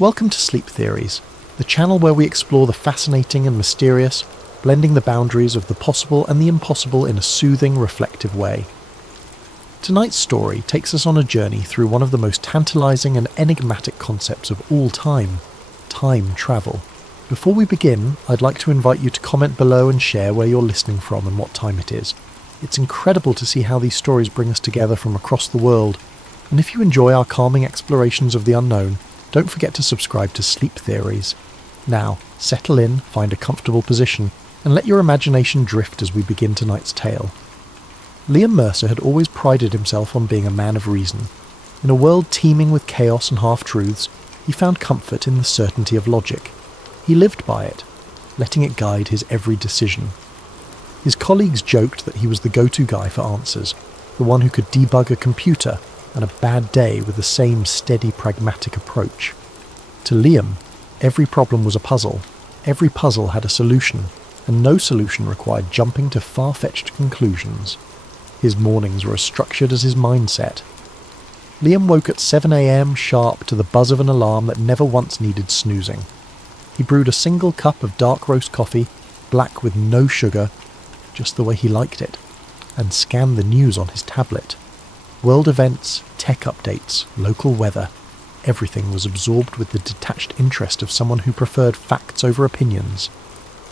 Welcome to Sleep Theories, the channel where we explore the fascinating and mysterious, blending the boundaries of the possible and the impossible in a soothing, reflective way. Tonight's story takes us on a journey through one of the most tantalizing and enigmatic concepts of all time travel. Before we begin, I'd like to invite you to comment below and share where you're listening from and what time it is. It's incredible to see how these stories bring us together from across the world, and if you enjoy our calming explorations of the unknown, don't forget to subscribe to Sleep Theories. Now, settle in, find a comfortable position, and let your imagination drift as we begin tonight's tale. Liam Mercer had always prided himself on being a man of reason. In a world teeming with chaos and half-truths, he found comfort in the certainty of logic. He lived by it, letting it guide his every decision. His colleagues joked that he was the go-to guy for answers, the one who could debug a computer and a bad day with the same steady, pragmatic approach. To Liam, every problem was a puzzle. Every puzzle had a solution, and no solution required jumping to far-fetched conclusions. His mornings were as structured as his mindset. Liam woke at 7 a.m. sharp to the buzz of an alarm that never once needed snoozing. He brewed a single cup of dark roast coffee, black with no sugar, just the way he liked it, and scanned the news on his tablet. World events, tech updates, local weather, everything was absorbed with the detached interest of someone who preferred facts over opinions.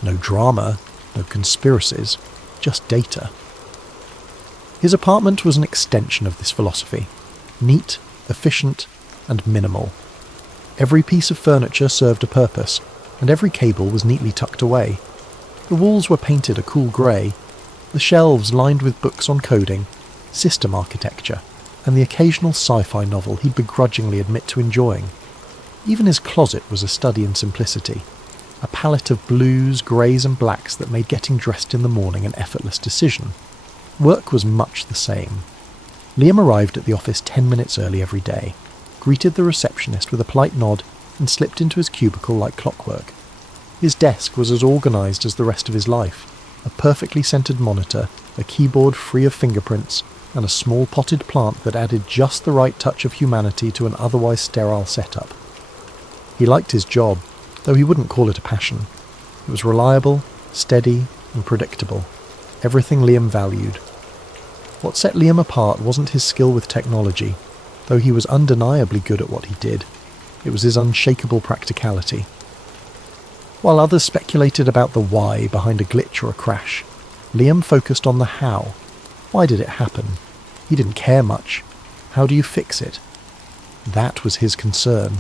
No drama, no conspiracies, just data. His apartment was an extension of this philosophy. Neat, efficient, and minimal. Every piece of furniture served a purpose, and every cable was neatly tucked away. The walls were painted a cool grey, the shelves lined with books on coding, system architecture, and the occasional sci-fi novel he'd begrudgingly admit to enjoying. Even his closet was a study in simplicity, a palette of blues, greys and blacks that made getting dressed in the morning an effortless decision. Work was much the same. Liam arrived at the office 10 minutes early every day, greeted the receptionist with a polite nod, and slipped into his cubicle like clockwork. His desk was as organised as the rest of his life. A perfectly centred monitor, a keyboard free of fingerprints, and a small potted plant that added just the right touch of humanity to an otherwise sterile setup. He liked his job, though he wouldn't call it a passion. It was reliable, steady, and predictable. Everything Liam valued. What set Liam apart wasn't his skill with technology, though he was undeniably good at what he did. It was his unshakable practicality. While others speculated about the why behind a glitch or a crash, Liam focused on the how. Why did it happen? He didn't care much. How do you fix it? That was his concern.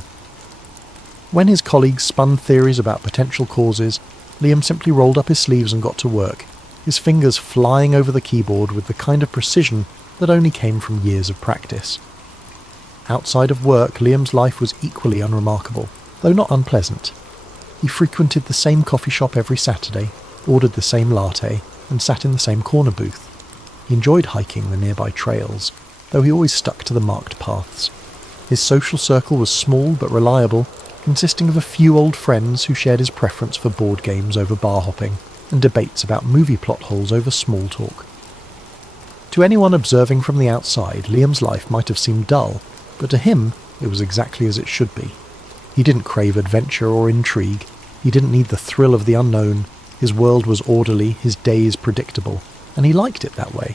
When his colleagues spun theories about potential causes, Liam simply rolled up his sleeves and got to work, his fingers flying over the keyboard with the kind of precision that only came from years of practice. Outside of work, Liam's life was equally unremarkable, though not unpleasant. He frequented the same coffee shop every Saturday, ordered the same latte, and sat in the same corner booth. He enjoyed hiking the nearby trails, though he always stuck to the marked paths. His social circle was small but reliable, consisting of a few old friends who shared his preference for board games over bar hopping, and debates about movie plot holes over small talk. To anyone observing from the outside, Liam's life might have seemed dull, but to him it was exactly as it should be. He didn't crave adventure or intrigue. He didn't need the thrill of the unknown. His world was orderly, his days predictable, and he liked it that way.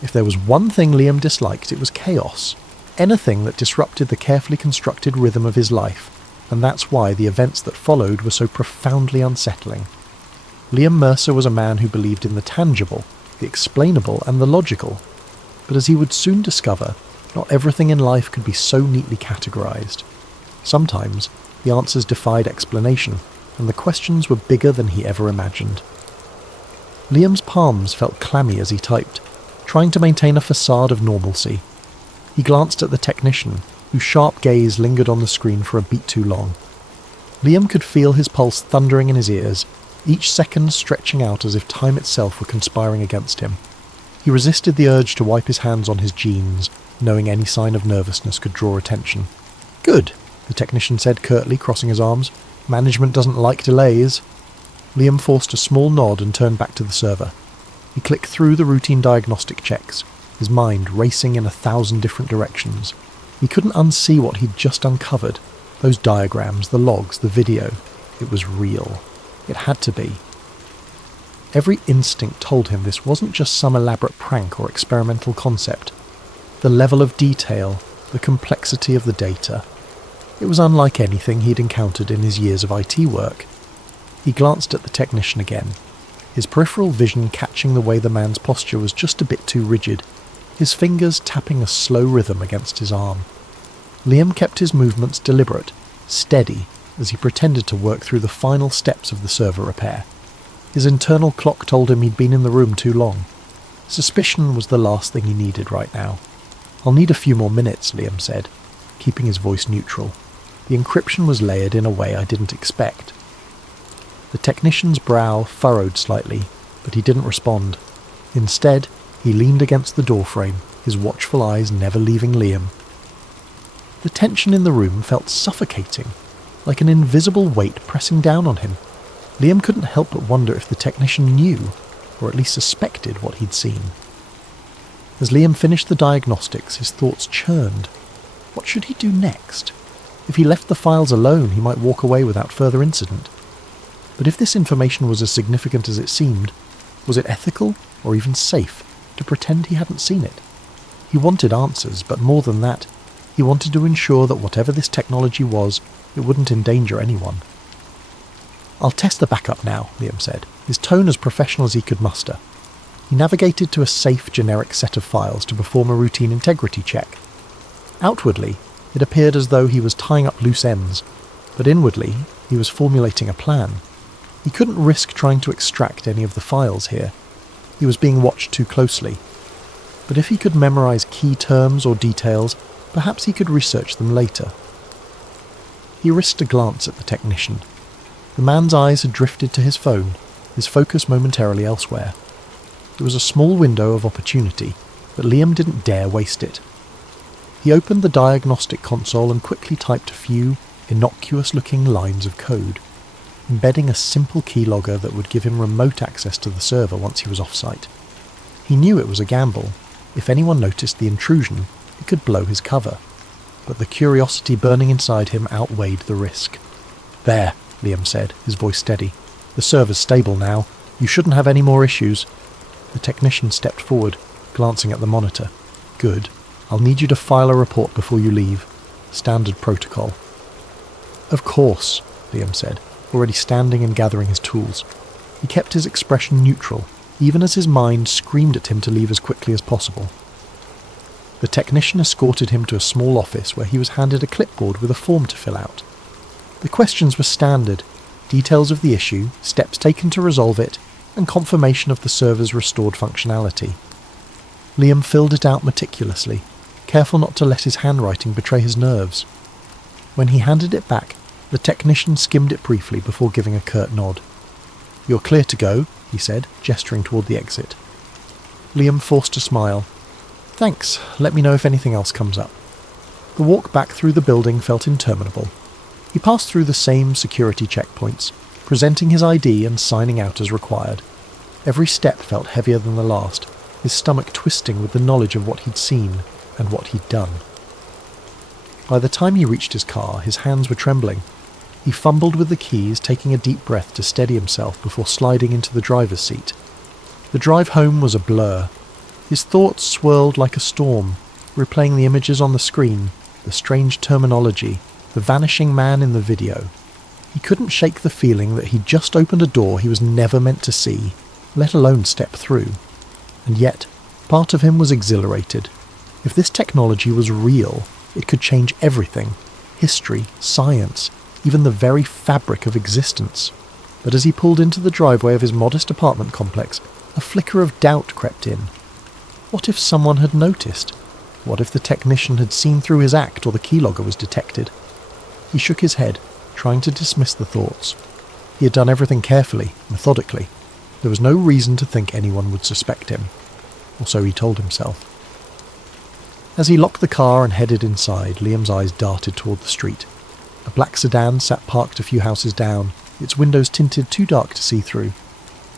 If there was one thing Liam disliked, it was chaos. Anything that disrupted the carefully constructed rhythm of his life, and that's why the events that followed were so profoundly unsettling. Liam Mercer was a man who believed in the tangible, the explainable, and the logical. But as he would soon discover, not everything in life could be so neatly categorized. Sometimes, the answers defied explanation, and the questions were bigger than he ever imagined. Liam's palms felt clammy as he typed, trying to maintain a facade of normalcy. He glanced at the technician, whose sharp gaze lingered on the screen for a beat too long. Liam could feel his pulse thundering in his ears, each second stretching out as if time itself were conspiring against him. He resisted the urge to wipe his hands on his jeans, knowing any sign of nervousness could draw attention. "Good," the technician said curtly, crossing his arms. "Management doesn't like delays." Liam forced a small nod and turned back to the server. He clicked through the routine diagnostic checks, his mind racing in 1,000 different directions. He couldn't unsee what he'd just uncovered. Those diagrams, the logs, the video, it was real. It had to be. Every instinct told him this wasn't just some elaborate prank or experimental concept. The level of detail, the complexity of the data. It was unlike anything he'd encountered in his years of IT work. He glanced at the technician again, his peripheral vision catching the way the man's posture was just a bit too rigid, his fingers tapping a slow rhythm against his arm. Liam kept his movements deliberate, steady, as he pretended to work through the final steps of the server repair. His internal clock told him he'd been in the room too long. Suspicion was the last thing he needed right now. "I'll need a few more minutes," Liam said, keeping his voice neutral. The encryption was layered in a way I didn't expect. The technician's brow furrowed slightly, but he didn't respond. Instead, he leaned against the doorframe, his watchful eyes never leaving Liam. The tension in the room felt suffocating, like an invisible weight pressing down on him. Liam couldn't help but wonder if the technician knew, or at least suspected, what he'd seen. As Liam finished the diagnostics, his thoughts churned. What should he do next? If he left the files alone, he might walk away without further incident. But if this information was as significant as it seemed, was it ethical, or even safe, to pretend he hadn't seen it? He wanted answers, but more than that, he wanted to ensure that whatever this technology was, it wouldn't endanger anyone. "I'll test the backup now," Liam said, his tone as professional as he could muster. He navigated to a safe, generic set of files to perform a routine integrity check. Outwardly, it appeared as though he was tying up loose ends, but inwardly, he was formulating a plan. He couldn't risk trying to extract any of the files here. He was being watched too closely. But if he could memorize key terms or details, perhaps he could research them later. He risked a glance at the technician. The man's eyes had drifted to his phone, his focus momentarily elsewhere. It was a small window of opportunity, but Liam didn't dare waste it. He opened the diagnostic console and quickly typed a few innocuous-looking lines of code, embedding a simple keylogger that would give him remote access to the server once he was off-site. He knew it was a gamble. If anyone noticed the intrusion, it could blow his cover. But the curiosity burning inside him outweighed the risk. "There," Liam said, his voice steady. "The server's stable now. You shouldn't have any more issues." The technician stepped forward, glancing at the monitor. "Good. I'll need you to file a report before you leave. Standard protocol." "Of course," Liam said, already standing and gathering his tools. He kept his expression neutral, even as his mind screamed at him to leave as quickly as possible. The technician escorted him to a small office where he was handed a clipboard with a form to fill out. The questions were standard: details of the issue, steps taken to resolve it, and confirmation of the server's restored functionality. Liam filled it out meticulously, careful not to let his handwriting betray his nerves. When he handed it back, the technician skimmed it briefly before giving a curt nod. "You're clear to go," he said, gesturing toward the exit. Liam forced a smile. "Thanks, let me know if anything else comes up." The walk back through the building felt interminable. He passed through the same security checkpoints, presenting his ID and signing out as required. Every step felt heavier than the last, his stomach twisting with the knowledge of what he'd seen and what he'd done. By the time he reached his car, his hands were trembling. He fumbled with the keys, taking a deep breath to steady himself before sliding into the driver's seat. The drive home was a blur. His thoughts swirled like a storm, replaying the images on the screen, the strange terminology, the vanishing man in the video. He couldn't shake the feeling that he'd just opened a door he was never meant to see, let alone step through. And yet, part of him was exhilarated. If this technology was real, it could change everything: history, science, even the very fabric of existence. But as he pulled into the driveway of his modest apartment complex, a flicker of doubt crept in. What if someone had noticed? What if the technician had seen through his act or the keylogger was detected? He shook his head, trying to dismiss the thoughts. He had done everything carefully, methodically. There was no reason to think anyone would suspect him. Or so he told himself. As he locked the car and headed inside, Liam's eyes darted toward the street. A black sedan sat parked a few houses down, its windows tinted too dark to see through.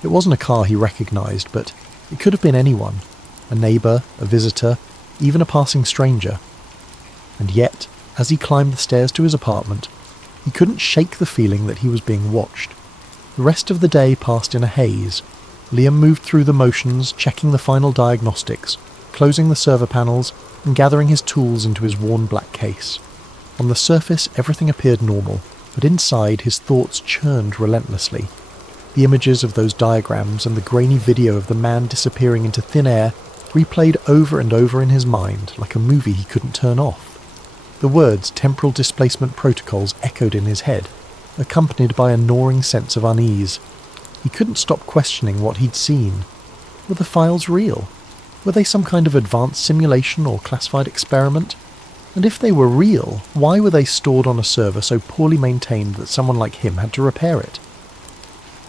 It wasn't a car he recognised, but it could have been anyone. A neighbour, a visitor, even a passing stranger. And yet, as he climbed the stairs to his apartment, He couldn't shake the feeling that he was being watched. The rest of the day passed in a haze. Liam moved through the motions, checking the final diagnostics, closing the server panels, and gathering his tools into his worn black case. On the surface, everything appeared normal, but inside his thoughts churned relentlessly. The images of those diagrams and the grainy video of the man disappearing into thin air replayed over and over in his mind like a movie he couldn't turn off. The words temporal displacement protocols echoed in his head, accompanied by a gnawing sense of unease. He couldn't stop questioning what he'd seen. Were the files real? Were they some kind of advanced simulation or classified experiment? And if they were real, why were they stored on a server so poorly maintained that someone like him had to repair it?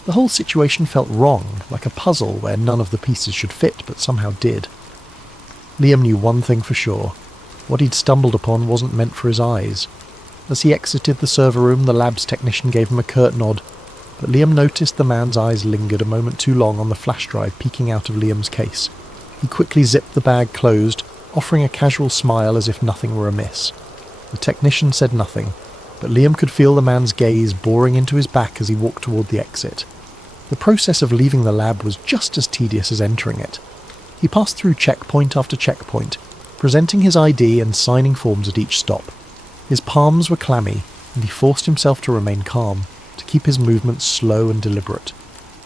The whole situation felt wrong, like a puzzle where none of the pieces should fit but somehow did. Liam knew one thing for sure. What he'd stumbled upon wasn't meant for his eyes. As he exited the server room, the lab's technician gave him a curt nod, but Liam noticed the man's eyes lingered a moment too long on the flash drive peeking out of Liam's case. He quickly zipped the bag closed, offering a casual smile as if nothing were amiss. The technician said nothing, but Liam could feel the man's gaze boring into his back as he walked toward the exit. The process of leaving the lab was just as tedious as entering it. He passed through checkpoint after checkpoint, presenting his ID and signing forms at each stop. His palms were clammy, and he forced himself to remain calm, to keep his movements slow and deliberate.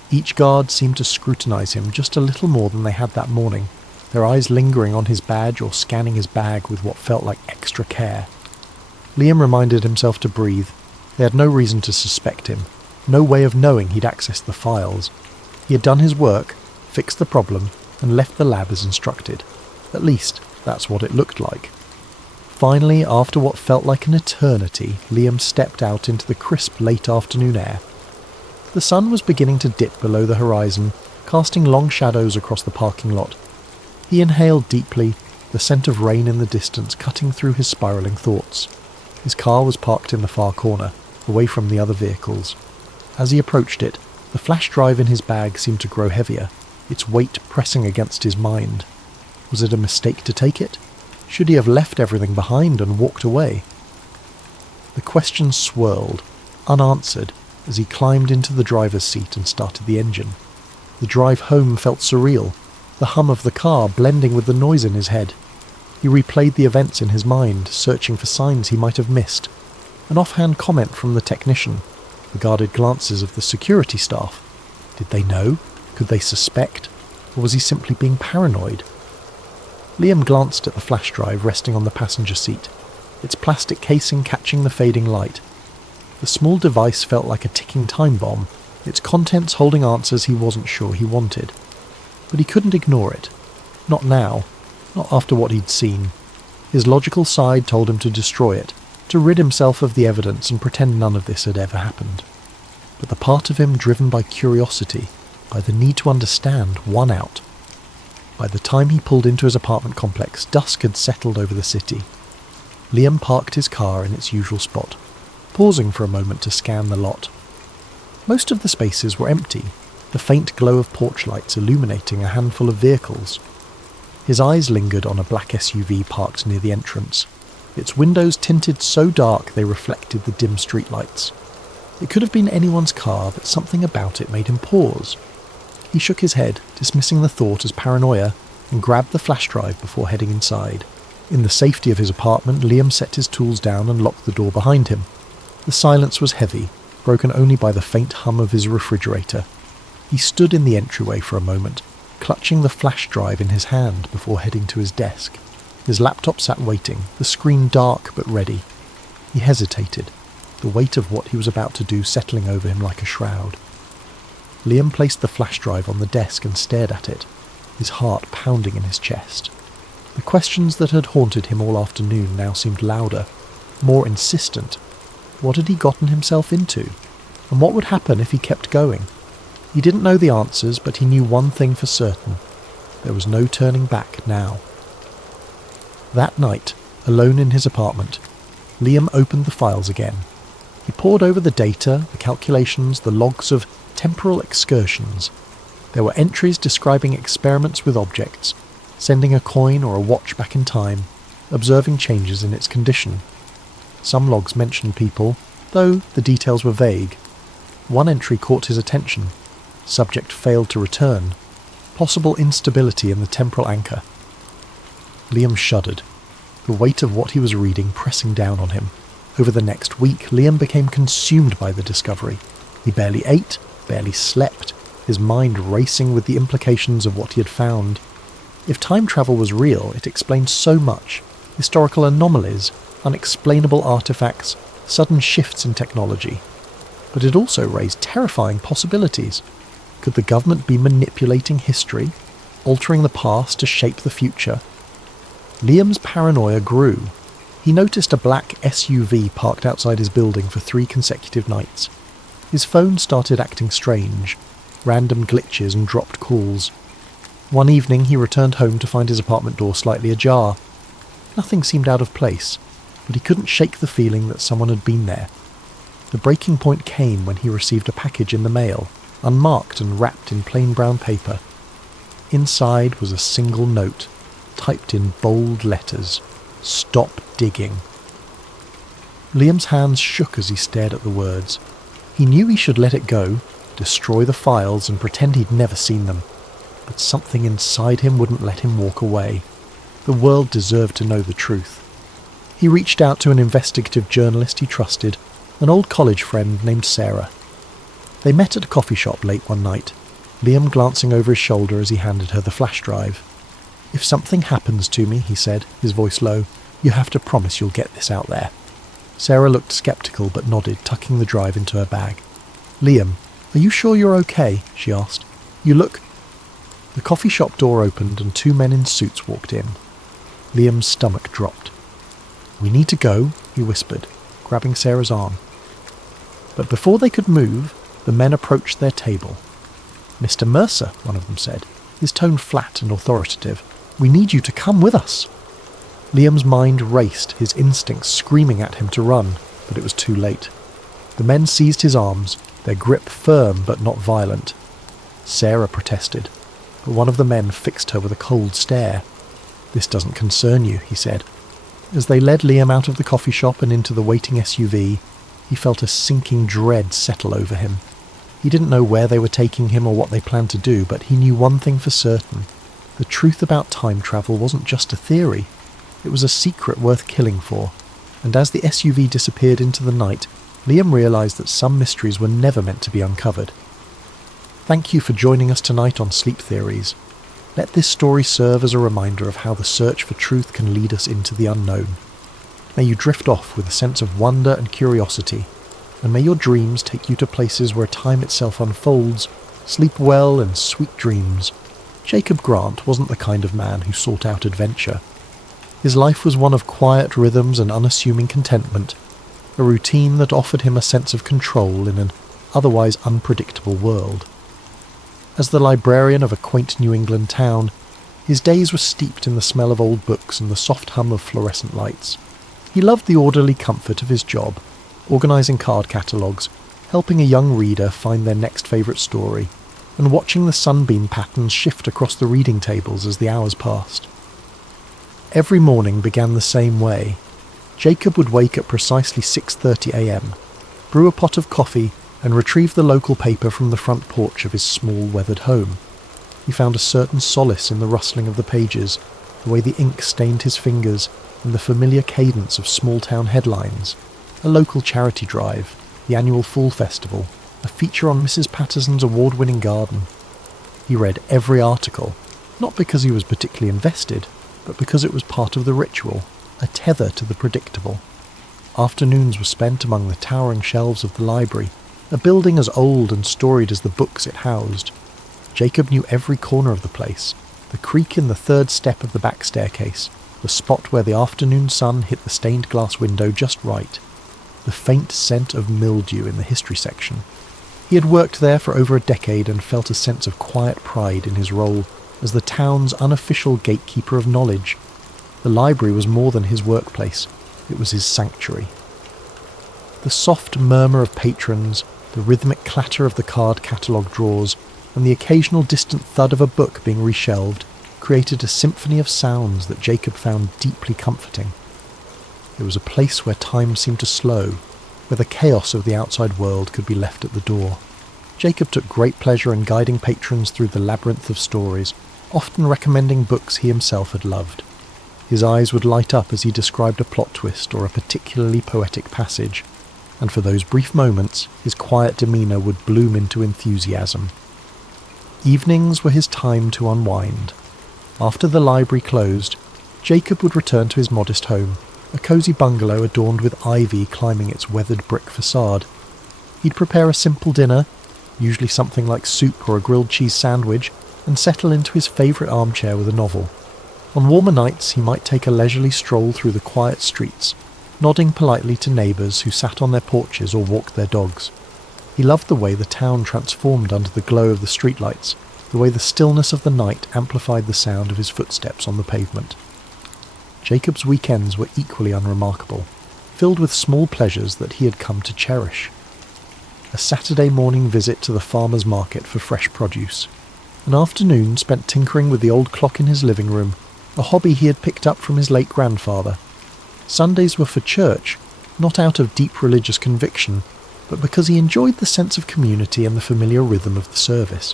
Each guard seemed to scrutinize him just a little more than they had that morning, their eyes lingering on his badge or scanning his bag with what felt like extra care. Liam reminded himself to breathe. They had no reason to suspect him, no way of knowing he'd accessed the files. He had done his work, fixed the problem, and left the lab as instructed. At least, that's what it looked like. Finally, after what felt like an eternity, Liam stepped out into the crisp late afternoon air. The sun was beginning to dip below the horizon, casting long shadows across the parking lot. He inhaled deeply, the scent of rain in the distance cutting through his spiralling thoughts. His car was parked in the far corner, away from the other vehicles. As he approached it, the flash drive in his bag seemed to grow heavier, its weight pressing against his mind. Was it a mistake to take it? Should he have left everything behind and walked away? The questions swirled, unanswered, as he climbed into the driver's seat and started the engine. The drive home felt surreal, the hum of the car blending with the noise in his head. He replayed the events in his mind, searching for signs he might have missed. An offhand comment from the technician, the guarded glances of the security staff. Did they know? Could they suspect? Or was he simply being paranoid? Liam glanced at the flash drive resting on the passenger seat, its plastic casing catching the fading light. The small device felt like a ticking time bomb, its contents holding answers he wasn't sure he wanted. But he couldn't ignore it. Not now. Not after what he'd seen. His logical side told him to destroy it, to rid himself of the evidence and pretend none of this had ever happened. But the part of him driven by curiosity, by the need to understand, won out. By the time he pulled into his apartment complex, dusk had settled over the city. Liam parked his car in its usual spot, pausing for a moment to scan the lot. Most of the spaces were empty, the faint glow of porch lights illuminating a handful of vehicles. His eyes lingered on a black SUV parked near the entrance, its windows tinted so dark they reflected the dim streetlights. It could have been anyone's car, but something about it made him pause. He shook his head, dismissing the thought as paranoia, and grabbed the flash drive before heading inside. In the safety of his apartment, Liam set his tools down and locked the door behind him. The silence was heavy, broken only by the faint hum of his refrigerator. He stood in the entryway for a moment, clutching the flash drive in his hand before heading to his desk. His laptop sat waiting, the screen dark but ready. He hesitated, the weight of what he was about to do settling over him like a shroud. Liam placed the flash drive on the desk and stared at it, his heart pounding in his chest. The questions that had haunted him all afternoon now seemed louder, more insistent. What had he gotten himself into? And what would happen if he kept going? He didn't know the answers, but he knew one thing for certain. There was no turning back now. That night, alone in his apartment, Liam opened the files again. He pored over the data, the calculations, the logs of temporal excursions. There were entries describing experiments with objects, sending a coin or a watch back in time, observing changes in its condition. Some logs mentioned people, though the details were vague. One entry caught his attention. Subject failed to return. Possible instability in the temporal anchor. Liam shuddered, the weight of what he was reading pressing down on him. Over the next week, Liam became consumed by the discovery. He barely ate, barely slept, his mind racing with the implications of what he had found. If time travel was real, it explained so much. Historical anomalies, unexplainable artifacts, sudden shifts in technology. But it also raised terrifying possibilities. Could the government be manipulating history, altering the past to shape the future? Liam's paranoia grew. He noticed a black SUV parked outside his building for 3 consecutive nights. His phone started acting strange, random glitches and dropped calls. One evening he returned home to find his apartment door slightly ajar. Nothing seemed out of place, but he couldn't shake the feeling that someone had been there. The breaking point came when he received a package in the mail, unmarked and wrapped in plain brown paper. Inside was a single note, typed in bold letters, "Stop digging." Liam's hands shook as he stared at the words. He knew he should let it go, destroy the files and pretend he'd never seen them. But something inside him wouldn't let him walk away. The world deserved to know the truth. He reached out to an investigative journalist he trusted, an old college friend named Sarah. They met at a coffee shop late one night, Liam glancing over his shoulder as he handed her the flash drive. "If something happens to me," he said, his voice low, "you have to promise you'll get this out there." Sarah looked sceptical but nodded, tucking the drive into her bag. "Liam, are you sure you're okay?" she asked. "You look—" The coffee shop door opened and 2 men in suits walked in. Liam's stomach dropped. "We need to go," he whispered, grabbing Sarah's arm. But before they could move, the men approached their table. "Mr. Mercer," one of them said, his tone flat and authoritative, "we need you to come with us." Liam's mind raced, his instincts screaming at him to run, but it was too late. The men seized his arms, their grip firm but not violent. Sarah protested, but one of the men fixed her with a cold stare. "This doesn't concern you," he said. As they led Liam out of the coffee shop and into the waiting SUV, he felt a sinking dread settle over him. He didn't know where they were taking him or what they planned to do, but he knew one thing for certain. The truth about time travel wasn't just a theory. It was a secret worth killing for. And as the SUV disappeared into the night, Liam realised that some mysteries were never meant to be uncovered. Thank you for joining us tonight on Sleep Theories. Let this story serve as a reminder of how the search for truth can lead us into the unknown. May you drift off with a sense of wonder and curiosity, and may your dreams take you to places where time itself unfolds. Sleep well and sweet dreams. Jacob Grant wasn't the kind of man who sought out adventure. His life was one of quiet rhythms and unassuming contentment, a routine that offered him a sense of control in an otherwise unpredictable world. As the librarian of a quaint New England town, his days were steeped in the smell of old books and the soft hum of fluorescent lights. He loved the orderly comfort of his job, organising card catalogues, helping a young reader find their next favourite story, and watching the sunbeam patterns shift across the reading tables as the hours passed. Every morning began the same way. Jacob would wake at precisely 6:30 a.m, brew a pot of coffee, and retrieve the local paper from the front porch of his small weathered home. He found a certain solace in the rustling of the pages, the way the ink stained his fingers, and the familiar cadence of small-town headlines. A local charity drive, the annual Fall Festival, a feature on Mrs. Patterson's award-winning garden. He read every article, not because he was particularly invested, but because it was part of the ritual, a tether to the predictable. Afternoons were spent among the towering shelves of the library, a building as old and storied as the books it housed. Jacob knew every corner of the place, the creak in the third step of the back staircase, the spot where the afternoon sun hit the stained glass window just right, the faint scent of mildew in the history section. He had worked there for over a decade and felt a sense of quiet pride in his role as the town's unofficial gatekeeper of knowledge. The library was more than his workplace, it was his sanctuary. The soft murmur of patrons, the rhythmic clatter of the card catalogue drawers, and the occasional distant thud of a book being reshelved created a symphony of sounds that Jacob found deeply comforting. It was a place where time seemed to slow, where the chaos of the outside world could be left at the door. Jacob took great pleasure in guiding patrons through the labyrinth of stories, often recommending books he himself had loved. His eyes would light up as he described a plot twist or a particularly poetic passage, and for those brief moments his quiet demeanour would bloom into enthusiasm. Evenings were his time to unwind. After the library closed, Jacob would return to his modest home, a cosy bungalow adorned with ivy climbing its weathered brick facade. He'd prepare a simple dinner, usually something like soup or a grilled cheese sandwich, and settle into his favourite armchair with a novel. On warmer nights he might take a leisurely stroll through the quiet streets, nodding politely to neighbours who sat on their porches or walked their dogs. He loved the way the town transformed under the glow of the streetlights, the way the stillness of the night amplified the sound of his footsteps on the pavement. Jacob's weekends were equally unremarkable, filled with small pleasures that he had come to cherish. A Saturday morning visit to the farmer's market for fresh produce, an afternoon spent tinkering with the old clock in his living room, a hobby he had picked up from his late grandfather. Sundays were for church, not out of deep religious conviction, but because he enjoyed the sense of community and the familiar rhythm of the service.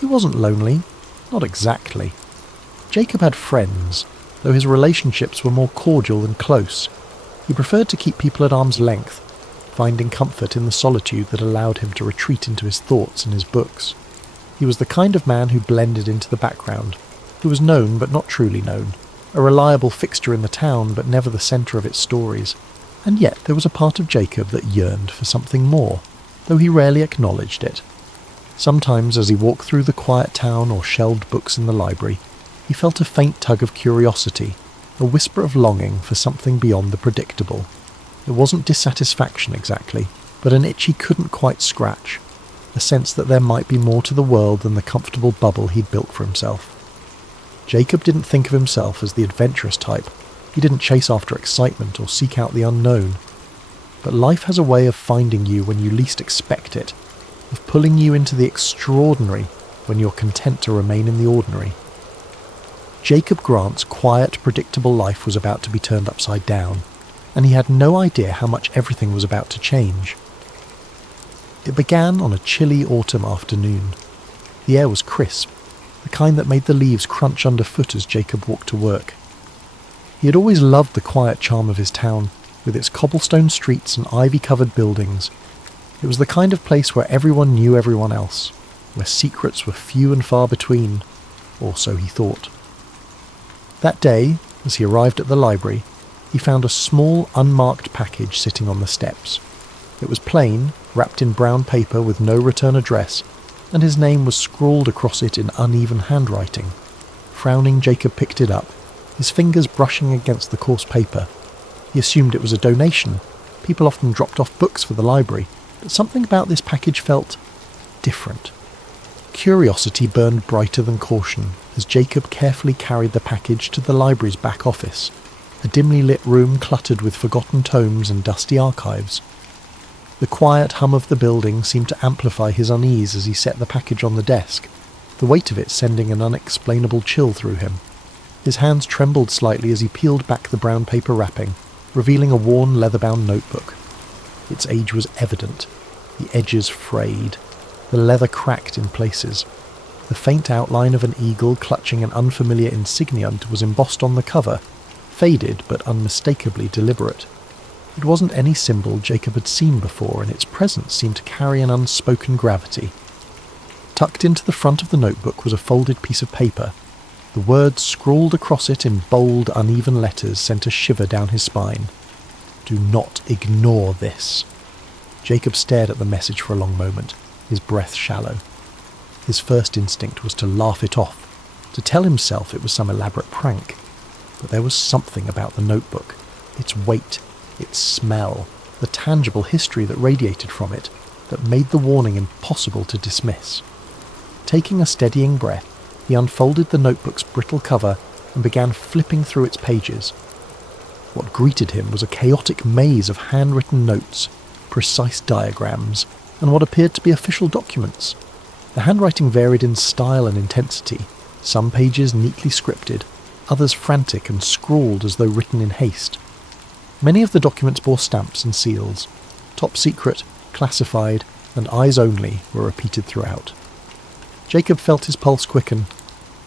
He wasn't lonely, not exactly. Jacob had friends, though his relationships were more cordial than close. He preferred to keep people at arm's length, finding comfort in the solitude that allowed him to retreat into his thoughts and his books. He was the kind of man who blended into the background, who was known but not truly known, a reliable fixture in the town but never the centre of its stories. And yet there was a part of Jacob that yearned for something more, though he rarely acknowledged it. Sometimes as he walked through the quiet town or shelved books in the library, he felt a faint tug of curiosity, a whisper of longing for something beyond the predictable. It wasn't dissatisfaction exactly, but an itch he couldn't quite scratch, a sense that there might be more to the world than the comfortable bubble he'd built for himself. Jacob didn't think of himself as the adventurous type. He didn't chase after excitement or seek out the unknown. But life has a way of finding you when you least expect it, of pulling you into the extraordinary when you're content to remain in the ordinary. Jacob Grant's quiet, predictable life was about to be turned upside down, and he had no idea how much everything was about to change. It began on a chilly autumn afternoon. The air was crisp, the kind that made the leaves crunch underfoot as Jacob walked to work. He had always loved the quiet charm of his town, with its cobblestone streets and ivy-covered buildings. It was the kind of place where everyone knew everyone else, where secrets were few and far between, or so he thought. That day, as he arrived at the library, he found a small, unmarked package sitting on the steps. It was plain, wrapped in brown paper with no return address, and his name was scrawled across it in uneven handwriting. Frowning, Jacob picked it up, his fingers brushing against the coarse paper. He assumed it was a donation. People often dropped off books for the library, but something about this package felt different. Curiosity burned brighter than caution as Jacob carefully carried the package to the library's back office, a dimly lit room cluttered with forgotten tomes and dusty archives. The quiet hum of the building seemed to amplify his unease as he set the package on the desk, the weight of it sending an unexplainable chill through him. His hands trembled slightly as he peeled back the brown paper wrapping, revealing a worn leather-bound notebook. Its age was evident, the edges frayed, the leather cracked in places. The faint outline of an eagle clutching an unfamiliar insignia was embossed on the cover, faded but unmistakably deliberate. It wasn't any symbol Jacob had seen before, and its presence seemed to carry an unspoken gravity. Tucked into the front of the notebook was a folded piece of paper. The words scrawled across it in bold, uneven letters sent a shiver down his spine. "Do not ignore this." Jacob stared at the message for a long moment, his breath shallow. His first instinct was to laugh it off, to tell himself it was some elaborate prank. But there was something about the notebook, its weight, its smell, the tangible history that radiated from it, that made the warning impossible to dismiss. Taking a steadying breath, he unfolded the notebook's brittle cover and began flipping through its pages. What greeted him was a chaotic maze of handwritten notes, precise diagrams, and what appeared to be official documents. The handwriting varied in style and intensity, some pages neatly scripted, others frantic and scrawled as though written in haste. Many of the documents bore stamps and seals. top secret, classified, and eyes only were repeated throughout. Jacob felt his pulse quicken.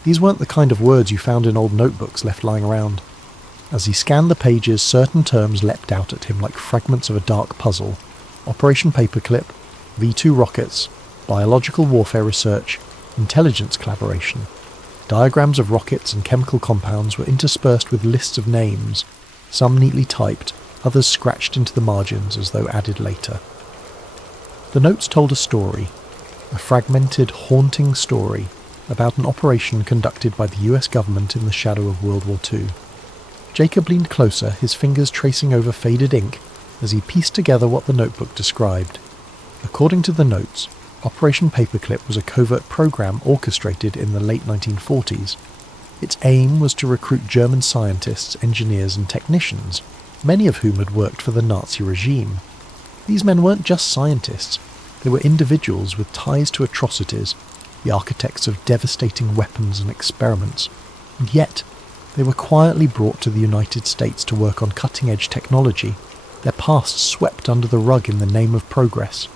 These weren't the kind of words you found in old notebooks left lying around. As he scanned the pages, certain terms leapt out at him like fragments of a dark puzzle. Operation Paperclip, V2 rockets, biological warfare research, intelligence collaboration. Diagrams of rockets and chemical compounds were interspersed with lists of names, some neatly typed, others scratched into the margins as though added later. The notes told a story, a fragmented, haunting story about an operation conducted by the US government in the shadow of World War II. Jacob leaned closer, his fingers tracing over faded ink as he pieced together what the notebook described. According to the notes, Operation Paperclip was a covert program orchestrated in the late 1940s. Its aim was to recruit German scientists, engineers and technicians, many of whom had worked for the Nazi regime. These men weren't just scientists, they were individuals with ties to atrocities, the architects of devastating weapons and experiments, and yet they were quietly brought to the United States to work on cutting-edge technology, their pasts swept under the rug in the name of progress.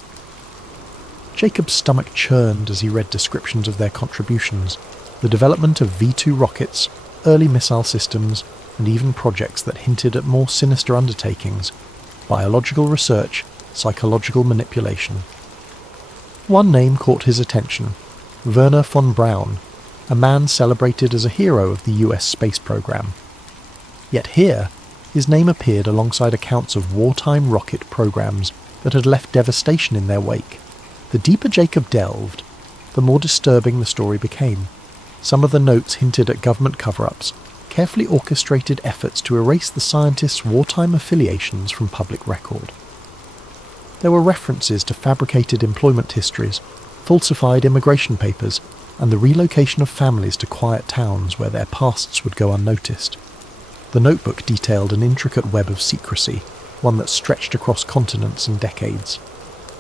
Jacob's stomach churned as he read descriptions of their contributions, the development of V2 rockets, early missile systems, and even projects that hinted at more sinister undertakings, biological research, psychological manipulation. One name caught his attention, Werner von Braun, a man celebrated as a hero of the US space program. Yet here, his name appeared alongside accounts of wartime rocket programs that had left devastation in their wake. The deeper Jacob delved, the more disturbing the story became. Some of the notes hinted at government cover-ups, carefully orchestrated efforts to erase the scientists' wartime affiliations from public record. There were references to fabricated employment histories, falsified immigration papers, and the relocation of families to quiet towns where their pasts would go unnoticed. The notebook detailed an intricate web of secrecy, one that stretched across continents and decades.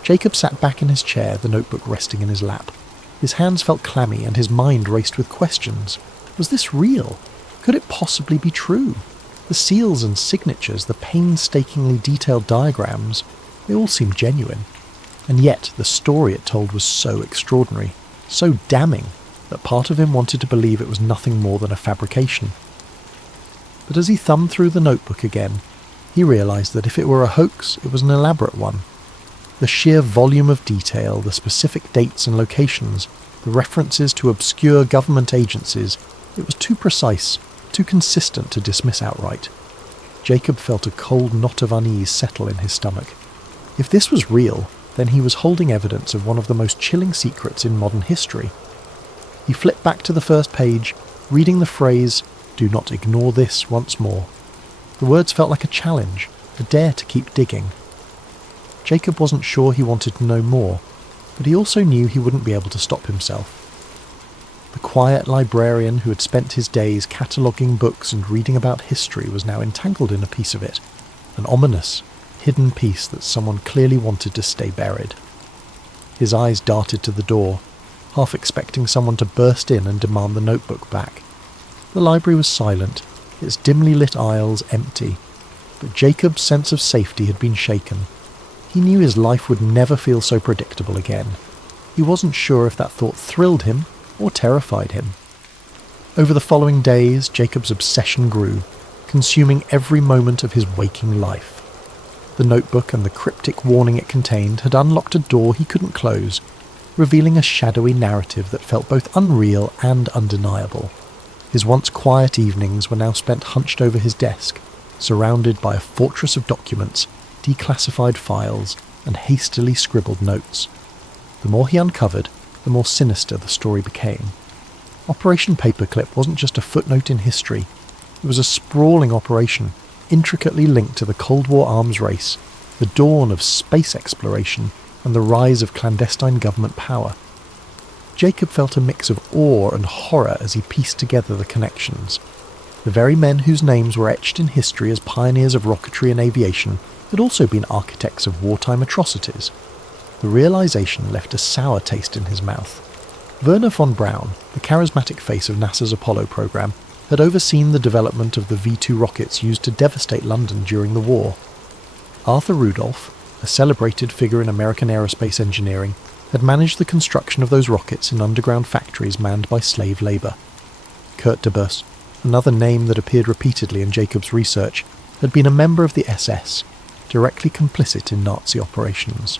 Jacob sat back in his chair, the notebook resting in his lap. His hands felt clammy and his mind raced with questions. Was this real? Could it possibly be true? The seals and signatures, the painstakingly detailed diagrams, they all seemed genuine. And yet the story it told was so extraordinary, so damning, that part of him wanted to believe it was nothing more than a fabrication. But as he thumbed through the notebook again, he realized that if it were a hoax, it was an elaborate one. The sheer volume of detail, the specific dates and locations, the references to obscure government agencies, it was too precise, too consistent to dismiss outright. Jacob felt a cold knot of unease settle in his stomach. If this was real, then he was holding evidence of one of the most chilling secrets in modern history. He flipped back to the first page, reading the phrase, "Do not ignore this," once more. The words felt like a challenge, a dare to keep digging. Jacob wasn't sure he wanted to know more, but he also knew he wouldn't be able to stop himself. The quiet librarian who had spent his days cataloguing books and reading about history was now entangled in a piece of it, an ominous, hidden piece that someone clearly wanted to stay buried. His eyes darted to the door, half expecting someone to burst in and demand the notebook back. The library was silent, its dimly lit aisles empty, but Jacob's sense of safety had been shaken. He knew his life would never feel so predictable again. He wasn't sure if that thought thrilled him or terrified him. Over the following days, Jacob's obsession grew, consuming every moment of his waking life. The notebook and the cryptic warning it contained had unlocked a door he couldn't close, revealing a shadowy narrative that felt both unreal and undeniable. His once quiet evenings were now spent hunched over his desk, surrounded by a fortress of documents, declassified files, and hastily scribbled notes. The more he uncovered, the more sinister the story became. Operation Paperclip wasn't just a footnote in history. It was a sprawling operation, intricately linked to the Cold War arms race, the dawn of space exploration, and the rise of clandestine government power. Jacob felt a mix of awe and horror as he pieced together the connections. The very men whose names were etched in history as pioneers of rocketry and aviation had also been architects of wartime atrocities. The realization left a sour taste in his mouth. Werner von Braun, the charismatic face of NASA's Apollo program, had overseen the development of the V2 rockets used to devastate London during the war. Arthur Rudolph, a celebrated figure in American aerospace engineering, had managed the construction of those rockets in underground factories manned by slave labour. Kurt de Bus, another name that appeared repeatedly in Jacob's research, had been a member of the SS, directly complicit in Nazi operations.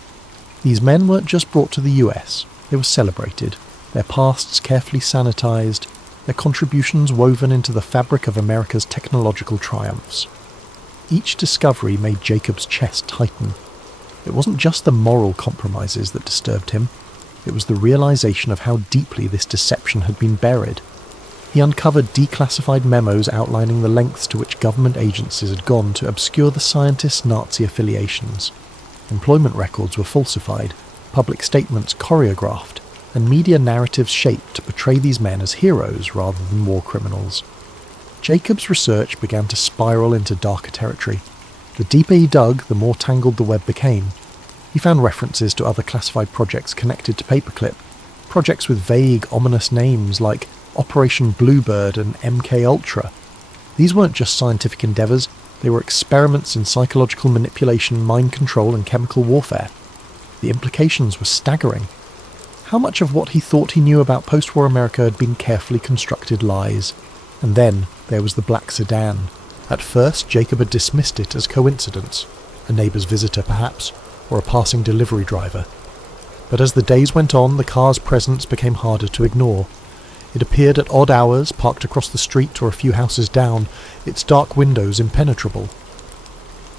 These men weren't just brought to the US, they were celebrated, their pasts carefully sanitised, their contributions woven into the fabric of America's technological triumphs. Each discovery made Jacob's chest tighten. It wasn't just the moral compromises that disturbed him, it was the realisation of how deeply this deception had been buried. He uncovered declassified memos outlining the lengths to which government agencies had gone to obscure the scientists' Nazi affiliations. Employment records were falsified, public statements choreographed, and media narratives shaped to portray these men as heroes rather than war criminals. Jacob's research began to spiral into darker territory. The deeper he dug, the more tangled the web became. He found references to other classified projects connected to Paperclip, projects with vague, ominous names like Operation Bluebird and MK Ultra. These weren't just scientific endeavours, they were experiments in psychological manipulation, mind control and chemical warfare. The implications were staggering. How much of what he thought he knew about post-war America had been carefully constructed lies? And then there was the black sedan. At first, Jacob had dismissed it as coincidence, a neighbour's visitor perhaps, or a passing delivery driver. But as the days went on, the car's presence became harder to ignore. It appeared at odd hours, parked across the street or a few houses down, its dark windows impenetrable.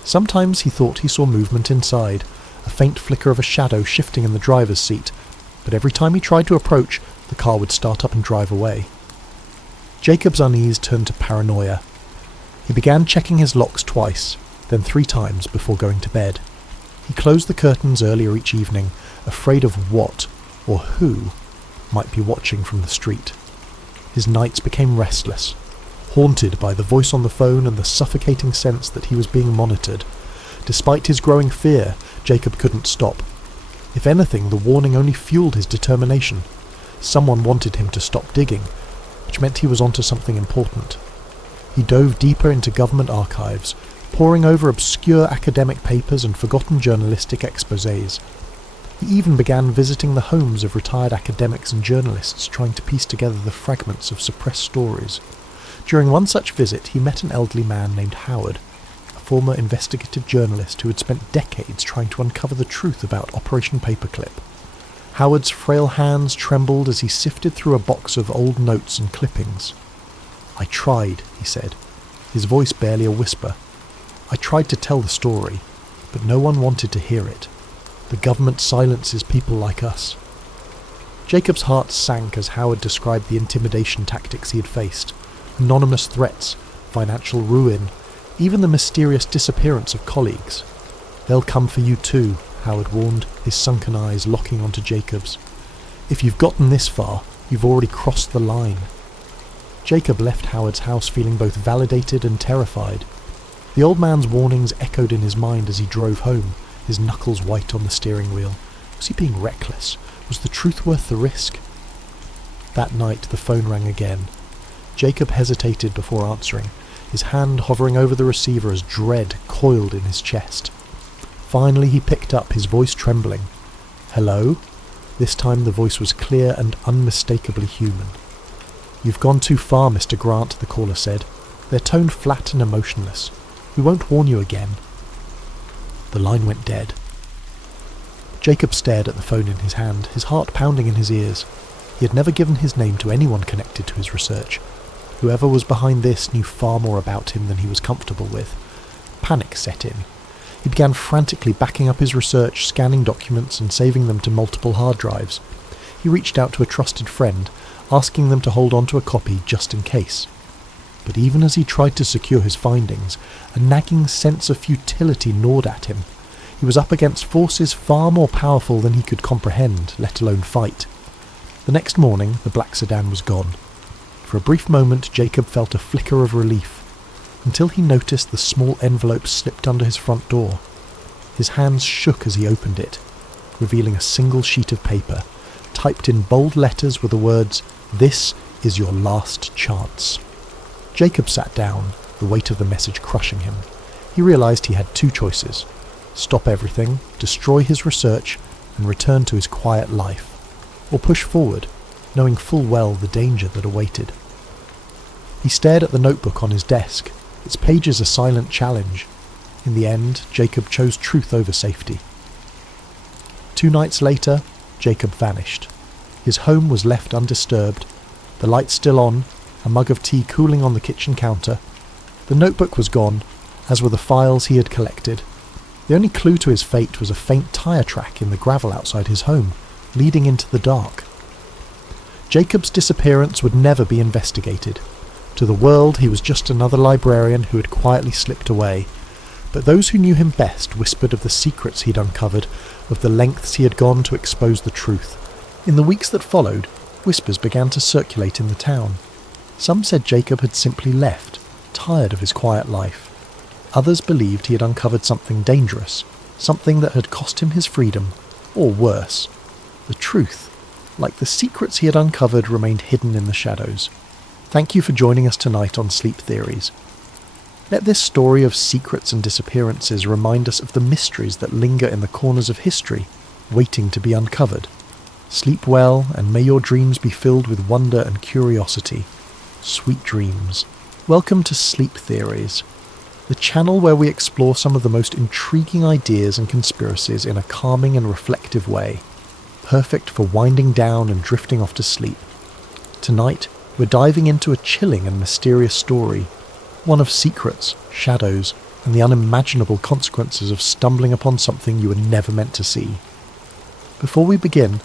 Sometimes he thought he saw movement inside, a faint flicker of a shadow shifting in the driver's seat, but every time he tried to approach, the car would start up and drive away. Jacob's unease turned to paranoia. He began checking his locks twice, then 3 times before going to bed. He closed the curtains earlier each evening, afraid of what, or who, might be watching from the street. His nights became restless, haunted by the voice on the phone and the suffocating sense that he was being monitored. Despite his growing fear, Jacob couldn't stop. If anything, the warning only fueled his determination. Someone wanted him to stop digging, which meant he was onto something important. He dove deeper into government archives, poring over obscure academic papers and forgotten journalistic exposés. He even began visiting the homes of retired academics and journalists, trying to piece together the fragments of suppressed stories. During one such visit, he met an elderly man named Howard, a former investigative journalist who had spent decades trying to uncover the truth about Operation Paperclip. Howard's frail hands trembled as he sifted through a box of old notes and clippings. "I tried," he said, his voice barely a whisper. "I tried to tell the story, but no one wanted to hear it. The government silences people like us." Jacob's heart sank as Howard described the intimidation tactics he had faced. Anonymous threats, financial ruin, even the mysterious disappearance of colleagues. "They'll come for you too," Howard warned, his sunken eyes locking onto Jacob's. "If you've gotten this far, you've already crossed the line." Jacob left Howard's house feeling both validated and terrified. The old man's warnings echoed in his mind as he drove home, his knuckles white on the steering wheel. Was he being reckless? Was the truth worth the risk? That night the phone rang again. Jacob hesitated before answering, his hand hovering over the receiver as dread coiled in his chest. Finally he picked up, his voice trembling. "Hello?" This time the voice was clear and unmistakably human. "You've gone too far, Mr. Grant," the caller said, their tone flat and emotionless. "We won't warn you again." The line went dead. Jacob stared at the phone in his hand, his heart pounding in his ears. He had never given his name to anyone connected to his research. Whoever was behind this knew far more about him than he was comfortable with. Panic set in. He began frantically backing up his research, scanning documents and saving them to multiple hard drives. He reached out to a trusted friend, asking them to hold on to a copy just in case. But even as he tried to secure his findings, a nagging sense of futility gnawed at him. He was up against forces far more powerful than he could comprehend, let alone fight. The next morning, the black sedan was gone. For a brief moment, Jacob felt a flicker of relief, until he noticed the small envelope slipped under his front door. His hands shook as he opened it, revealing a single sheet of paper. Typed in bold letters were the words, "This is your last chance." Jacob sat down, the weight of the message crushing him. He realised he had 2 choices. stop everything, destroy his research, and return to his quiet life, or push forward, knowing full well the danger that awaited. He stared at the notebook on his desk, its pages a silent challenge. In the end, Jacob chose truth over safety. 2 nights later, Jacob vanished. His home was left undisturbed, the lights still on, a mug of tea cooling on the kitchen counter. The notebook was gone, as were the files he had collected. The only clue to his fate was a faint tyre track in the gravel outside his home, leading into the dark. Jacob's disappearance would never be investigated. To the world, he was just another librarian who had quietly slipped away. But those who knew him best whispered of the secrets he'd uncovered, of the lengths he had gone to expose the truth. In the weeks that followed, whispers began to circulate in the town. Some said Jacob had simply left, tired of his quiet life. Others believed he had uncovered something dangerous, something that had cost him his freedom, or worse. The truth, like the secrets he had uncovered, remained hidden in the shadows. Thank you for joining us tonight on Sleep Theories. Let this story of secrets and disappearances remind us of the mysteries that linger in the corners of history, waiting to be uncovered. Sleep well, and may your dreams be filled with wonder and curiosity. Sweet dreams. Welcome to Sleep Theories, the channel where we explore some of the most intriguing ideas and conspiracies in a calming and reflective way, perfect for winding down and drifting off to sleep. Tonight, we're diving into a chilling and mysterious story, one of secrets, shadows, and the unimaginable consequences of stumbling upon something you were never meant to see. Before we begin,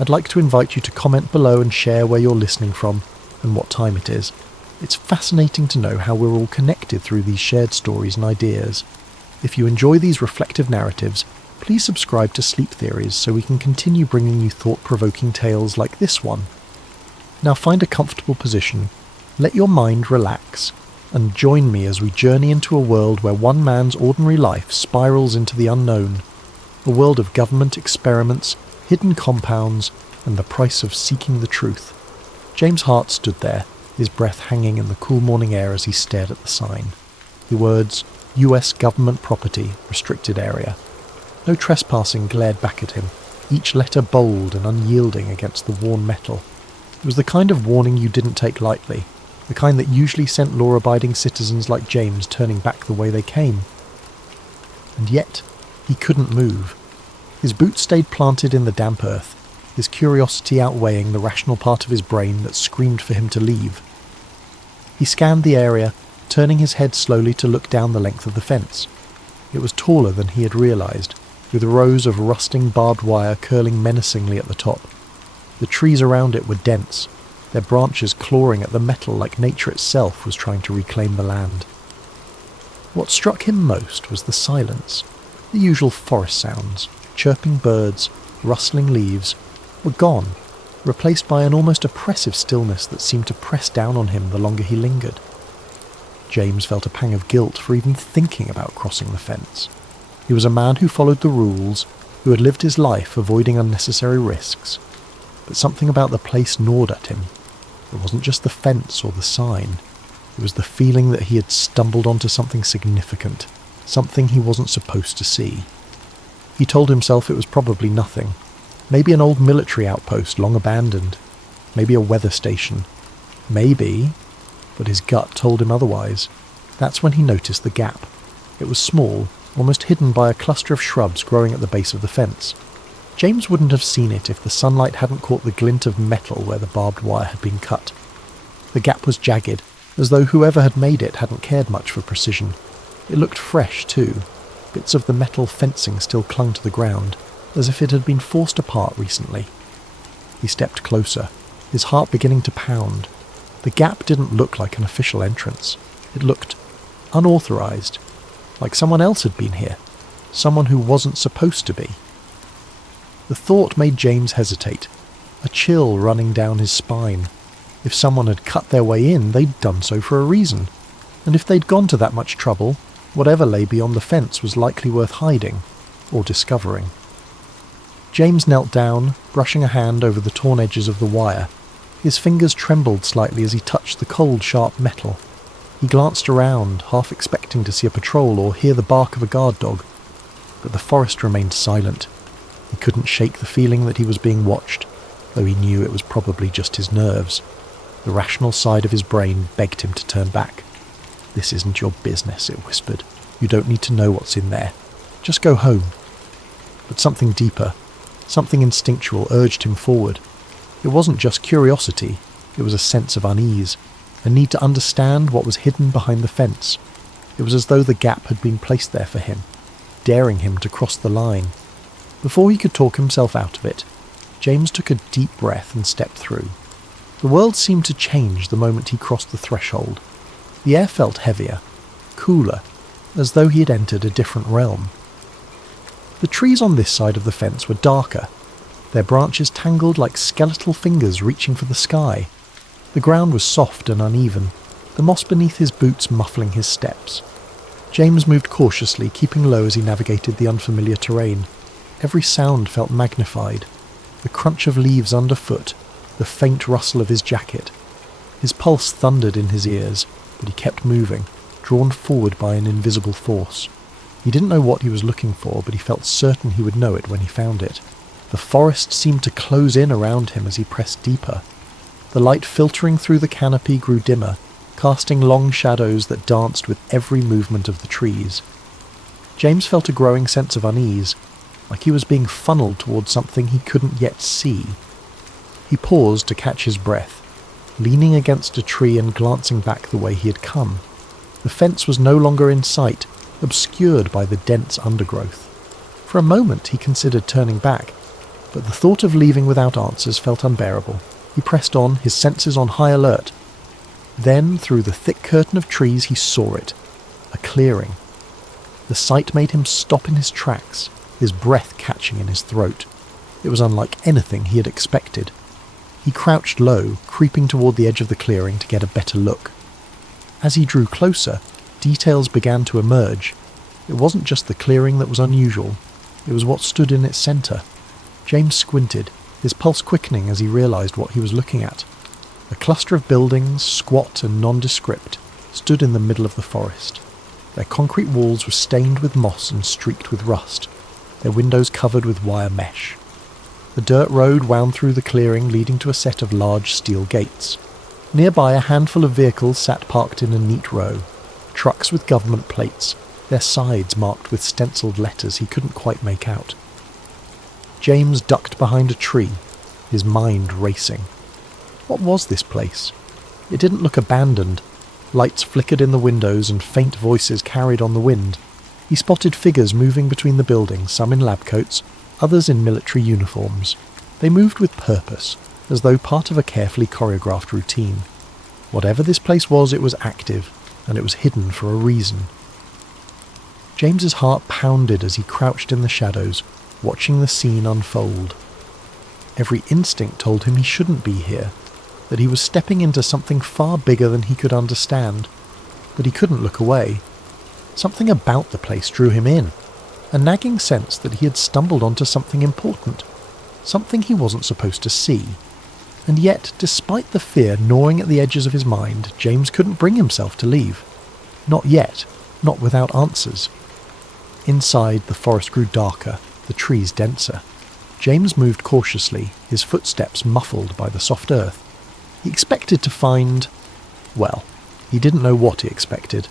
I'd like to invite you to comment below and share where you're listening from and what time it is. It's fascinating to know how we're all connected through these shared stories and ideas. If you enjoy these reflective narratives, please subscribe to Sleep Theories so we can continue bringing you thought-provoking tales like this one. Now find a comfortable position, let your mind relax, and join me as we journey into a world where one man's ordinary life spirals into the unknown, a world of government experiments, hidden compounds, and the price of seeking the truth. James Hart stood there, his breath hanging in the cool morning air as he stared at the sign. The words, US Government Property, Restricted Area. No trespassing glared back at him, each letter bold and unyielding against the worn metal. It was the kind of warning you didn't take lightly, the kind that usually sent law-abiding citizens like James turning back the way they came. And yet, he couldn't move. His boots stayed planted in the damp earth, his curiosity outweighing the rational part of his brain that screamed for him to leave. He scanned the area, turning his head slowly to look down the length of the fence. It was taller than he had realised, with rows of rusting barbed wire curling menacingly at the top. The trees around it were dense, their branches clawing at the metal like nature itself was trying to reclaim the land. What struck him most was the silence. The usual forest sounds, chirping birds, rustling leaves, were gone, replaced by an almost oppressive stillness that seemed to press down on him the longer he lingered. James felt a pang of guilt for even thinking about crossing the fence. He was a man who followed the rules, who had lived his life avoiding unnecessary risks. But something about the place gnawed at him. It wasn't just the fence or the sign. It was the feeling that he had stumbled onto something significant, something he wasn't supposed to see. He told himself it was probably nothing. Maybe an old military outpost long abandoned. Maybe a weather station. Maybe, but his gut told him otherwise. That's when he noticed the gap. It was small, almost hidden by a cluster of shrubs growing at the base of the fence. James wouldn't have seen it if the sunlight hadn't caught the glint of metal where the barbed wire had been cut. The gap was jagged, as though whoever had made it hadn't cared much for precision. It looked fresh, too. Bits of the metal fencing still clung to the ground, as if it had been forced apart recently. He stepped closer, his heart beginning to pound. The gap didn't look like an official entrance. It looked unauthorized, like someone else had been here, someone who wasn't supposed to be. The thought made James hesitate, a chill running down his spine. If someone had cut their way in, they'd done so for a reason, and if they'd gone to that much trouble, whatever lay beyond the fence was likely worth hiding, or discovering. James knelt down, brushing a hand over the torn edges of the wire. His fingers trembled slightly as he touched the cold, sharp metal. He glanced around, half expecting to see a patrol or hear the bark of a guard dog. but the forest remained silent. He couldn't shake the feeling that he was being watched, though he knew it was probably just his nerves. The rational side of his brain begged him to turn back. "This isn't your business," it whispered. "You don't need to know what's in there. Just go home." But something deeper, something instinctual urged him forward. It wasn't just curiosity, it was a sense of unease, a need to understand what was hidden behind the fence. It was as though the gap had been placed there for him, daring him to cross the line. Before he could talk himself out of it, James took a deep breath and stepped through. The world seemed to change the moment he crossed the threshold. The air felt heavier, cooler, as though he had entered a different realm. The trees on this side of the fence were darker, their branches tangled like skeletal fingers reaching for the sky. The ground was soft and uneven, the moss beneath his boots muffling his steps. James moved cautiously, keeping low as he navigated the unfamiliar terrain. Every sound felt magnified. The crunch of leaves underfoot, the faint rustle of his jacket. His pulse thundered in his ears, but he kept moving, drawn forward by an invisible force. He didn't know what he was looking for, but he felt certain he would know it when he found it. The forest seemed to close in around him as he pressed deeper. The light filtering through the canopy grew dimmer, casting long shadows that danced with every movement of the trees. James felt a growing sense of unease, like he was being funneled towards something he couldn't yet see. He paused to catch his breath, leaning against a tree and glancing back the way he had come. The fence was no longer in sight, obscured by the dense undergrowth. For a moment he considered turning back, but the thought of leaving without answers felt unbearable. He pressed on, his senses on high alert. Then, through the thick curtain of trees, he saw it. A clearing. The sight made him stop in his tracks, his breath catching in his throat. It was unlike anything he had expected. He crouched low, creeping toward the edge of the clearing to get a better look. As he drew closer, details began to emerge. It wasn't just the clearing that was unusual, it was what stood in its centre. James squinted, his pulse quickening as he realised what he was looking at. A cluster of buildings, squat and nondescript, stood in the middle of the forest. Their concrete walls were stained with moss and streaked with rust, their windows covered with wire mesh. The dirt road wound through the clearing, leading to a set of large steel gates. Nearby, a handful of vehicles sat parked in a neat row, trucks with government plates, their sides marked with stenciled letters he couldn't quite make out. James ducked behind a tree, his mind racing. What was this place? It didn't look abandoned. Lights flickered in the windows and faint voices carried on the wind. He spotted figures moving between the buildings, some in lab coats, others in military uniforms. They moved with purpose, as though part of a carefully choreographed routine. Whatever this place was, it was active, and it was hidden for a reason. James's heart pounded as he crouched in the shadows, watching the scene unfold. Every instinct told him he shouldn't be here, that he was stepping into something far bigger than he could understand, but he couldn't look away. Something about the place drew him in, a nagging sense that he had stumbled onto something important, something he wasn't supposed to see. And yet, despite the fear gnawing at the edges of his mind, James couldn't bring himself to leave. Not yet, not without answers. Inside, the forest grew darker, the trees denser. James moved cautiously, his footsteps muffled by the soft earth. He expected to find... well, he didn't know what he expected.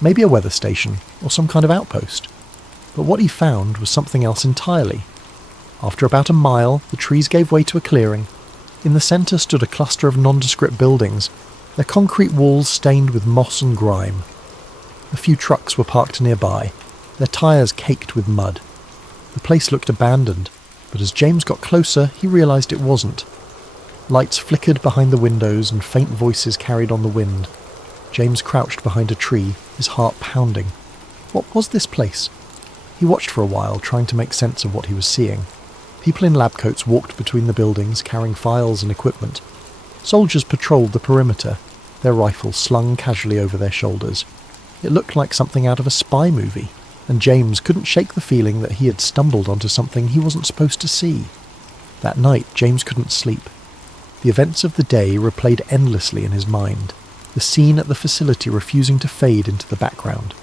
Maybe a weather station, or some kind of outpost. But what he found was something else entirely. After about a mile, the trees gave way to a clearing. In the centre stood a cluster of nondescript buildings, their concrete walls stained with moss and grime. A few trucks were parked nearby, their tyres caked with mud. The place looked abandoned, but as James got closer, he realised it wasn't. Lights flickered behind the windows and faint voices carried on the wind. James crouched behind a tree, his heart pounding. What was this place? He watched for a while, trying to make sense of what he was seeing. People in lab coats walked between the buildings, carrying files and equipment. Soldiers patrolled the perimeter, their rifles slung casually over their shoulders. It looked like something out of a spy movie, and James couldn't shake the feeling that he had stumbled onto something he wasn't supposed to see. That night, James couldn't sleep. The events of the day replayed endlessly in his mind, the scene at the facility refusing to fade into the background.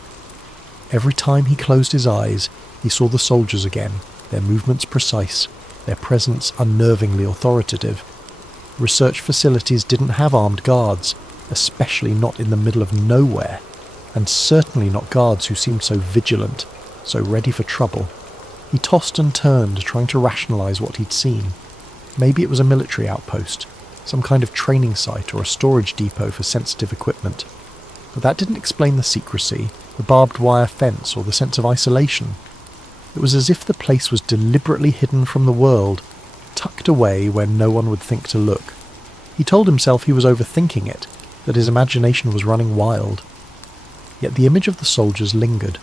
Every time he closed his eyes, He saw the soldiers again, their movements precise, their presence unnervingly authoritative. Research facilities didn't have armed guards, especially not in the middle of nowhere, and certainly not guards who seemed so vigilant, so ready for trouble. He tossed and turned, trying to rationalise what he'd seen. Maybe it was a military outpost, some kind of training site or a storage depot for sensitive equipment. But that didn't explain the secrecy, the barbed wire fence, or the sense of isolation. It was as if the place was deliberately hidden from the world, tucked away where no one would think to look. He told himself he was overthinking it, that his imagination was running wild. Yet the image of the soldiers lingered,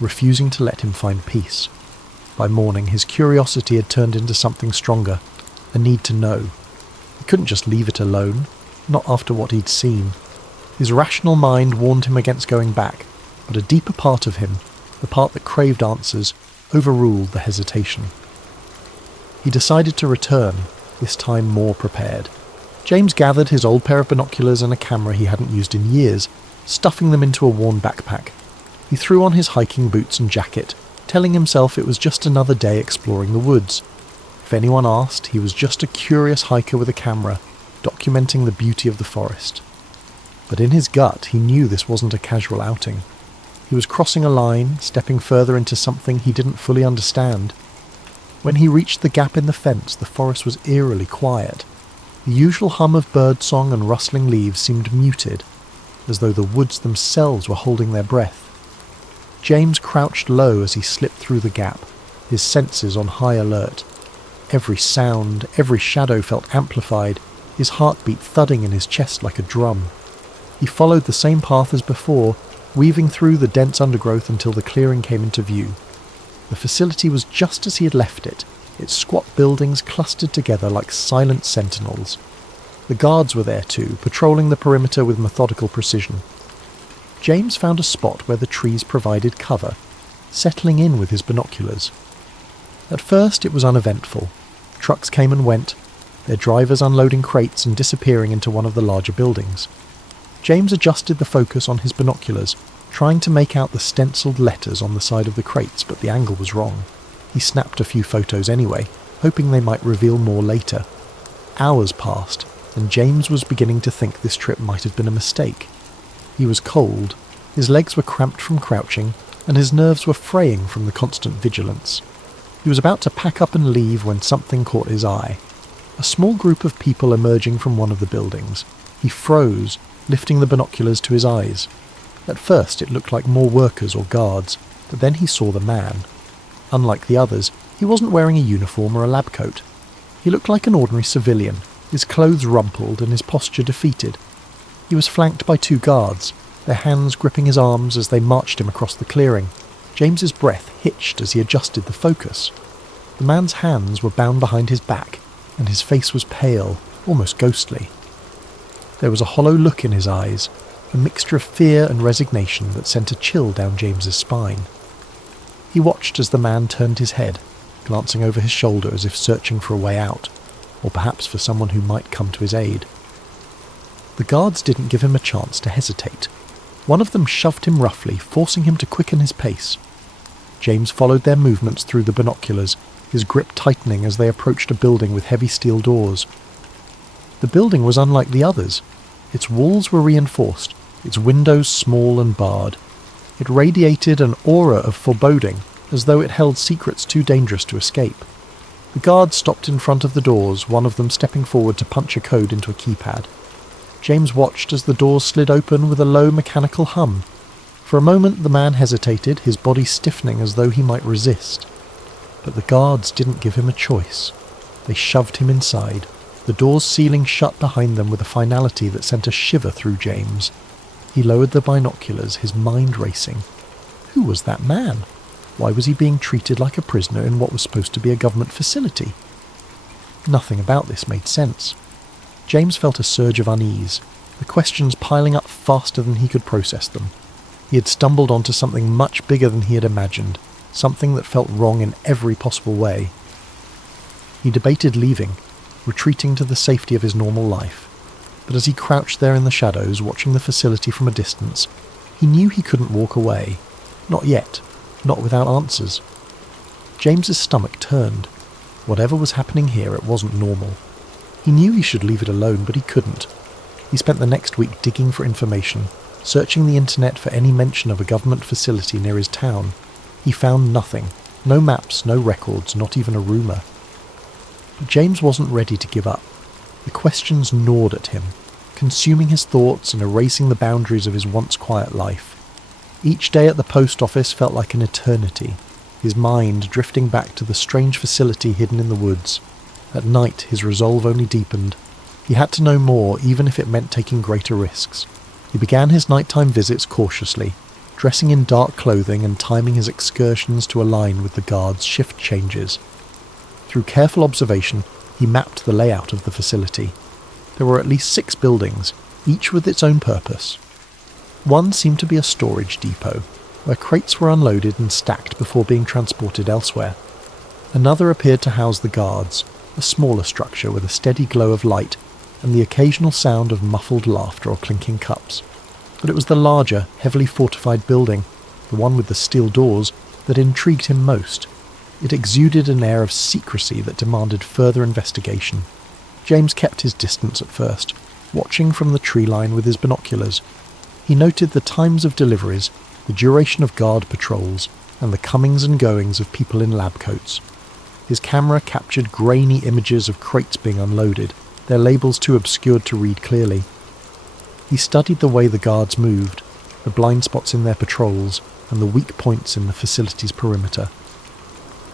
refusing to let him find peace. By morning, his curiosity had turned into something stronger, a need to know. He couldn't just leave it alone, not after what he'd seen. His rational mind warned him against going back, but a deeper part of him, the part that craved answers, overruled the hesitation. He decided to return, this time more prepared. James gathered his old pair of binoculars and a camera he hadn't used in years, stuffing them into a worn backpack. He threw on his hiking boots and jacket, telling himself it was just another day exploring the woods. If anyone asked, he was just a curious hiker with a camera, documenting the beauty of the forest. But in his gut, he knew this wasn't a casual outing. He was crossing a line, stepping further into something he didn't fully understand. When he reached the gap in the fence, the forest was eerily quiet. The usual hum of birdsong and rustling leaves seemed muted, as though the woods themselves were holding their breath. James crouched low as he slipped through the gap, his senses on high alert. Every sound, every shadow felt amplified, his heartbeat thudding in his chest like a drum. He followed the same path as before, weaving through the dense undergrowth until the clearing came into view. The facility was just as he had left it, its squat buildings clustered together like silent sentinels. The guards were there too, patrolling the perimeter with methodical precision. James found a spot where the trees provided cover, settling in with his binoculars. At first it was uneventful. Trucks came and went, their drivers unloading crates and disappearing into one of the larger buildings. James adjusted the focus on his binoculars, trying to make out the stenciled letters on the side of the crates, but the angle was wrong. He snapped a few photos anyway, hoping they might reveal more later. Hours passed, and James was beginning to think this trip might have been a mistake. He was cold, his legs were cramped from crouching, and his nerves were fraying from the constant vigilance. He was about to pack up and leave when something caught his eye. A small group of people emerging from one of the buildings. He froze, lifting the binoculars to his eyes. At first it looked like more workers or guards, but then he saw the man. Unlike the others, he wasn't wearing a uniform or a lab coat. He looked like an ordinary civilian, his clothes rumpled and his posture defeated. He was flanked by two guards, their hands gripping his arms as they marched him across the clearing. James's breath hitched as he adjusted the focus. The man's hands were bound behind his back, and his face was pale, almost ghostly. There was a hollow look in his eyes, a mixture of fear and resignation that sent a chill down James's spine. He watched as the man turned his head, glancing over his shoulder as if searching for a way out, or perhaps for someone who might come to his aid. The guards didn't give him a chance to hesitate. One of them shoved him roughly, forcing him to quicken his pace. James followed their movements through the binoculars, his grip tightening as they approached a building with heavy steel doors. The building was unlike the others. Its walls were reinforced, its windows small and barred. It radiated an aura of foreboding, as though it held secrets too dangerous to escape. The guards stopped in front of the doors, one of them stepping forward to punch a code into a keypad. James watched as the doors slid open with a low mechanical hum. For a moment the man hesitated, his body stiffening as though he might resist. But the guards didn't give him a choice. They shoved him inside, the doors sealing shut behind them with a finality that sent a shiver through James. He lowered the binoculars, his mind racing. Who was that man? Why was he being treated like a prisoner in what was supposed to be a government facility? Nothing about this made sense. James felt a surge of unease, the questions piling up faster than he could process them. He had stumbled onto something much bigger than he had imagined, something that felt wrong in every possible way. He debated leaving, retreating to the safety of his normal life, but as he crouched there in the shadows, watching the facility from a distance, he knew he couldn't walk away. Not yet, not without answers. James's stomach turned. Whatever was happening here, it wasn't normal. He knew he should leave it alone, but he couldn't. He spent the next week digging for information, searching the internet for any mention of a government facility near his town. He found nothing. No maps, no records, not even a rumour. But James wasn't ready to give up. The questions gnawed at him, consuming his thoughts and erasing the boundaries of his once quiet life. Each day at the post office felt like an eternity, his mind drifting back to the strange facility hidden in the woods. At night, his resolve only deepened. He had to know more, even if it meant taking greater risks. He began his nighttime visits cautiously, dressing in dark clothing and timing his excursions to align with the guards' shift changes. Through careful observation, he mapped the layout of the facility. There were at least 6 buildings, each with its own purpose. One seemed to be a storage depot, where crates were unloaded and stacked before being transported elsewhere. Another appeared to house the guards, a smaller structure with a steady glow of light and the occasional sound of muffled laughter or clinking cups. But it was the larger, heavily fortified building, the one with the steel doors, that intrigued him most. It exuded an air of secrecy that demanded further investigation. James kept his distance at first, watching from the tree line with his binoculars. He noted the times of deliveries, the duration of guard patrols, and the comings and goings of people in lab coats. His camera captured grainy images of crates being unloaded, their labels too obscured to read clearly. He studied the way the guards moved, the blind spots in their patrols, and the weak points in the facility's perimeter.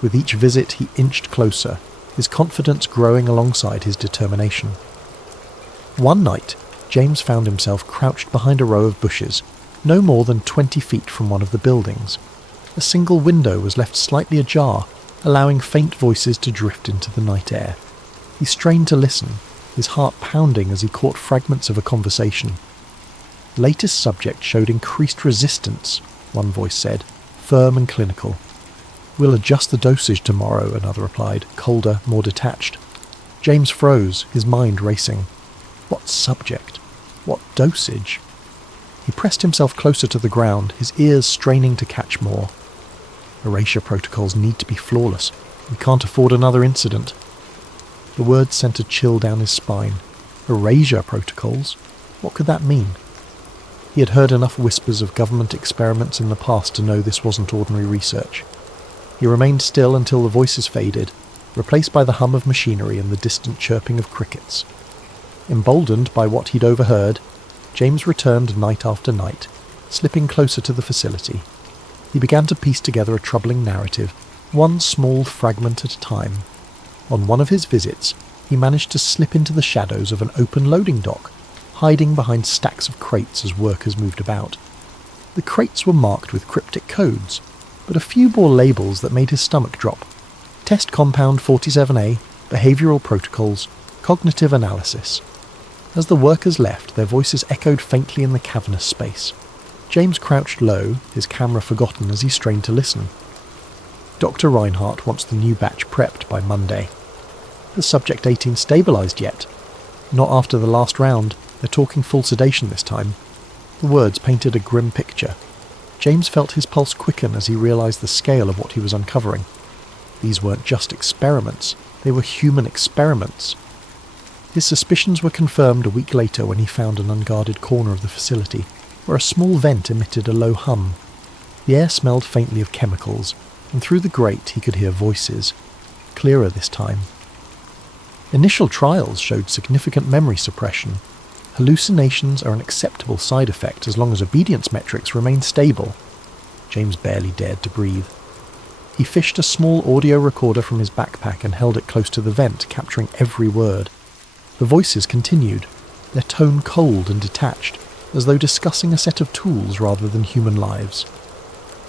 With each visit he inched closer, his confidence growing alongside his determination. One night, James found himself crouched behind a row of bushes, no more than 20 feet from one of the buildings. A single window was left slightly ajar, allowing faint voices to drift into the night air. He strained to listen, his heart pounding as he caught fragments of a conversation. Latest subject showed increased resistance, one voice said, firm and clinical. We'll adjust the dosage tomorrow, another replied, colder, more detached. James froze, his mind racing. What subject? What dosage? He pressed himself closer to the ground, his ears straining to catch more. Erasure protocols need to be flawless. We can't afford another incident. The words sent a chill down his spine. Erasure protocols? What could that mean? He had heard enough whispers of government experiments in the past to know this wasn't ordinary research. He remained still until the voices faded, replaced by the hum of machinery and the distant chirping of crickets. Emboldened by what he'd overheard, James returned night after night, slipping closer to the facility. He began to piece together a troubling narrative, one small fragment at a time. On one of his visits, he managed to slip into the shadows of an open loading dock, hiding behind stacks of crates as workers moved about. The crates were marked with cryptic codes, but a few bore labels that made his stomach drop. Test Compound 47A, Behavioural Protocols, Cognitive Analysis. As the workers left, their voices echoed faintly in the cavernous space. James crouched low, his camera forgotten as he strained to listen. Dr. Reinhardt wants the new batch prepped by Monday. Has Subject 18 stabilised yet? Not after the last round. They're talking full sedation this time. The words painted a grim picture. James felt his pulse quicken as he realised the scale of what he was uncovering. These weren't just experiments. They were human experiments. His suspicions were confirmed a week later when he found an unguarded corner of the facility, where a small vent emitted a low hum. The air smelled faintly of chemicals, and through the grate he could hear voices, clearer this time. Initial trials showed significant memory suppression. Hallucinations are an acceptable side effect as long as obedience metrics remain stable. James barely dared to breathe. He fished a small audio recorder from his backpack and held it close to the vent, capturing every word. The voices continued, their tone cold and detached, as though discussing a set of tools rather than human lives.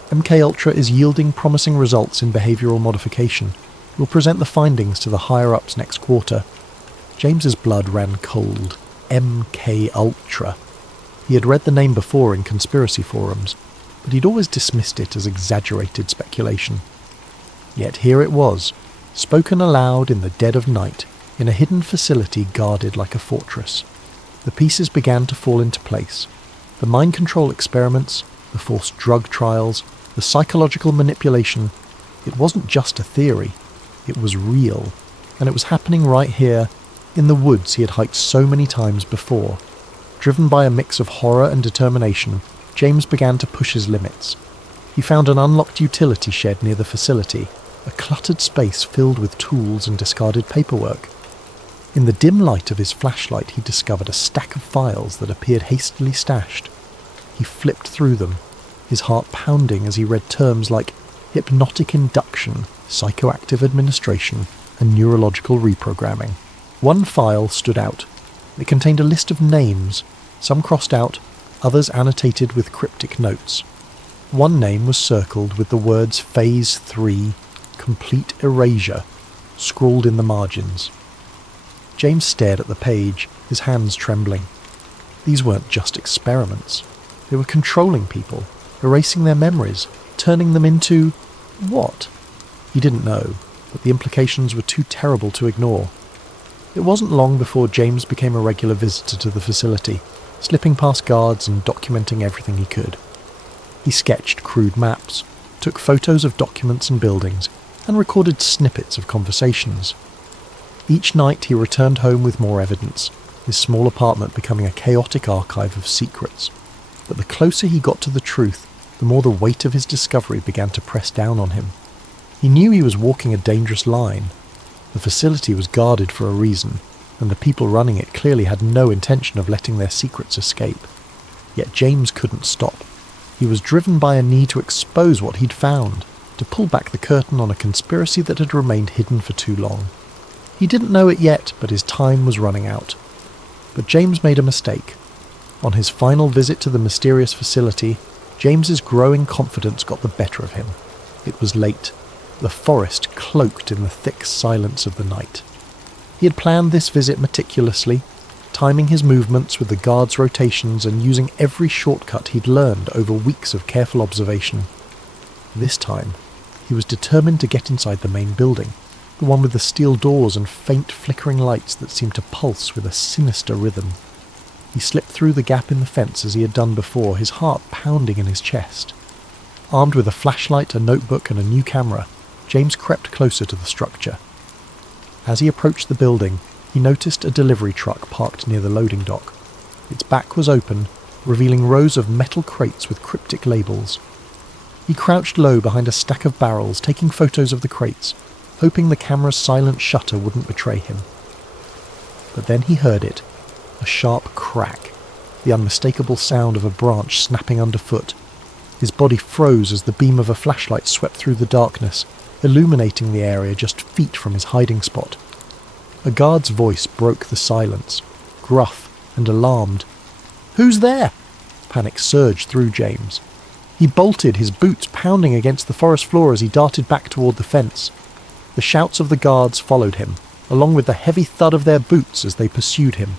MK Ultra is yielding promising results in behavioural modification. We'll present the findings to the higher-ups next quarter. James's blood ran cold. MK Ultra. He had read the name before in conspiracy forums, but he'd always dismissed it as exaggerated speculation. Yet here it was, spoken aloud in the dead of night, in a hidden facility guarded like a fortress. The pieces began to fall into place. The mind control experiments, the forced drug trials, the psychological manipulation, It wasn't just a theory, it was real, and it was happening right here, in the woods he had hiked so many times before. Driven by a mix of horror and determination, James began to push his limits. He found an unlocked utility shed near the facility, a cluttered space filled with tools and discarded paperwork. In the dim light of his flashlight, he discovered a stack of files that appeared hastily stashed. He flipped through them, his heart pounding as he read terms like hypnotic induction, psychoactive administration, and neurological reprogramming. One file stood out. It contained a list of names, some crossed out, others annotated with cryptic notes. One name was circled with the words Phase 3, Complete Erasure, scrawled in the margins. James stared at the page, his hands trembling. These weren't just experiments. They were controlling people, erasing their memories, turning them into... what? He didn't know, but the implications were too terrible to ignore. It wasn't long before James became a regular visitor to the facility, slipping past guards and documenting everything he could. He sketched crude maps, took photos of documents and buildings, and recorded snippets of conversations. Each night he returned home with more evidence, his small apartment becoming a chaotic archive of secrets. But the closer he got to the truth, the more the weight of his discovery began to press down on him. He knew he was walking a dangerous line. The facility was guarded for a reason, and the people running it clearly had no intention of letting their secrets escape. Yet James couldn't stop. He was driven by a need to expose what he'd found, to pull back the curtain on a conspiracy that had remained hidden for too long. He didn't know it yet, but his time was running out. But James made a mistake. On his final visit to the mysterious facility, James's growing confidence got the better of him. It was late, the forest cloaked in the thick silence of the night. He had planned this visit meticulously, timing his movements with the guards' rotations and using every shortcut he'd learned over weeks of careful observation. This time, he was determined to get inside the main building, the one with the steel doors and faint flickering lights that seemed to pulse with a sinister rhythm. He slipped through the gap in the fence as he had done before, his heart pounding in his chest. Armed with a flashlight, a notebook, and a new camera, James crept closer to the structure. As he approached the building, he noticed a delivery truck parked near the loading dock. Its back was open, revealing rows of metal crates with cryptic labels. He crouched low behind a stack of barrels, taking photos of the crates, hoping the camera's silent shutter wouldn't betray him. But then he heard it, a sharp crack, the unmistakable sound of a branch snapping underfoot. His body froze as the beam of a flashlight swept through the darkness, illuminating the area just feet from his hiding spot. A guard's voice broke the silence, gruff and alarmed. "Who's there?" Panic surged through James. He bolted, his boots pounding against the forest floor as he darted back toward the fence. The shouts of the guards followed him, along with the heavy thud of their boots as they pursued him.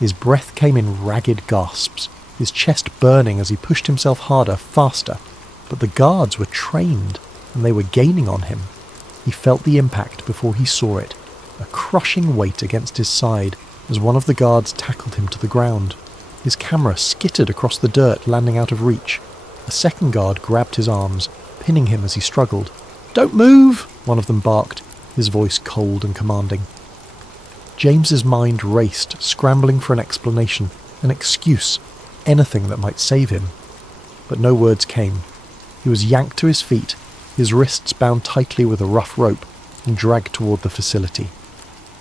His breath came in ragged gasps, his chest burning as he pushed himself harder, faster. But the guards were trained, and they were gaining on him. He felt the impact before he saw it, a crushing weight against his side as one of the guards tackled him to the ground. His camera skittered across the dirt, landing out of reach. A second guard grabbed his arms, pinning him as he struggled. "Don't move!" one of them barked, his voice cold and commanding. James's mind raced, scrambling for an explanation, an excuse, anything that might save him. But no words came. He was yanked to his feet, his wrists bound tightly with a rough rope, and dragged toward the facility.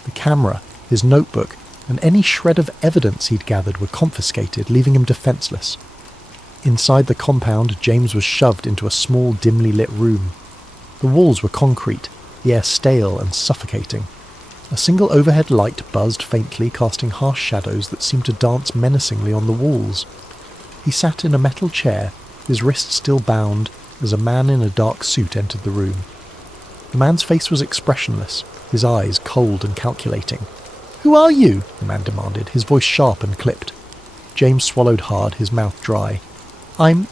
The camera, his notebook, and any shred of evidence he'd gathered were confiscated, leaving him defenseless. Inside the compound, James was shoved into a small, dimly lit room. The walls were concrete, the air stale and suffocating. A single overhead light buzzed faintly, casting harsh shadows that seemed to dance menacingly on the walls. He sat in a metal chair, his wrists still bound, as a man in a dark suit entered the room. The man's face was expressionless, his eyes cold and calculating. "Who are you?" the man demanded, his voice sharp and clipped. James swallowed hard, his mouth dry. I'm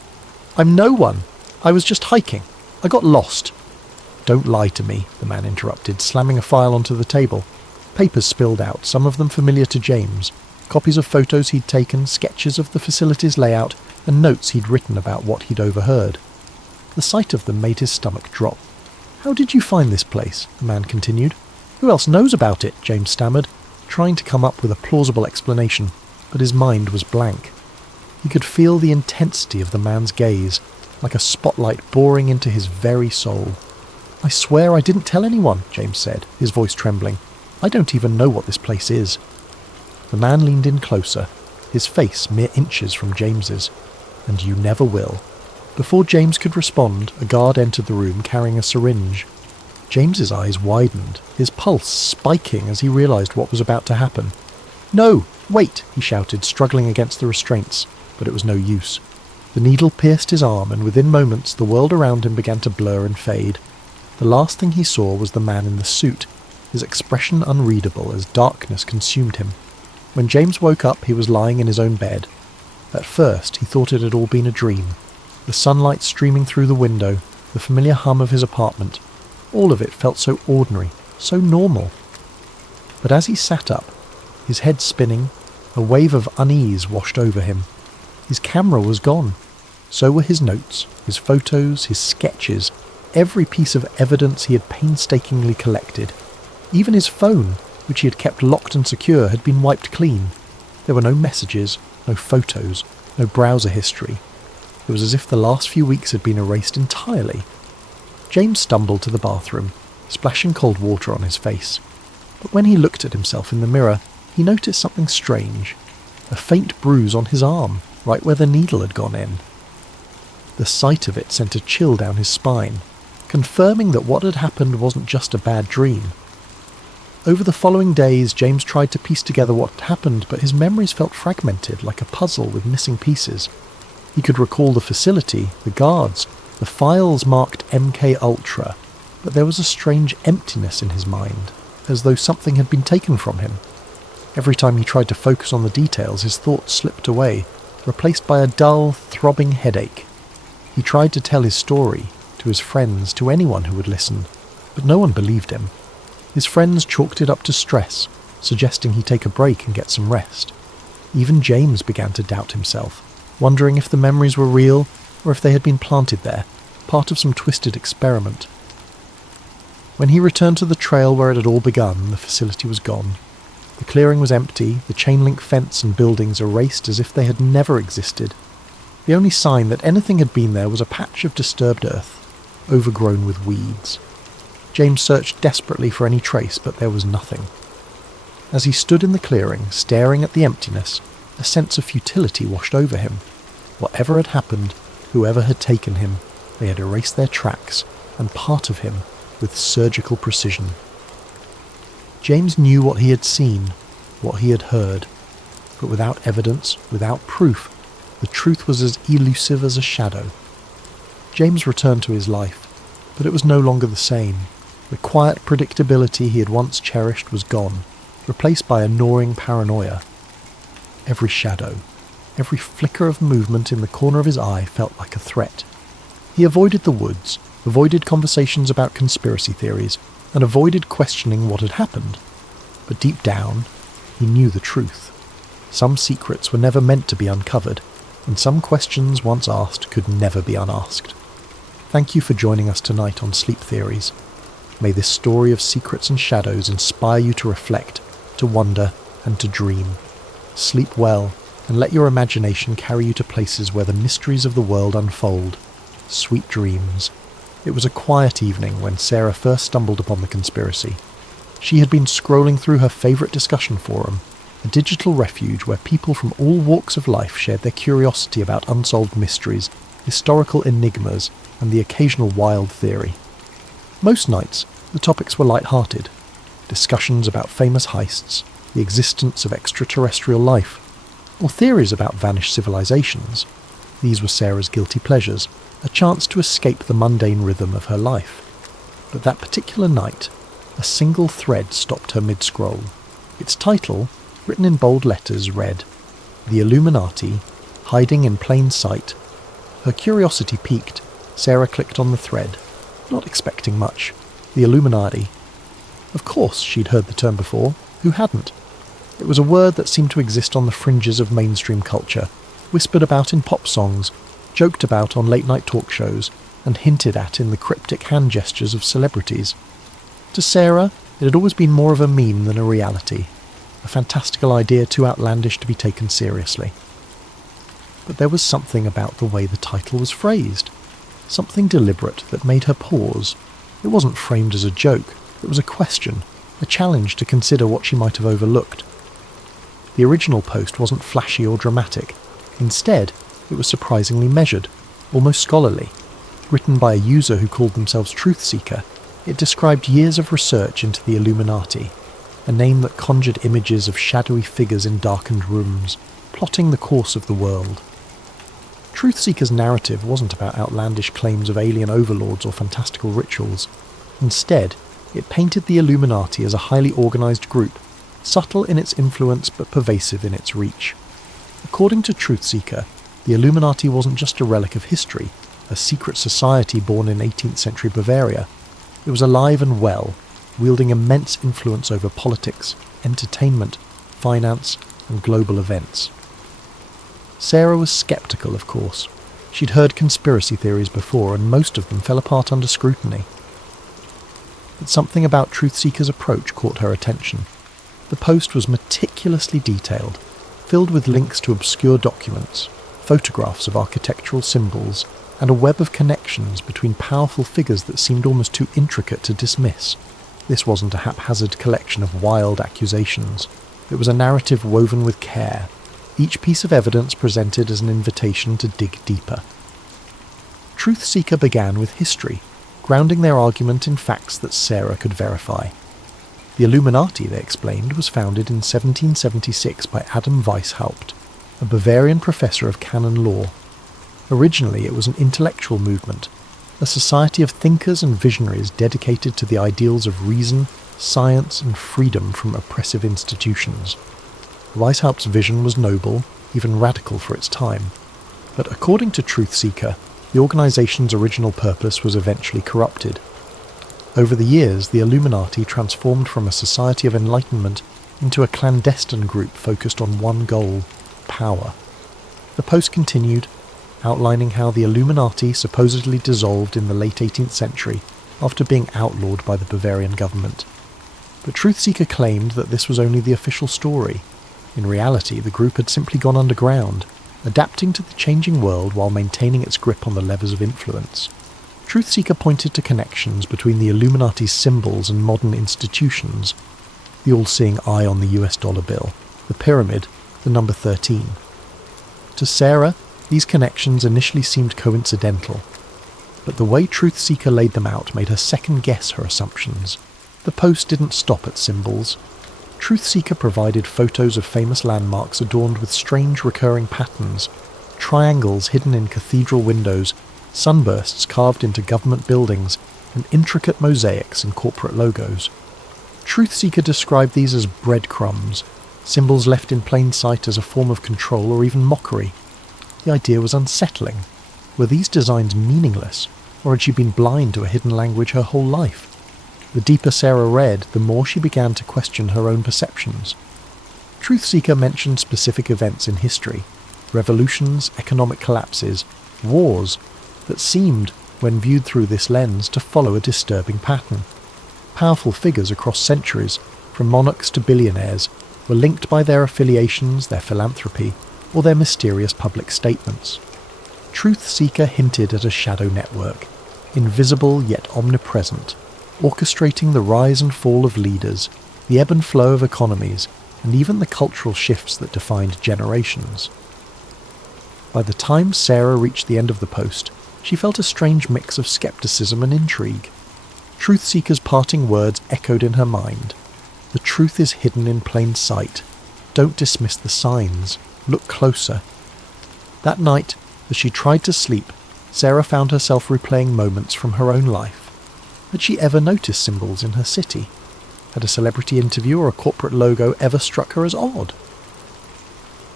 no one. I was just hiking. I got lost." "Don't lie to me," the man interrupted, slamming a file onto the table. Papers spilled out, some of them familiar to James. Copies of photos he'd taken, sketches of the facility's layout, and notes he'd written about what he'd overheard. The sight of them made his stomach drop. "How did you find this place?" the man continued. "Who else knows about it?" James stammered, trying to come up with a plausible explanation, but his mind was blank. He could feel the intensity of the man's gaze, like a spotlight boring into his very soul. "I swear I didn't tell anyone," James said, his voice trembling. "I don't even know what this place is." The man leaned in closer, his face mere inches from James's. "And you never will." Before James could respond, a guard entered the room carrying a syringe. James's eyes widened, his pulse spiking as he realized what was about to happen. "No! Wait!" he shouted, struggling against the restraints, but it was no use. The needle pierced his arm, and within moments the world around him began to blur and fade. The last thing he saw was the man in the suit, his expression unreadable as darkness consumed him. When James woke up, he was lying in his own bed. At first, he thought it had all been a dream. The sunlight streaming through the window, the familiar hum of his apartment, all of it felt so ordinary, so normal. But as he sat up, his head spinning, a wave of unease washed over him. His camera was gone. So were his notes, his photos, his sketches, every piece of evidence he had painstakingly collected. Even his phone, which he had kept locked and secure, had been wiped clean. There were no messages, no photos, no browser history. It was as if the last few weeks had been erased entirely. James stumbled to the bathroom, splashing cold water on his face. But when he looked at himself in the mirror, he noticed something strange. A faint bruise on his arm, right where the needle had gone in. The sight of it sent a chill down his spine, confirming that what had happened wasn't just a bad dream. Over the following days, James tried to piece together what had happened, but his memories felt fragmented, like a puzzle with missing pieces. He could recall the facility, the guards, the files marked MK Ultra, but there was a strange emptiness in his mind, as though something had been taken from him. Every time he tried to focus on the details, his thoughts slipped away, replaced by a dull, throbbing headache. He tried to tell his story, to his friends, to anyone who would listen, but no one believed him. His friends chalked it up to stress, suggesting he take a break and get some rest. Even James began to doubt himself, wondering if the memories were real or if they had been planted there, part of some twisted experiment. When he returned to the trail where it had all begun, the facility was gone. The clearing was empty, the chain-link fence and buildings erased as if they had never existed. The only sign that anything had been there was a patch of disturbed earth, overgrown with weeds. James searched desperately for any trace, but there was nothing. As he stood in the clearing, staring at the emptiness, a sense of futility washed over him. Whatever had happened, whoever had taken him, they had erased their tracks and part of him with surgical precision. James knew what he had seen, what he had heard, but without evidence, without proof, the truth was as elusive as a shadow. James returned to his life, but it was no longer the same. The quiet predictability he had once cherished was gone, replaced by a gnawing paranoia. Every shadow, every flicker of movement in the corner of his eye felt like a threat. He avoided the woods, avoided conversations about conspiracy theories, and avoided questioning what had happened. But deep down, he knew the truth. Some secrets were never meant to be uncovered, and some questions once asked could never be unasked. Thank you for joining us tonight on Sleep Theories. May this story of secrets and shadows inspire you to reflect, to wonder, and to dream. Sleep well, and let your imagination carry you to places where the mysteries of the world unfold. Sweet dreams. It was a quiet evening when Sarah first stumbled upon the conspiracy. She had been scrolling through her favourite discussion forum, a digital refuge where people from all walks of life shared their curiosity about unsolved mysteries, historical enigmas, and the occasional wild theory. Most nights, the topics were light-hearted. Discussions about famous heists, the existence of extraterrestrial life, or theories about vanished civilizations. These were Sarah's guilty pleasures, a chance to escape the mundane rhythm of her life. But that particular night, a single thread stopped her mid-scroll. Its title, written in bold letters, read, "The Illuminati, Hiding in Plain Sight." Her curiosity piqued. Sarah clicked on the thread, not expecting much. The Illuminati. Of course she'd heard the term before. Who hadn't? It was a word that seemed to exist on the fringes of mainstream culture, whispered about in pop songs, joked about on late-night talk shows, and hinted at in the cryptic hand gestures of celebrities. To Sarah, it had always been more of a meme than a reality, a fantastical idea too outlandish to be taken seriously. But there was something about the way the title was phrased, something deliberate that made her pause. It wasn't framed as a joke, it was a question, a challenge to consider what she might have overlooked. The original post wasn't flashy or dramatic. Instead, it was surprisingly measured, almost scholarly. Written by a user who called themselves Truth Seeker, it described years of research into the Illuminati, a name that conjured images of shadowy figures in darkened rooms, plotting the course of the world. Truth Seeker's narrative wasn't about outlandish claims of alien overlords or fantastical rituals. Instead, it painted the Illuminati as a highly organised group, subtle in its influence but pervasive in its reach. According to Truth Seeker, the Illuminati wasn't just a relic of history, a secret society born in 18th century Bavaria. It was alive and well, wielding immense influence over politics, entertainment, finance, and global events. Sarah was sceptical, of course. She'd heard conspiracy theories before, and most of them fell apart under scrutiny. But something about Truth Seeker's approach caught her attention. The post was meticulously detailed, filled with links to obscure documents, photographs of architectural symbols, and a web of connections between powerful figures that seemed almost too intricate to dismiss. This wasn't a haphazard collection of wild accusations. It was a narrative woven with care, each piece of evidence presented as an invitation to dig deeper. Truth Seeker began with history, grounding their argument in facts that Sarah could verify. The Illuminati, they explained, was founded in 1776 by Adam Weishaupt, a Bavarian professor of canon law. Originally, it was an intellectual movement, a society of thinkers and visionaries dedicated to the ideals of reason, science, and freedom from oppressive institutions. Weishaupt's vision was noble, even radical for its time. But according to Truth Seeker, the organization's original purpose was eventually corrupted. Over the years, the Illuminati transformed from a society of enlightenment into a clandestine group focused on one goal: power. The post continued, outlining how the Illuminati supposedly dissolved in the late 18th century after being outlawed by the Bavarian government. But Truth Seeker claimed that this was only the official story. In reality, the group had simply gone underground, adapting to the changing world while maintaining its grip on the levers of influence. Truth Seeker pointed to connections between the Illuminati's symbols and modern institutions: the all-seeing eye on the US dollar bill, the pyramid, the number 13. To Sarah, these connections initially seemed coincidental, but the way Truth Seeker laid them out made her second-guess her assumptions. The post didn't stop at symbols. Truth Seeker provided photos of famous landmarks adorned with strange recurring patterns, triangles hidden in cathedral windows, sunbursts carved into government buildings, and intricate mosaics in corporate logos. Truth Seeker described these as breadcrumbs, symbols left in plain sight as a form of control or even mockery. The idea was unsettling. Were these designs meaningless, or had she been blind to a hidden language her whole life? The deeper Sarah read, the more she began to question her own perceptions. Truth Seeker mentioned specific events in history, revolutions, economic collapses, wars, that seemed, when viewed through this lens, to follow a disturbing pattern. Powerful figures across centuries, from monarchs to billionaires, were linked by their affiliations, their philanthropy, or their mysterious public statements. Truth Seeker hinted at a shadow network, invisible yet omnipresent, orchestrating the rise and fall of leaders, the ebb and flow of economies, and even the cultural shifts that defined generations. By the time Sarah reached the end of the post, she felt a strange mix of skepticism and intrigue. Truth Seeker's parting words echoed in her mind. The truth is hidden in plain sight. Don't dismiss the signs. Look closer. That night, as she tried to sleep, Sarah found herself replaying moments from her own life. Had she ever noticed symbols in her city? Had a celebrity interview or a corporate logo ever struck her as odd?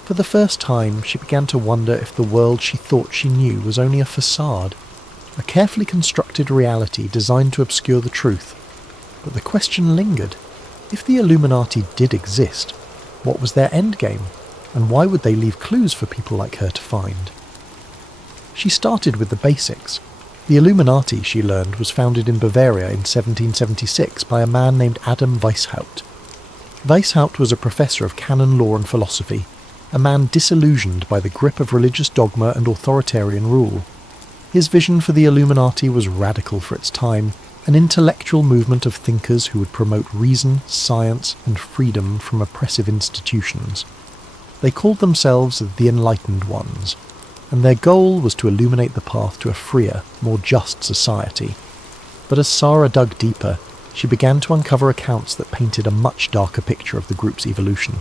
For the first time, she began to wonder if the world she thought she knew was only a facade, a carefully constructed reality designed to obscure the truth. But the question lingered. If the Illuminati did exist, what was their endgame? And why would they leave clues for people like her to find? She started with the basics. The Illuminati, she learned, was founded in Bavaria in 1776 by a man named Adam Weishaupt. Weishaupt was a professor of canon law and philosophy, a man disillusioned by the grip of religious dogma and authoritarian rule. His vision for the Illuminati was radical for its time, an intellectual movement of thinkers who would promote reason, science, and freedom from oppressive institutions. They called themselves the Enlightened Ones, and their goal was to illuminate the path to a freer, more just society. But as Sarah dug deeper, she began to uncover accounts that painted a much darker picture of the group's evolution.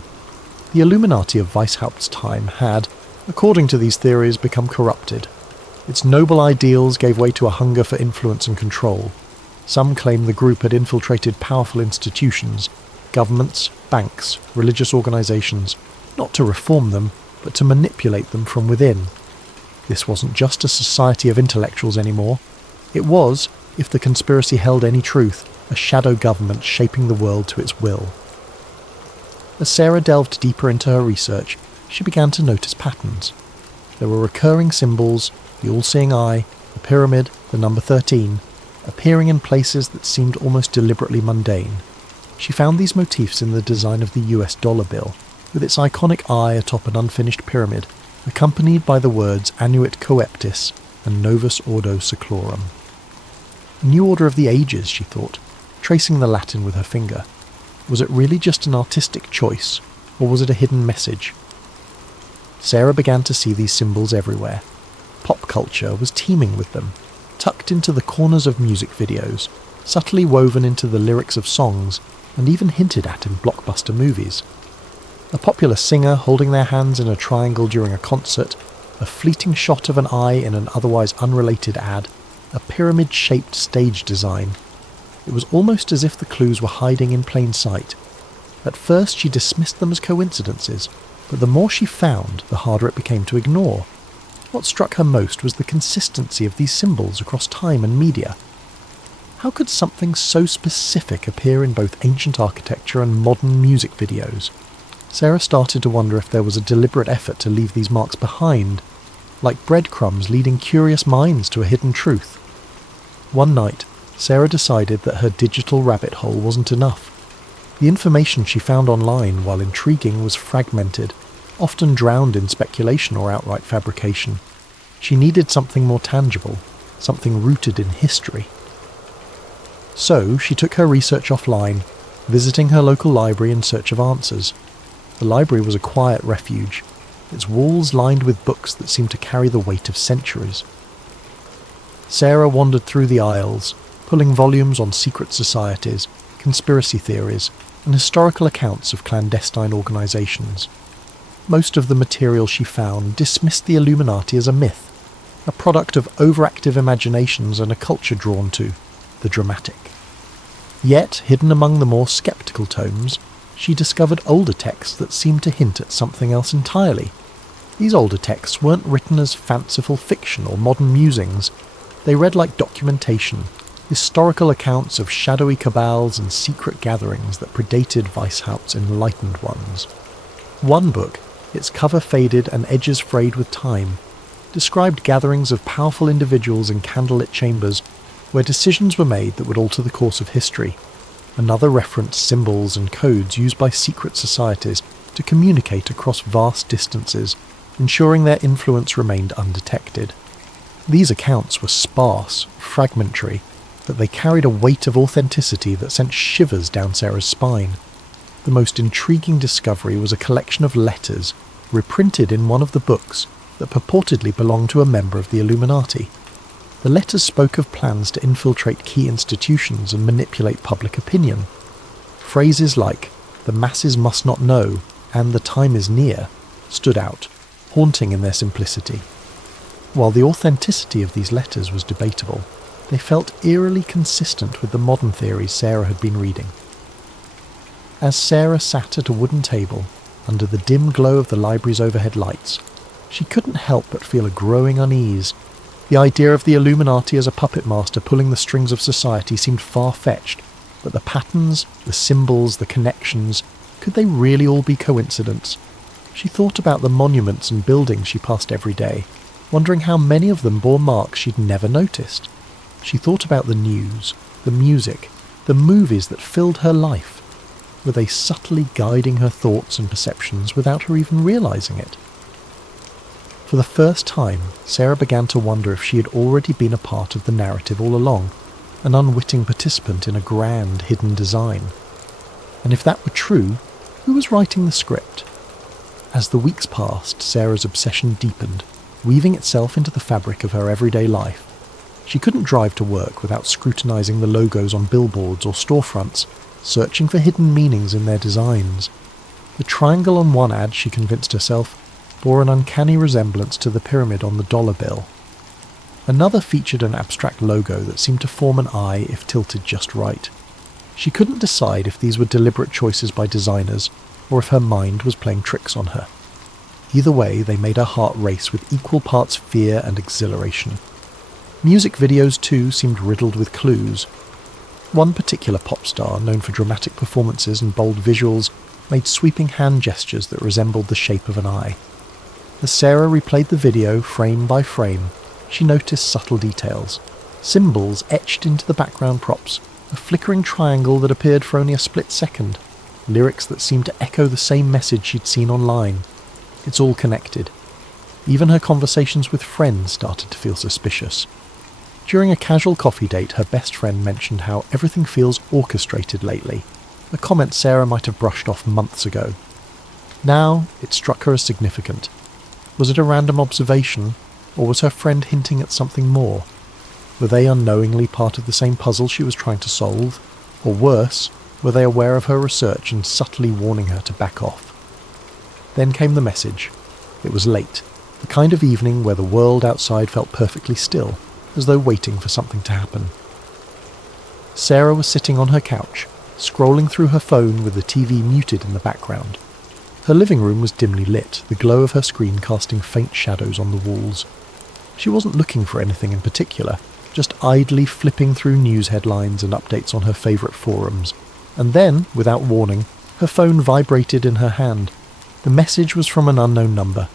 The Illuminati of Weishaupt's time had, according to these theories, become corrupted. Its noble ideals gave way to a hunger for influence and control. Some claim the group had infiltrated powerful institutions, governments, banks, religious organisations, not to reform them, but to manipulate them from within. This wasn't just a society of intellectuals anymore. It was, if the conspiracy held any truth, a shadow government shaping the world to its will. As Sarah delved deeper into her research, she began to notice patterns. There were recurring symbols, the all-seeing eye, the pyramid, the number 13, appearing in places that seemed almost deliberately mundane. She found these motifs in the design of the US dollar bill, with its iconic eye atop an unfinished pyramid, accompanied by the words Annuit Coeptis and Novus Ordo Seclorum. A new order of the ages, she thought, tracing the Latin with her finger. Was it really just an artistic choice, or was it a hidden message? Sarah began to see these symbols everywhere. Pop culture was teeming with them, tucked into the corners of music videos, subtly woven into the lyrics of songs, and even hinted at in blockbuster movies. A popular singer holding their hands in a triangle during a concert, a fleeting shot of an eye in an otherwise unrelated ad, a pyramid-shaped stage design. It was almost as if the clues were hiding in plain sight. At first she dismissed them as coincidences, but the more she found, the harder it became to ignore. What struck her most was the consistency of these symbols across time and media. How could something so specific appear in both ancient architecture and modern music videos? Sarah started to wonder if there was a deliberate effort to leave these marks behind, like breadcrumbs leading curious minds to a hidden truth. One night, Sarah decided that her digital rabbit hole wasn't enough. The information she found online, while intriguing, was fragmented, often drowned in speculation or outright fabrication. She needed something more tangible, something rooted in history. So she took her research offline, visiting her local library in search of answers. The library was a quiet refuge, its walls lined with books that seemed to carry the weight of centuries. Sarah wandered through the aisles, pulling volumes on secret societies, conspiracy theories, and historical accounts of clandestine organisations. Most of the material she found dismissed the Illuminati as a myth, a product of overactive imaginations and a culture drawn to the dramatic. Yet, hidden among the more sceptical tomes, she discovered older texts that seemed to hint at something else entirely. These older texts weren't written as fanciful fiction or modern musings. They read like documentation, historical accounts of shadowy cabals and secret gatherings that predated Weishaupt's Enlightened Ones. One book, its cover faded and edges frayed with time, described gatherings of powerful individuals in candlelit chambers where decisions were made that would alter the course of history. Another referenced symbols and codes used by secret societies to communicate across vast distances, ensuring their influence remained undetected. These accounts were sparse, fragmentary, but they carried a weight of authenticity that sent shivers down Sarah's spine. The most intriguing discovery was a collection of letters, reprinted in one of the books, that purportedly belonged to a member of the Illuminati. The letters spoke of plans to infiltrate key institutions and manipulate public opinion. Phrases like, "the masses must not know," and "the time is near," stood out, haunting in their simplicity. While the authenticity of these letters was debatable, they felt eerily consistent with the modern theories Sarah had been reading. As Sarah sat at a wooden table, under the dim glow of the library's overhead lights, she couldn't help but feel a growing unease. The idea of the Illuminati as a puppet master pulling the strings of society seemed far-fetched, but the patterns, the symbols, the connections, could they really all be coincidence? She thought about the monuments and buildings she passed every day, wondering how many of them bore marks she'd never noticed. She thought about the news, the music, the movies that filled her life. Were they subtly guiding her thoughts and perceptions without her even realizing it? For the first time, Sarah began to wonder if she had already been a part of the narrative all along, an unwitting participant in a grand hidden design. And if that were true, who was writing the script? As the weeks passed, Sarah's obsession deepened, weaving itself into the fabric of her everyday life. She couldn't drive to work without scrutinizing the logos on billboards or storefronts, searching for hidden meanings in their designs. The triangle on one ad, she convinced herself, bore an uncanny resemblance to the pyramid on the dollar bill. Another featured an abstract logo that seemed to form an eye if tilted just right. She couldn't decide if these were deliberate choices by designers, or if her mind was playing tricks on her. Either way, they made her heart race with equal parts fear and exhilaration. Music videos, too, seemed riddled with clues. One particular pop star, known for dramatic performances and bold visuals, made sweeping hand gestures that resembled the shape of an eye. As Sarah replayed the video frame by frame, she noticed subtle details. Symbols etched into the background props, a flickering triangle that appeared for only a split second, lyrics that seemed to echo the same message she'd seen online. It's all connected. Even her conversations with friends started to feel suspicious. During a casual coffee date, her best friend mentioned how everything feels orchestrated lately, a comment Sarah might have brushed off months ago. Now, it struck her as significant. Was it a random observation, or was her friend hinting at something more? Were they unknowingly part of the same puzzle she was trying to solve? Or worse, were they aware of her research and subtly warning her to back off? Then came the message. It was late, the kind of evening where the world outside felt perfectly still, as though waiting for something to happen. Sarah was sitting on her couch, scrolling through her phone with the TV muted in the background. Her living room was dimly lit, the glow of her screen casting faint shadows on the walls. She wasn't looking for anything in particular, just idly flipping through news headlines and updates on her favourite forums. And then, without warning, her phone vibrated in her hand. The message was from an unknown number.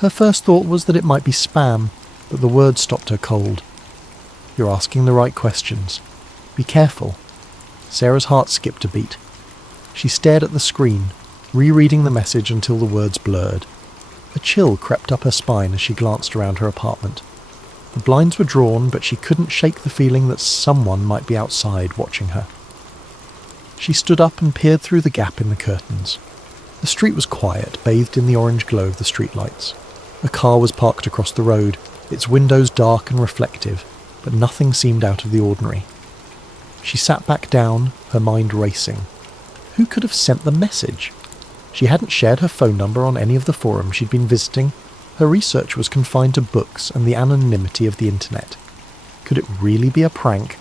Her first thought was that it might be spam, but the words stopped her cold. You're asking the right questions. Be careful. Sarah's heart skipped a beat. She stared at the screen, rereading the message until the words blurred. A chill crept up her spine as she glanced around her apartment. The blinds were drawn, but she couldn't shake the feeling that someone might be outside watching her. She stood up and peered through the gap in the curtains. The street was quiet, bathed in the orange glow of the streetlights. A car was parked across the road, its windows dark and reflective, but nothing seemed out of the ordinary. She sat back down, her mind racing. Who could have sent the message? She hadn't shared her phone number on any of the forums she'd been visiting. Her research was confined to books and the anonymity of the internet. Could it really be a prank?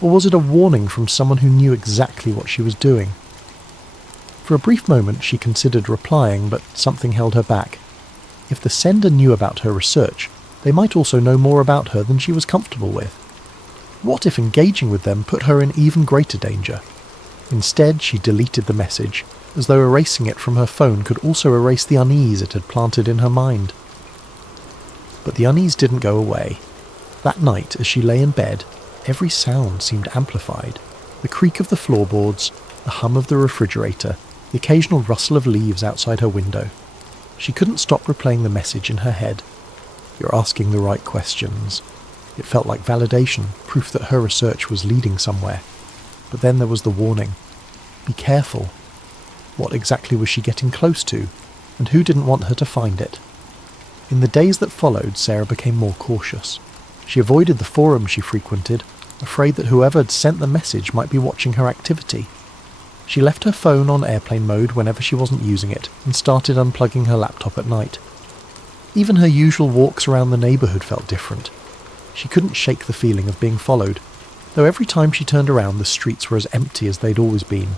Or was it a warning from someone who knew exactly what she was doing? For a brief moment she considered replying, but something held her back. If the sender knew about her research, they might also know more about her than she was comfortable with. What if engaging with them put her in even greater danger? Instead, she deleted the message, as though erasing it from her phone could also erase the unease it had planted in her mind. But the unease didn't go away. That night, as she lay in bed, every sound seemed amplified. The creak of the floorboards, the hum of the refrigerator, the occasional rustle of leaves outside her window. She couldn't stop replaying the message in her head. You're asking the right questions. It felt like validation, proof that her research was leading somewhere. But then there was the warning. Be careful. What exactly was she getting close to, and who didn't want her to find it? In the days that followed, Sarah became more cautious. She avoided the forums she frequented, afraid that whoever had sent the message might be watching her activity. She left her phone on airplane mode whenever she wasn't using it, and started unplugging her laptop at night. Even her usual walks around the neighbourhood felt different. She couldn't shake the feeling of being followed, though every time she turned around the streets were as empty as they'd always been.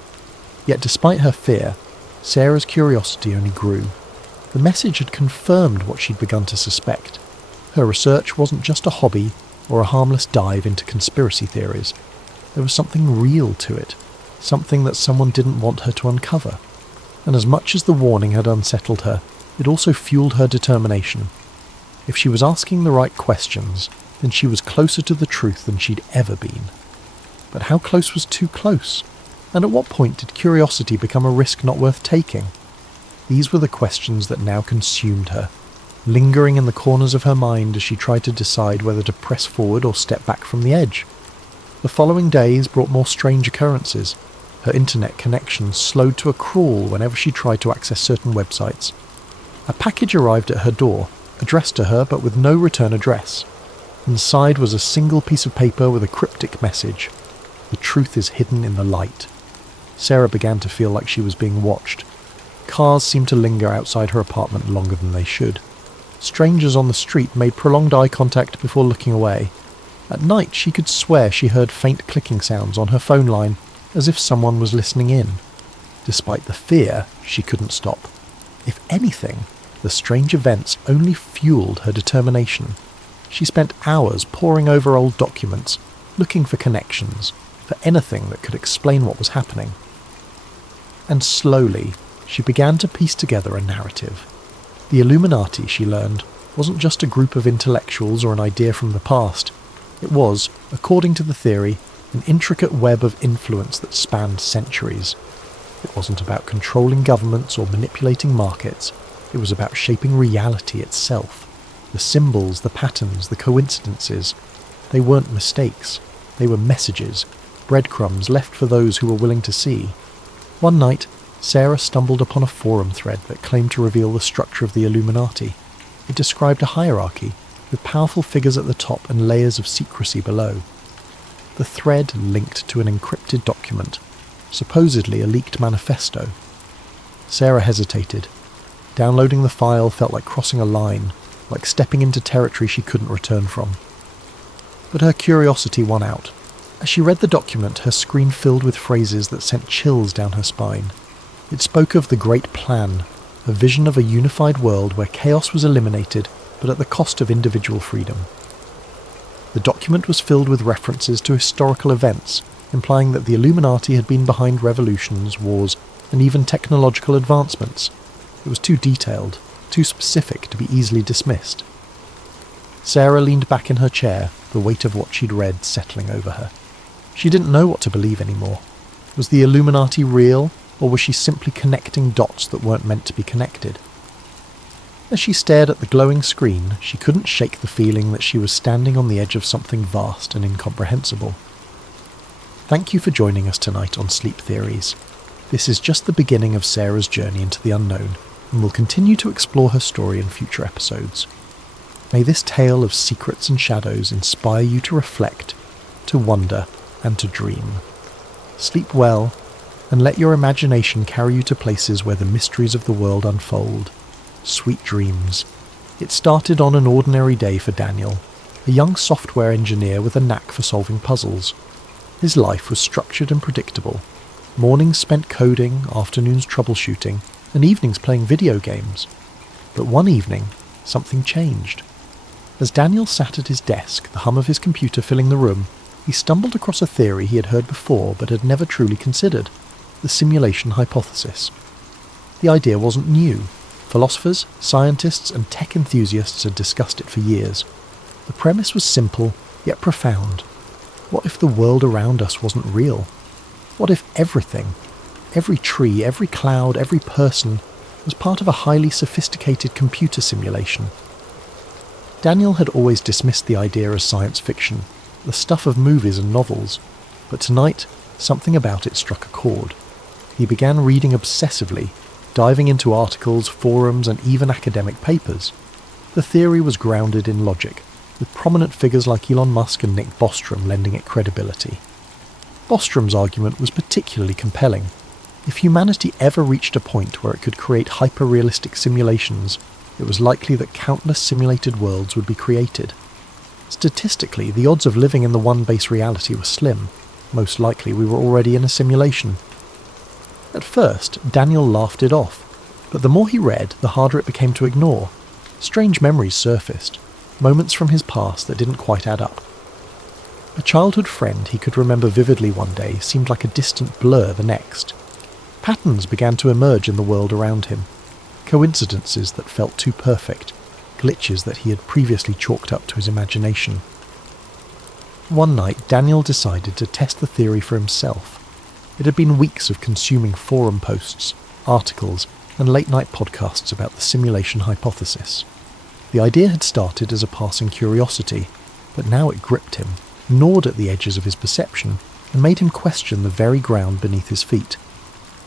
Yet despite her fear, Sarah's curiosity only grew. The message had confirmed what she'd begun to suspect. Her research wasn't just a hobby or a harmless dive into conspiracy theories. There was something real to it, something that someone didn't want her to uncover. And as much as the warning had unsettled her, it also fueled her determination. If she was asking the right questions, then she was closer to the truth than she'd ever been. But how close was too close? And at what point did curiosity become a risk not worth taking? These were the questions that now consumed her, lingering in the corners of her mind as she tried to decide whether to press forward or step back from the edge. The following days brought more strange occurrences. Her internet connection slowed to a crawl whenever she tried to access certain websites. A package arrived at her door, addressed to her but with no return address. Inside was a single piece of paper with a cryptic message. The truth is hidden in the light. Sarah began to feel like she was being watched. Cars seemed to linger outside her apartment longer than they should. Strangers on the street made prolonged eye contact before looking away. At night she could swear she heard faint clicking sounds on her phone line, as if someone was listening in. Despite the fear, she couldn't stop. If anything, the strange events only fueled her determination. She spent hours poring over old documents, looking for connections, for anything that could explain what was happening. And slowly, she began to piece together a narrative. The Illuminati, she learned, wasn't just a group of intellectuals or an idea from the past. It was, according to the theory, an intricate web of influence that spanned centuries. It wasn't about controlling governments or manipulating markets. It was about shaping reality itself. The symbols, the patterns, the coincidences. They weren't mistakes. They were messages, breadcrumbs left for those who were willing to see. One night, Sarah stumbled upon a forum thread that claimed to reveal the structure of the Illuminati. It described a hierarchy, with powerful figures at the top and layers of secrecy below. The thread linked to an encrypted document, supposedly a leaked manifesto. Sarah hesitated. Downloading the file felt like crossing a line, like stepping into territory she couldn't return from. But her curiosity won out. As she read the document, her screen filled with phrases that sent chills down her spine. It spoke of the Great Plan, a vision of a unified world where chaos was eliminated, but at the cost of individual freedom. The document was filled with references to historical events, implying that the Illuminati had been behind revolutions, wars, and even technological advancements. It was too detailed, too specific to be easily dismissed. Sarah leaned back in her chair, the weight of what she'd read settling over her. She didn't know what to believe anymore. Was the Illuminati real, or was she simply connecting dots that weren't meant to be connected? As she stared at the glowing screen, she couldn't shake the feeling that she was standing on the edge of something vast and incomprehensible. Thank you for joining us tonight on Sleep Theories. This is just the beginning of Sarah's journey into the unknown, and we'll continue to explore her story in future episodes. May this tale of secrets and shadows inspire you to reflect, to wonder, and to dream. Sleep well, and let your imagination carry you to places where the mysteries of the world unfold. Sweet dreams. It started on an ordinary day for Daniel, a young software engineer with a knack for solving puzzles. His life was structured and predictable. Mornings spent coding, afternoons troubleshooting, and evenings playing video games. But one evening, something changed. As Daniel sat at his desk, the hum of his computer filling the room, he stumbled across a theory he had heard before but had never truly considered: the simulation hypothesis. The idea wasn't new. Philosophers, scientists, and tech enthusiasts had discussed it for years. The premise was simple, yet profound. What if the world around us wasn't real? What if everything, every tree, every cloud, every person, was part of a highly sophisticated computer simulation? Daniel had always dismissed the idea as science fiction, the stuff of movies and novels, but tonight something about it struck a chord. He began reading obsessively, diving into articles, forums, and even academic papers. The theory was grounded in logic, with prominent figures like Elon Musk and Nick Bostrom lending it credibility. Bostrom's argument was particularly compelling. If humanity ever reached a point where it could create hyper-realistic simulations, it was likely that countless simulated worlds would be created. Statistically, the odds of living in the one base reality were slim. Most likely we were already in a simulation. At first, Daniel laughed it off, but the more he read, the harder it became to ignore. Strange memories surfaced, moments from his past that didn't quite add up. A childhood friend he could remember vividly one day seemed like a distant blur the next. Patterns began to emerge in the world around him. Coincidences that felt too perfect, glitches that he had previously chalked up to his imagination. One night, Daniel decided to test the theory for himself. It had been weeks of consuming forum posts, articles, and late-night podcasts about the simulation hypothesis. The idea had started as a passing curiosity, but now it gripped him, gnawed at the edges of his perception, and made him question the very ground beneath his feet.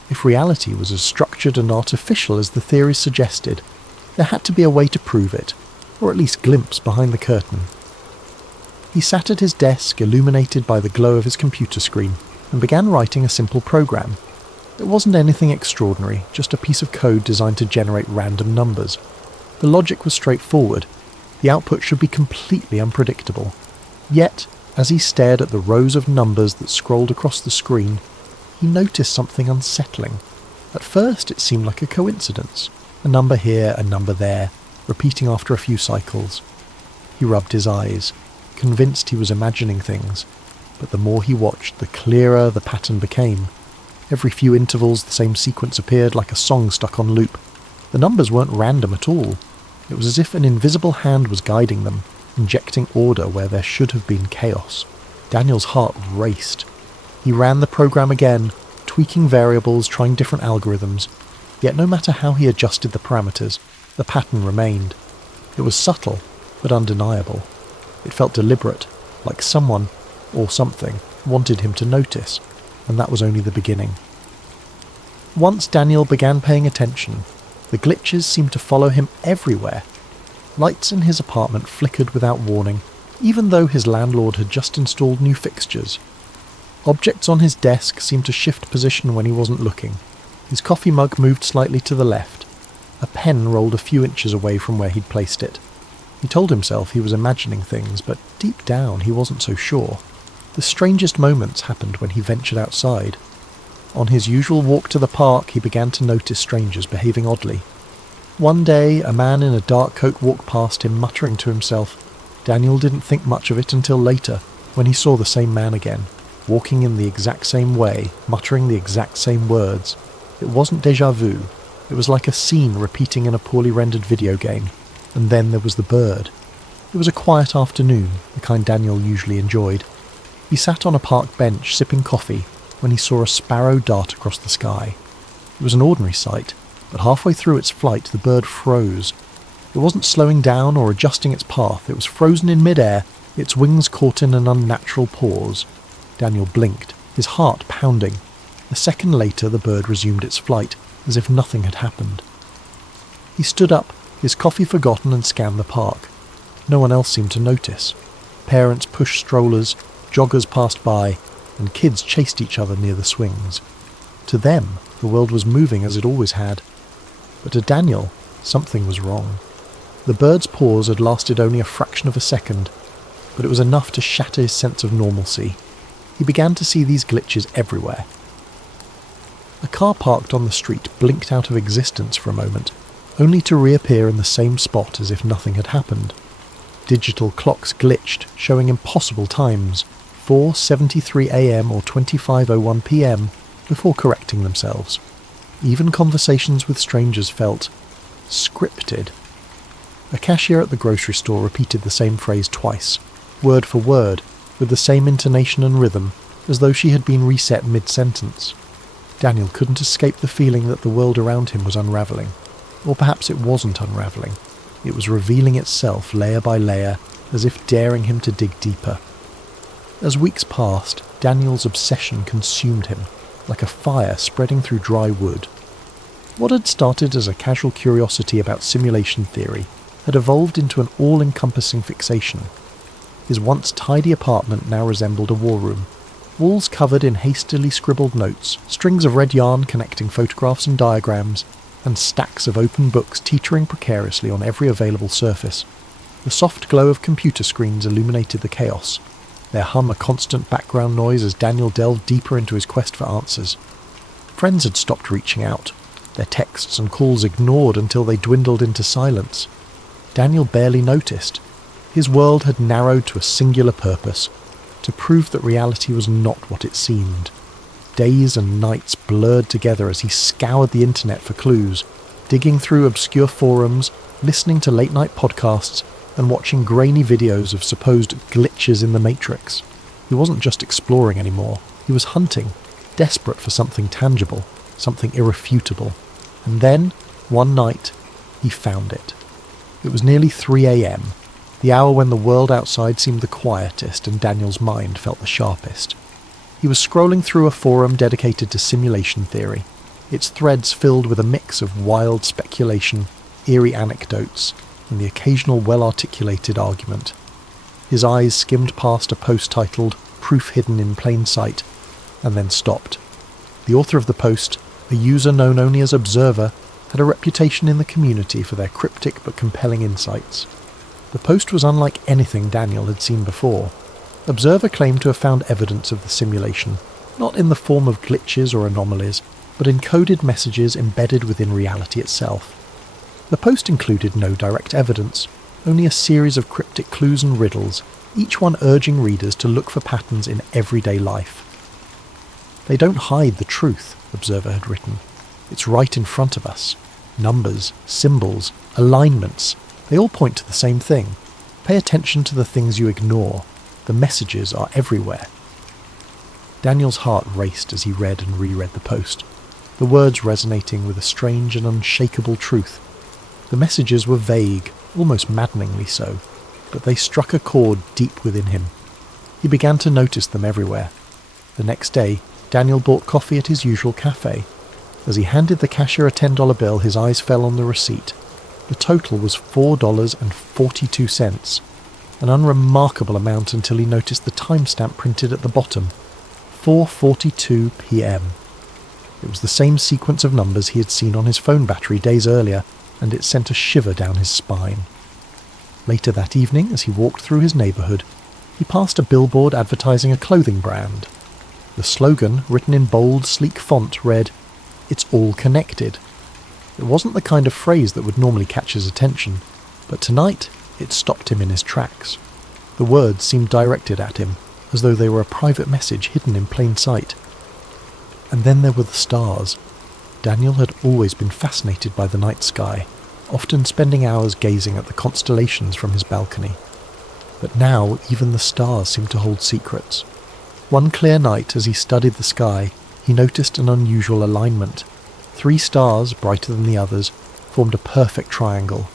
If reality was as structured and artificial as the theories suggested, there had to be a way to prove it, or at least glimpse behind the curtain. He sat at his desk, illuminated by the glow of his computer screen, and began writing a simple program. It wasn't anything extraordinary, just a piece of code designed to generate random numbers. The logic was straightforward. The output should be completely unpredictable. Yet, as he stared at the rows of numbers that scrolled across the screen, he noticed something unsettling. At first it seemed like a coincidence. A number here, a number there, repeating after a few cycles. He rubbed his eyes, convinced he was imagining things, but the more he watched, the clearer the pattern became. Every few intervals the same sequence appeared like a song stuck on loop. The numbers weren't random at all. It was as if an invisible hand was guiding them, injecting order where there should have been chaos. Daniel's heart raced. He ran the program again, tweaking variables, trying different algorithms. Yet no matter how he adjusted the parameters, the pattern remained. It was subtle, but undeniable. It felt deliberate, like someone, or something, wanted him to notice, and that was only the beginning. Once Daniel began paying attention, the glitches seemed to follow him everywhere. Lights in his apartment flickered without warning, even though his landlord had just installed new fixtures. Objects on his desk seemed to shift position when he wasn't looking. His coffee mug moved slightly to the left. A pen rolled a few inches away from where he'd placed it. He told himself he was imagining things, but deep down he wasn't so sure. The strangest moments happened when he ventured outside. On his usual walk to the park, he began to notice strangers behaving oddly. One day, a man in a dark coat walked past him, muttering to himself. Daniel didn't think much of it until later, when he saw the same man again, walking in the exact same way, muttering the exact same words. It wasn't déjà vu. It was like a scene repeating in a poorly rendered video game. And then there was the bird. It was a quiet afternoon, the kind Daniel usually enjoyed. He sat on a park bench sipping coffee when he saw a sparrow dart across the sky. It was an ordinary sight, but halfway through its flight the bird froze. It wasn't slowing down or adjusting its path, it was frozen in mid-air, its wings caught in an unnatural pause. Daniel blinked, his heart pounding. A second later the bird resumed its flight, as if nothing had happened. He stood up, his coffee forgotten, and scanned the park. No one else seemed to notice. Parents pushed strollers, joggers passed by, and kids chased each other near the swings. To them, the world was moving as it always had. But to Daniel, something was wrong. The bird's pause had lasted only a fraction of a second, but it was enough to shatter his sense of normalcy. He began to see these glitches everywhere. A car parked on the street blinked out of existence for a moment, only to reappear in the same spot as if nothing had happened. Digital clocks glitched, showing impossible times, 4:73 a.m. or 25:01 p.m, before correcting themselves. Even conversations with strangers felt scripted. A cashier at the grocery store repeated the same phrase twice, word for word, with the same intonation and rhythm, as though she had been reset mid-sentence. Daniel couldn't escape the feeling that the world around him was unravelling. Or perhaps it wasn't unravelling. It was revealing itself layer by layer, as if daring him to dig deeper. As weeks passed, Daniel's obsession consumed him, like a fire spreading through dry wood. What had started as a casual curiosity about simulation theory had evolved into an all-encompassing fixation. His once tidy apartment now resembled a war room. Walls covered in hastily scribbled notes, strings of red yarn connecting photographs and diagrams, and stacks of open books teetering precariously on every available surface. The soft glow of computer screens illuminated the chaos, their hum a constant background noise as Daniel delved deeper into his quest for answers. Friends had stopped reaching out, their texts and calls ignored until they dwindled into silence. Daniel barely noticed. His world had narrowed to a singular purpose, to prove that reality was not what it seemed. Days and nights blurred together as he scoured the internet for clues, digging through obscure forums, listening to late-night podcasts, and watching grainy videos of supposed glitches in the Matrix. He wasn't just exploring anymore, he was hunting, desperate for something tangible, something irrefutable. And then, one night, he found it. It was nearly 3 a.m, the hour when the world outside seemed the quietest and Daniel's mind felt the sharpest. He was scrolling through a forum dedicated to simulation theory, its threads filled with a mix of wild speculation, eerie anecdotes, and the occasional well-articulated argument. His eyes skimmed past a post titled "Proof Hidden in Plain Sight," and then stopped. The author of the post, a user known only as Observer, had a reputation in the community for their cryptic but compelling insights. The post was unlike anything Daniel had seen before. Observer claimed to have found evidence of the simulation, not in the form of glitches or anomalies, but encoded messages embedded within reality itself. The post included no direct evidence, only a series of cryptic clues and riddles, each one urging readers to look for patterns in everyday life. "They don't hide the truth," Observer had written. "It's right in front of us. Numbers, symbols, alignments, they all point to the same thing. Pay attention to the things you ignore. The messages are everywhere." Daniel's heart raced as he read and reread the post, the words resonating with a strange and unshakable truth. The messages were vague, almost maddeningly so, but they struck a chord deep within him. He began to notice them everywhere. The next day, Daniel bought coffee at his usual cafe. As he handed the cashier a $10 bill, his eyes fell on the receipt. The total was $4.42, an unremarkable amount until he noticed the timestamp printed at the bottom, 4:42 p.m. It was the same sequence of numbers he had seen on his phone battery days earlier, and it sent a shiver down his spine. Later that evening, as he walked through his neighbourhood, he passed a billboard advertising a clothing brand. The slogan, written in bold, sleek font, read, "It's all connected." It wasn't the kind of phrase that would normally catch his attention, but tonight it stopped him in his tracks. The words seemed directed at him, as though they were a private message hidden in plain sight. And then there were the stars. Daniel had always been fascinated by the night sky, often spending hours gazing at the constellations from his balcony. But now even the stars seemed to hold secrets. One clear night, as he studied the sky, he noticed an unusual alignment. 3 stars, brighter than the others, formed a perfect triangle.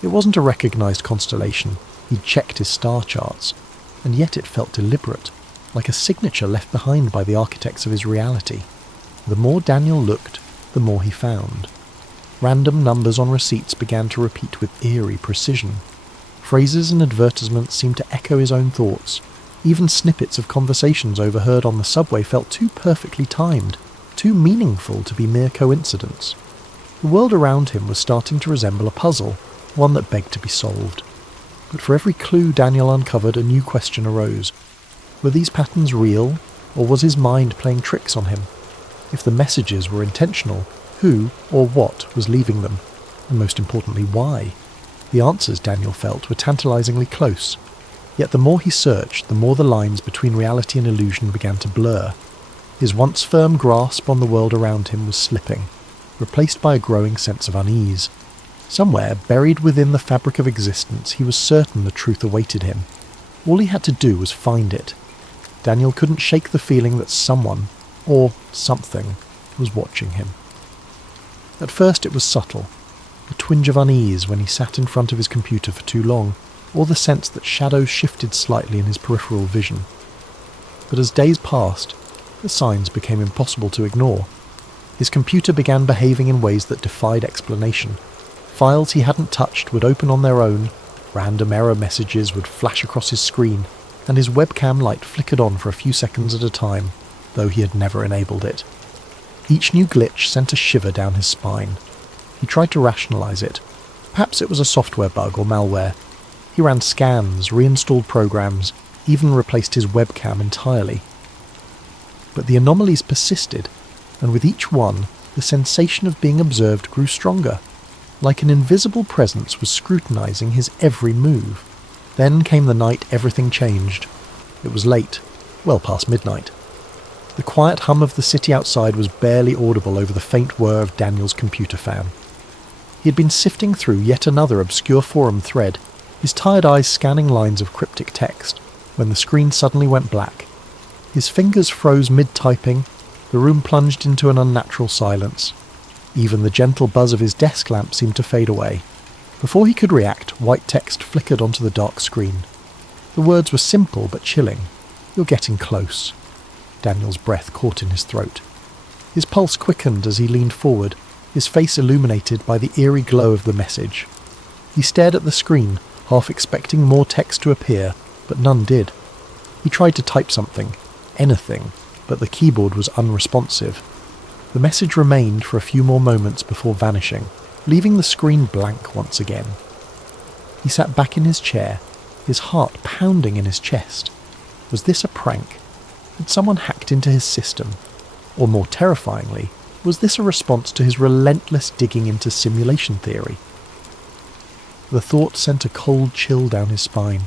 It wasn't a recognised constellation. He'd checked his star charts, and yet it felt deliberate, like a signature left behind by the architects of his reality. The more Daniel looked, the more he found. Random numbers on receipts began to repeat with eerie precision. Phrases and advertisements seemed to echo his own thoughts. Even snippets of conversations overheard on the subway felt too perfectly timed, too meaningful to be mere coincidence. The world around him was starting to resemble a puzzle, one that begged to be solved. But for every clue Daniel uncovered, a new question arose. Were these patterns real, or was his mind playing tricks on him? If the messages were intentional, who or what was leaving them? And most importantly, why? The answers, Daniel felt, were tantalizingly close. Yet the more he searched, the more the lines between reality and illusion began to blur. His once firm grasp on the world around him was slipping, replaced by a growing sense of unease. Somewhere, buried within the fabric of existence, he was certain the truth awaited him. All he had to do was find it. Daniel couldn't shake the feeling that someone, or something, was watching him. At first it was subtle, a twinge of unease when he sat in front of his computer for too long, or the sense that shadows shifted slightly in his peripheral vision. But as days passed, the signs became impossible to ignore. His computer began behaving in ways that defied explanation. Files he hadn't touched would open on their own, random error messages would flash across his screen, and his webcam light flickered on for a few seconds at a time, though he had never enabled it. Each new glitch sent a shiver down his spine. He tried to rationalize it. Perhaps it was a software bug or malware. He ran scans, reinstalled programs, even replaced his webcam entirely. But the anomalies persisted, and with each one, the sensation of being observed grew stronger. Like an invisible presence was scrutinizing his every move. Then came the night everything changed. It was late, well past midnight. The quiet hum of the city outside was barely audible over the faint whir of Daniel's computer fan. He had been sifting through yet another obscure forum thread, his tired eyes scanning lines of cryptic text, when the screen suddenly went black, His fingers froze mid-typing, the room plunged into an unnatural silence. Even the gentle buzz of his desk lamp seemed to fade away. Before he could react, white text flickered onto the dark screen. The words were simple but chilling. "You're getting close." Daniel's breath caught in his throat. His pulse quickened as he leaned forward, his face illuminated by the eerie glow of the message. He stared at the screen, half expecting more text to appear, but none did. He tried to type something, anything, but the keyboard was unresponsive. The message remained for a few more moments before vanishing, leaving the screen blank once again. He sat back in his chair, his heart pounding in his chest. Was this a prank? Had someone hacked into his system? Or more terrifyingly, was this a response to his relentless digging into simulation theory? The thought sent a cold chill down his spine.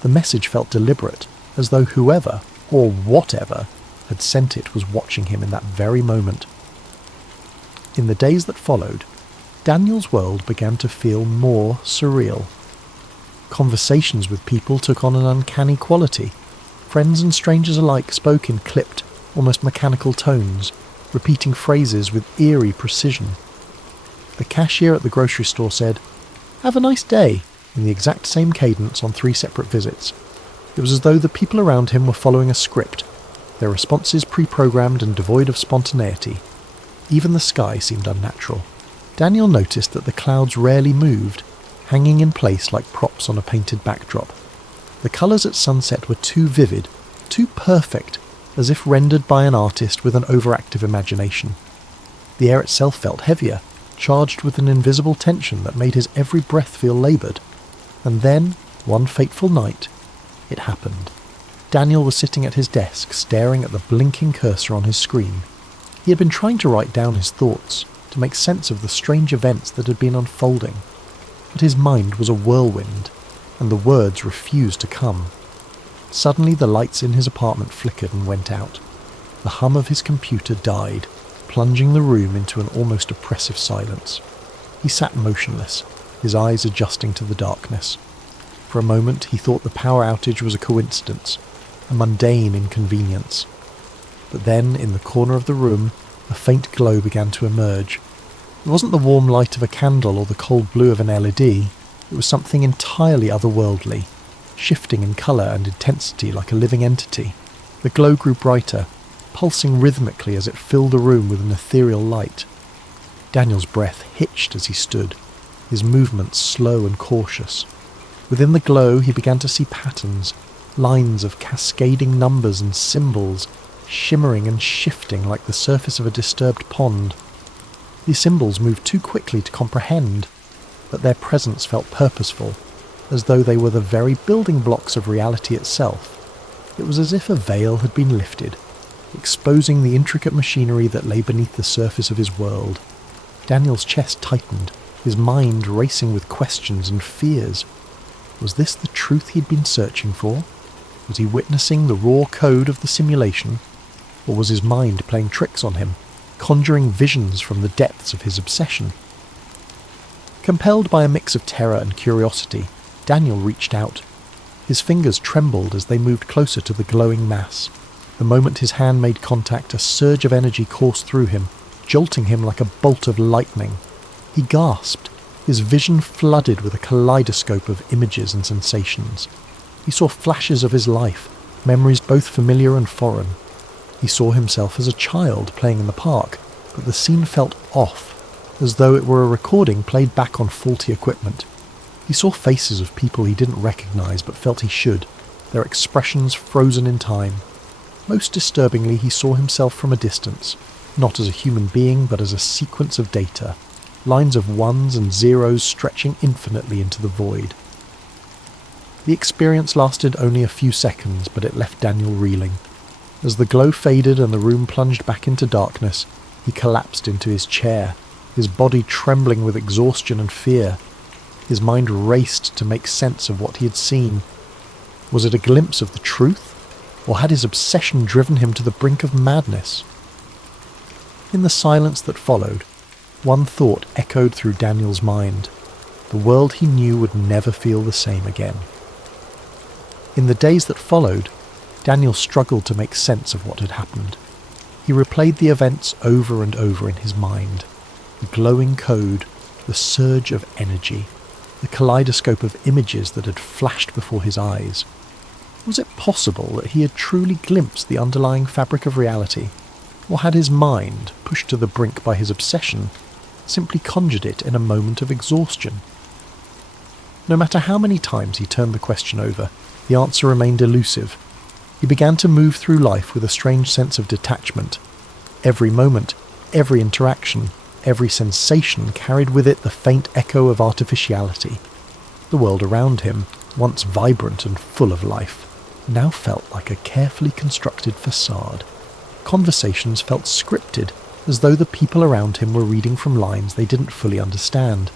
The message felt deliberate, as though whoever, or whatever, had sent it was watching him in that very moment. In the days that followed, Daniel's world began to feel more surreal. Conversations with people took on an uncanny quality. Friends and strangers alike spoke in clipped, almost mechanical tones, repeating phrases with eerie precision. The cashier at the grocery store said, "Have a nice day," in the exact same cadence on 3 separate visits. It was as though the people around him were following a script, their responses pre-programmed and devoid of spontaneity. Even the sky seemed unnatural. Daniel noticed that the clouds rarely moved, hanging in place like props on a painted backdrop. The colours at sunset were too vivid, too perfect, as if rendered by an artist with an overactive imagination. The air itself felt heavier, charged with an invisible tension that made his every breath feel laboured. And then, one fateful night, it happened. Daniel was sitting at his desk, staring at the blinking cursor on his screen. He had been trying to write down his thoughts, to make sense of the strange events that had been unfolding. But his mind was a whirlwind, and the words refused to come. Suddenly the lights in his apartment flickered and went out. The hum of his computer died, plunging the room into an almost oppressive silence. He sat motionless, his eyes adjusting to the darkness. For a moment he thought the power outage was a coincidence, a mundane inconvenience. But then, in the corner of the room, a faint glow began to emerge. It wasn't the warm light of a candle or the cold blue of an LED. It was something entirely otherworldly, shifting in colour and intensity like a living entity. The glow grew brighter, pulsing rhythmically as it filled the room with an ethereal light. Daniel's breath hitched as he stood, his movements slow and cautious. Within the glow he began to see patterns, lines of cascading numbers and symbols, shimmering and shifting like the surface of a disturbed pond. These symbols moved too quickly to comprehend, but their presence felt purposeful, as though they were the very building blocks of reality itself. It was as if a veil had been lifted, exposing the intricate machinery that lay beneath the surface of his world. Daniel's chest tightened, his mind racing with questions and fears. Was this the truth he'd been searching for? Was he witnessing the raw code of the simulation? Or was his mind playing tricks on him, conjuring visions from the depths of his obsession? Compelled by a mix of terror and curiosity, Daniel reached out. His fingers trembled as they moved closer to the glowing mass. The moment his hand made contact, a surge of energy coursed through him, jolting him like a bolt of lightning. He gasped, his vision flooded with a kaleidoscope of images and sensations. He saw flashes of his life, memories both familiar and foreign. He saw himself as a child playing in the park, but the scene felt off, as though it were a recording played back on faulty equipment. He saw faces of people he didn't recognise but felt he should, their expressions frozen in time. Most disturbingly, he saw himself from a distance, not as a human being but as a sequence of data, lines of ones and zeros stretching infinitely into the void. The experience lasted only a few seconds, but it left Daniel reeling. As the glow faded and the room plunged back into darkness, he collapsed into his chair, his body trembling with exhaustion and fear. His mind raced to make sense of what he had seen. Was it a glimpse of the truth? Or had his obsession driven him to the brink of madness? In the silence that followed, one thought echoed through Daniel's mind. The world he knew would never feel the same again. In the days that followed, Daniel struggled to make sense of what had happened. He replayed the events over and over in his mind. The glowing code, the surge of energy, the kaleidoscope of images that had flashed before his eyes. Was it possible that he had truly glimpsed the underlying fabric of reality, or had his mind, pushed to the brink by his obsession, simply conjured it in a moment of exhaustion? No matter how many times he turned the question over, the answer remained elusive. He began to move through life with a strange sense of detachment. Every moment, every interaction, every sensation carried with it the faint echo of artificiality. The world around him, once vibrant and full of life, now felt like a carefully constructed facade. Conversations felt scripted, as though the people around him were reading from lines they didn't fully understand.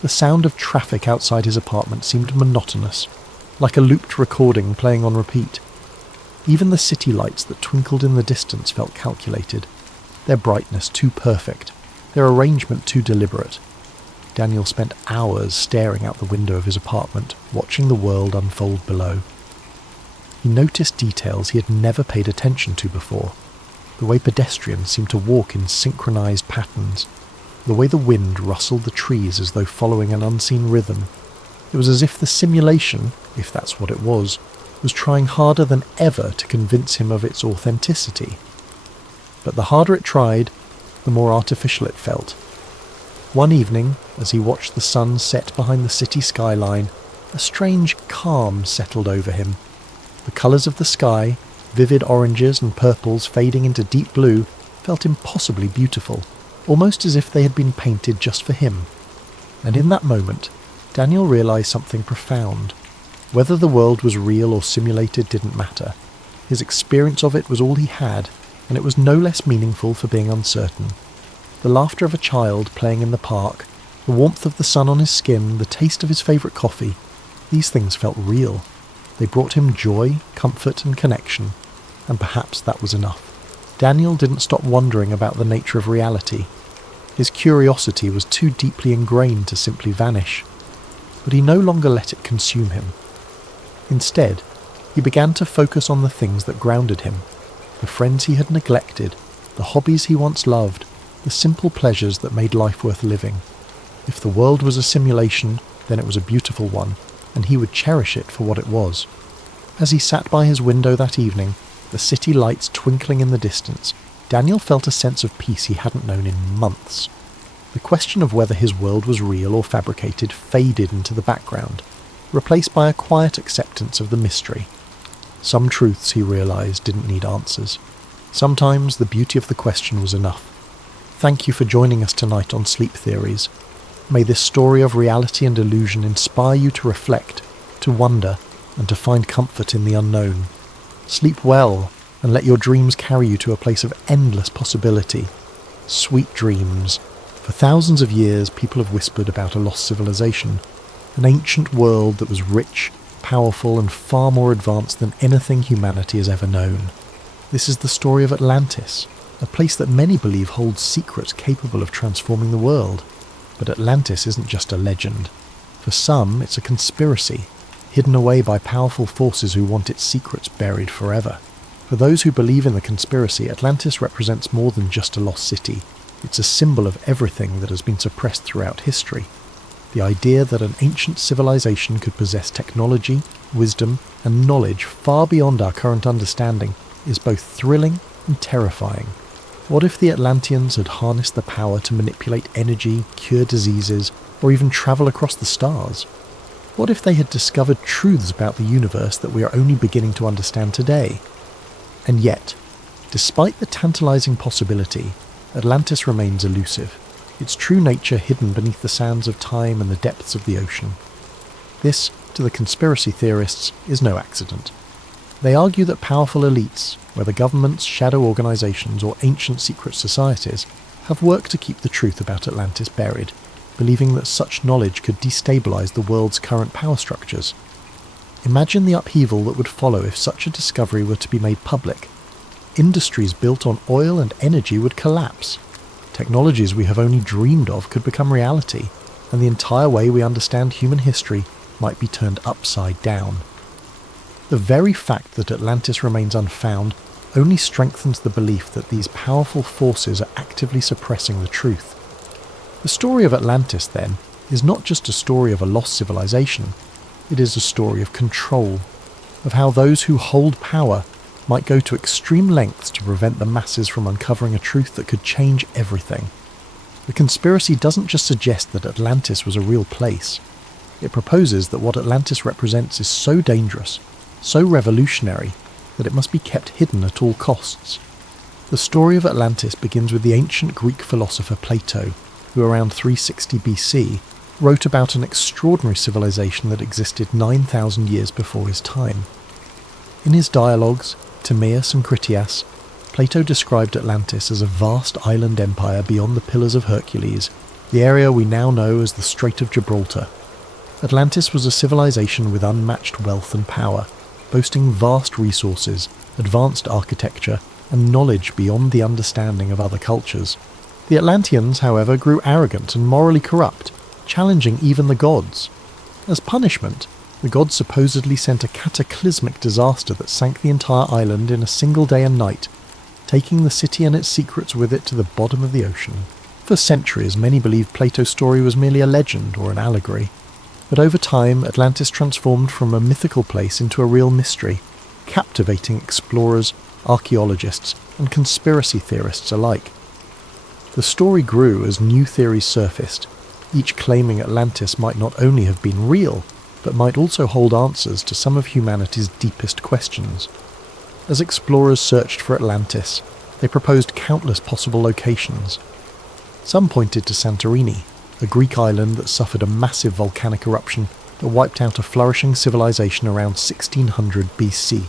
The sound of traffic outside his apartment seemed monotonous, like a looped recording playing on repeat. Even the city lights that twinkled in the distance felt calculated, their brightness too perfect, their arrangement too deliberate. Daniel spent hours staring out the window of his apartment, watching the world unfold below. He noticed details he had never paid attention to before. The way pedestrians seemed to walk in synchronized patterns, the way the wind rustled the trees as though following an unseen rhythm. It was as if the simulation, if that's what it was trying harder than ever to convince him of its authenticity. But the harder it tried, the more artificial it felt. One evening, as he watched the sun set behind the city skyline, a strange calm settled over him. The colours of the sky, vivid oranges and purples fading into deep blue, felt impossibly beautiful, almost as if they had been painted just for him. And in that moment, Daniel realised something profound. Whether the world was real or simulated didn't matter. His experience of it was all he had, and it was no less meaningful for being uncertain. The laughter of a child playing in the park, the warmth of the sun on his skin, the taste of his favourite coffee, these things felt real. They brought him joy, comfort and connection, and perhaps that was enough. Daniel didn't stop wondering about the nature of reality. His curiosity was too deeply ingrained to simply vanish, but he no longer let it consume him. Instead, he began to focus on the things that grounded him, the friends he had neglected, the hobbies he once loved, the simple pleasures that made life worth living. If the world was a simulation, then it was a beautiful one, and he would cherish it for what it was. As he sat by his window that evening, the city lights twinkling in the distance, Daniel felt a sense of peace he hadn't known in months. The question of whether his world was real or fabricated faded into the background, replaced by a quiet acceptance of the mystery. Some truths, he realised, didn't need answers. Sometimes the beauty of the question was enough. Thank you for joining us tonight on Sleep Theories. May this story of reality and illusion inspire you to reflect, to wonder, and to find comfort in the unknown. Sleep well, and let your dreams carry you to a place of endless possibility. Sweet dreams. For thousands of years, people have whispered about a lost civilization, an ancient world that was rich, powerful, and far more advanced than anything humanity has ever known. This is the story of Atlantis, a place that many believe holds secrets capable of transforming the world. But Atlantis isn't just a legend. For some, it's a conspiracy, hidden away by powerful forces who want its secrets buried forever. For those who believe in the conspiracy, Atlantis represents more than just a lost city. It's a symbol of everything that has been suppressed throughout history. The idea that an ancient civilization could possess technology, wisdom, and knowledge far beyond our current understanding is both thrilling and terrifying. What if the Atlanteans had harnessed the power to manipulate energy, cure diseases, or even travel across the stars? What if they had discovered truths about the universe that we are only beginning to understand today? And yet, despite the tantalizing possibility, Atlantis remains elusive, its true nature hidden beneath the sands of time and the depths of the ocean. This, to the conspiracy theorists, is no accident. They argue that powerful elites, whether governments, shadow organisations, or ancient secret societies, have worked to keep the truth about Atlantis buried, believing that such knowledge could destabilise the world's current power structures. Imagine the upheaval that would follow if such a discovery were to be made public. Industries built on oil and energy would collapse. Technologies we have only dreamed of could become reality, and the entire way we understand human history might be turned upside down. The very fact that Atlantis remains unfound only strengthens the belief that these powerful forces are actively suppressing the truth. The story of Atlantis, then, is not just a story of a lost civilization, it is a story of control, of how those who hold power might go to extreme lengths to prevent the masses from uncovering a truth that could change everything. The conspiracy doesn't just suggest that Atlantis was a real place. It proposes that what Atlantis represents is so dangerous, so revolutionary, that it must be kept hidden at all costs. The story of Atlantis begins with the ancient Greek philosopher Plato, who around 360 BC wrote about an extraordinary civilization that existed 9,000 years before his time. In his dialogues, Timaeus and Critias, Plato described Atlantis as a vast island empire beyond the Pillars of Hercules, the area we now know as the Strait of Gibraltar. Atlantis was a civilization with unmatched wealth and power, boasting vast resources, advanced architecture, and knowledge beyond the understanding of other cultures. The Atlanteans, however, grew arrogant and morally corrupt, challenging even the gods. As punishment, the gods supposedly sent a cataclysmic disaster that sank the entire island in a single day and night, taking the city and its secrets with it to the bottom of the ocean. For centuries, many believed Plato's story was merely a legend or an allegory. But over time, Atlantis transformed from a mythical place into a real mystery, captivating explorers, archaeologists, and conspiracy theorists alike. The story grew as new theories surfaced, each claiming Atlantis might not only have been real, but might also hold answers to some of humanity's deepest questions. As explorers searched for Atlantis, they proposed countless possible locations. Some pointed to Santorini, a Greek island that suffered a massive volcanic eruption that wiped out a flourishing civilization around 1600 BC.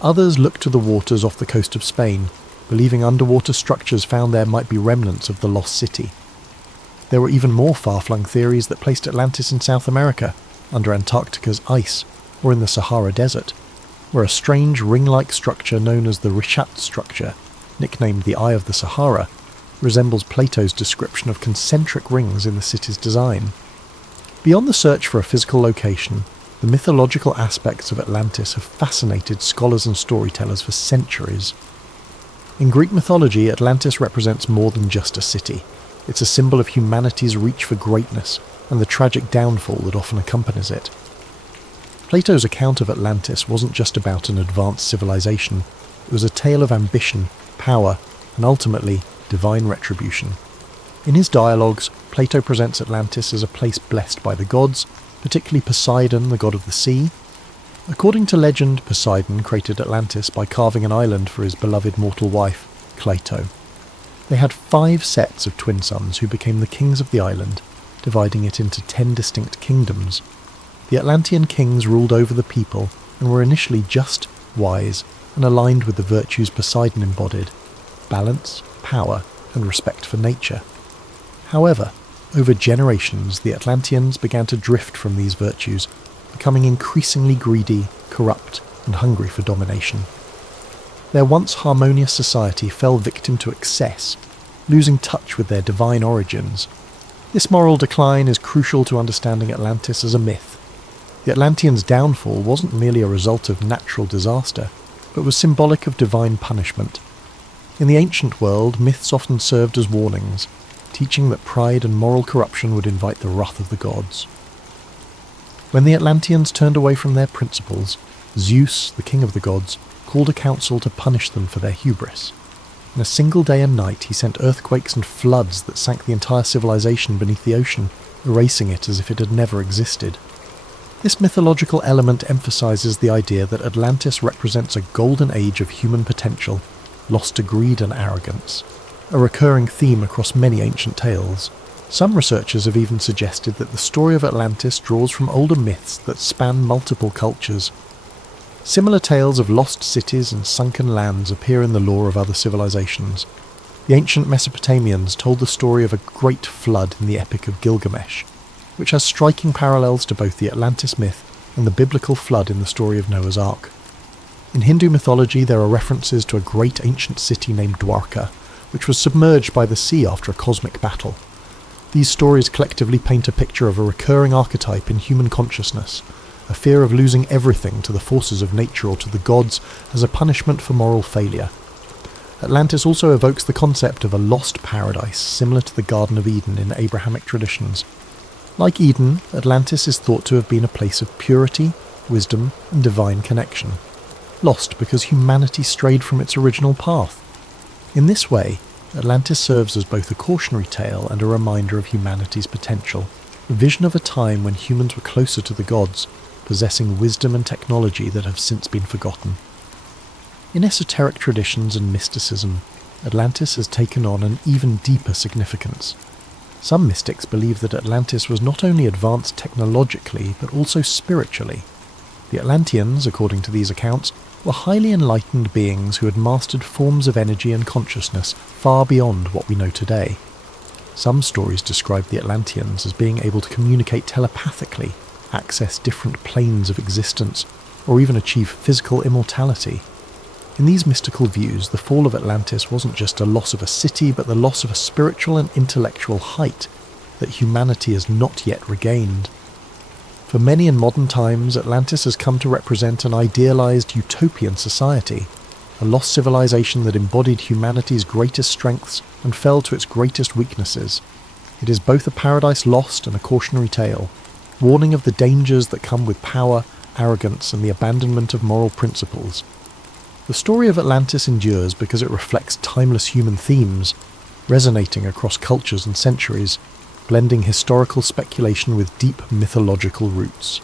Others looked to the waters off the coast of Spain, believing underwater structures found there might be remnants of the lost city. There were even more far-flung theories that placed Atlantis in South America, under Antarctica's ice, or in the Sahara Desert, where a strange ring-like structure known as the Richat structure, nicknamed the Eye of the Sahara, resembles Plato's description of concentric rings in the city's design. Beyond the search for a physical location, the mythological aspects of Atlantis have fascinated scholars and storytellers for centuries. In Greek mythology, Atlantis represents more than just a city. It's a symbol of humanity's reach for greatness and the tragic downfall that often accompanies it. Plato's account of Atlantis wasn't just about an advanced civilization, it was a tale of ambition, power, and ultimately, divine retribution. In his dialogues, Plato presents Atlantis as a place blessed by the gods, particularly Poseidon, the god of the sea. According to legend, Poseidon created Atlantis by carving an island for his beloved mortal wife, Cleito. They had 5 sets of twin sons who became the kings of the island, dividing it into 10 distinct kingdoms. The Atlantean kings ruled over the people and were initially just, wise, and aligned with the virtues Poseidon embodied: balance, power, and respect for nature. However, over generations, the Atlanteans began to drift from these virtues, becoming increasingly greedy, corrupt, and hungry for domination. Their once harmonious society fell victim to excess, losing touch with their divine origins. This moral decline is crucial to understanding Atlantis as a myth. The Atlanteans' downfall wasn't merely a result of natural disaster, but was symbolic of divine punishment. In the ancient world, myths often served as warnings, teaching that pride and moral corruption would invite the wrath of the gods. When the Atlanteans turned away from their principles, Zeus, the king of the gods, called a council to punish them for their hubris. In a single day and night, he sent earthquakes and floods that sank the entire civilization beneath the ocean, erasing it as if it had never existed. This mythological element emphasizes the idea that Atlantis represents a golden age of human potential, lost to greed and arrogance, a recurring theme across many ancient tales. Some researchers have even suggested that the story of Atlantis draws from older myths that span multiple cultures. Similar tales of lost cities and sunken lands appear in the lore of other civilizations. The ancient Mesopotamians told the story of a great flood in the Epic of Gilgamesh, which has striking parallels to both the Atlantis myth and the biblical flood in the story of Noah's Ark. In Hindu mythology, there are references to a great ancient city named Dwarka, which was submerged by the sea after a cosmic battle. These stories collectively paint a picture of a recurring archetype in human consciousness, a fear of losing everything to the forces of nature or to the gods as a punishment for moral failure. Atlantis also evokes the concept of a lost paradise, similar to the Garden of Eden in Abrahamic traditions. Like Eden, Atlantis is thought to have been a place of purity, wisdom, and divine connection. Lost because humanity strayed from its original path. In this way, Atlantis serves as both a cautionary tale and a reminder of humanity's potential, a vision of a time when humans were closer to the gods, possessing wisdom and technology that have since been forgotten. In esoteric traditions and mysticism, Atlantis has taken on an even deeper significance. Some mystics believe that Atlantis was not only advanced technologically, but also spiritually. The Atlanteans, according to these accounts, were highly enlightened beings who had mastered forms of energy and consciousness far beyond what we know today. Some stories describe the Atlanteans as being able to communicate telepathically, access different planes of existence, or even achieve physical immortality. In these mystical views, the fall of Atlantis wasn't just a loss of a city, but the loss of a spiritual and intellectual height that humanity has not yet regained. For many in modern times, Atlantis has come to represent an idealized utopian society, a lost civilization that embodied humanity's greatest strengths and fell to its greatest weaknesses. It is both a paradise lost and a cautionary tale, warning of the dangers that come with power, arrogance, and the abandonment of moral principles. The story of Atlantis endures because it reflects timeless human themes, resonating across cultures and centuries, blending historical speculation with deep mythological roots.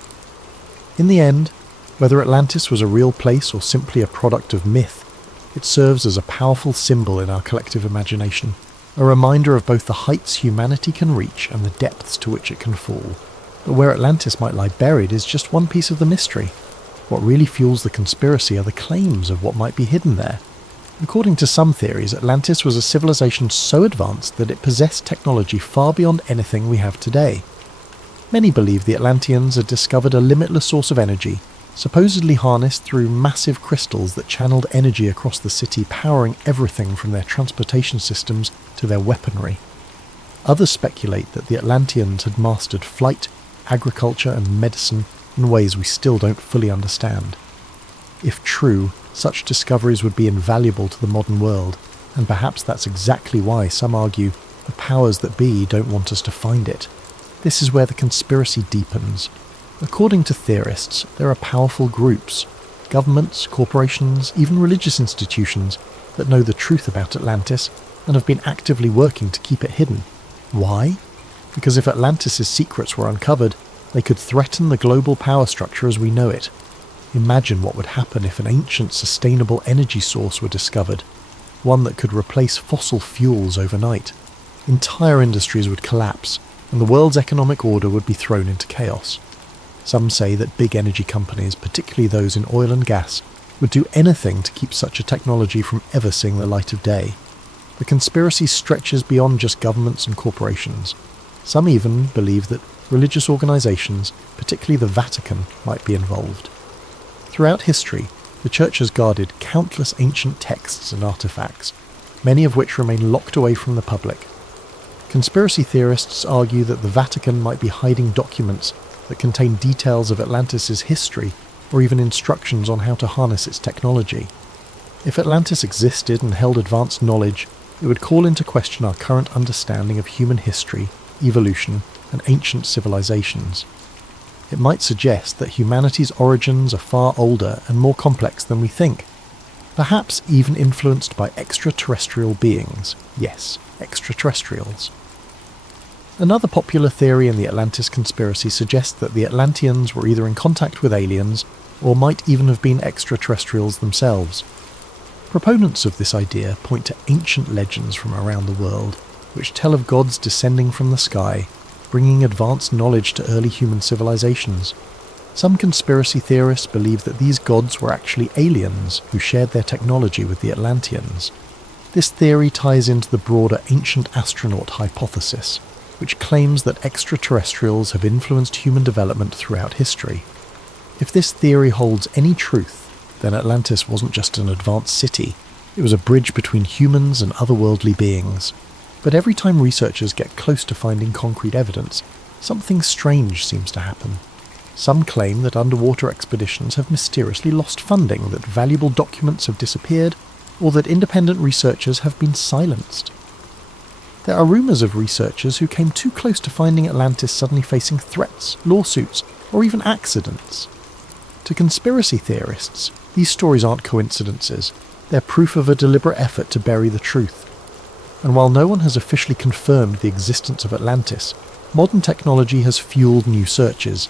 In the end, whether Atlantis was a real place or simply a product of myth, it serves as a powerful symbol in our collective imagination, a reminder of both the heights humanity can reach and the depths to which it can fall. But where Atlantis might lie buried is just one piece of the mystery. What really fuels the conspiracy are the claims of what might be hidden there. According to some theories, Atlantis was a civilization so advanced that it possessed technology far beyond anything we have today. Many believe the Atlanteans had discovered a limitless source of energy, supposedly harnessed through massive crystals that channeled energy across the city, powering everything from their transportation systems to their weaponry. Others speculate that the Atlanteans had mastered flight, agriculture, and medicine in ways we still don't fully understand. If true, such discoveries would be invaluable to the modern world, and perhaps that's exactly why some argue the powers that be don't want us to find it. This is where the conspiracy deepens. According to theorists, there are powerful groups, governments, corporations, even religious institutions that know the truth about Atlantis and have been actively working to keep it hidden. Why? Because if Atlantis' secrets were uncovered, they could threaten the global power structure as we know it. Imagine what would happen if an ancient sustainable energy source were discovered, one that could replace fossil fuels overnight. Entire industries would collapse, and the world's economic order would be thrown into chaos. Some say that big energy companies, particularly those in oil and gas, would do anything to keep such a technology from ever seeing the light of day. The conspiracy stretches beyond just governments and corporations. Some even believe that religious organizations, particularly the Vatican, might be involved. Throughout history, the Church has guarded countless ancient texts and artifacts, many of which remain locked away from the public. Conspiracy theorists argue that the Vatican might be hiding documents that contain details of Atlantis' history or even instructions on how to harness its technology. If Atlantis existed and held advanced knowledge, it would call into question our current understanding of human history, evolution, and ancient civilizations. It might suggest that humanity's origins are far older and more complex than we think, perhaps even influenced by extraterrestrial beings. Yes, extraterrestrials. Another popular theory in the Atlantis conspiracy suggests that the Atlanteans were either in contact with aliens or might even have been extraterrestrials themselves. Proponents of this idea point to ancient legends from around the world, which tell of gods descending from the sky, bringing advanced knowledge to early human civilizations. Some conspiracy theorists believe that these gods were actually aliens who shared their technology with the Atlanteans. This theory ties into the broader ancient astronaut hypothesis, which claims that extraterrestrials have influenced human development throughout history. If this theory holds any truth, then Atlantis wasn't just an advanced city, it was a bridge between humans and otherworldly beings. But every time researchers get close to finding concrete evidence, something strange seems to happen. Some claim that underwater expeditions have mysteriously lost funding, that valuable documents have disappeared, or that independent researchers have been silenced. There are rumours of researchers who came too close to finding Atlantis suddenly facing threats, lawsuits, or even accidents. To conspiracy theorists, these stories aren't coincidences. They're proof of a deliberate effort to bury the truth. And while no one has officially confirmed the existence of Atlantis, modern technology has fueled new searches.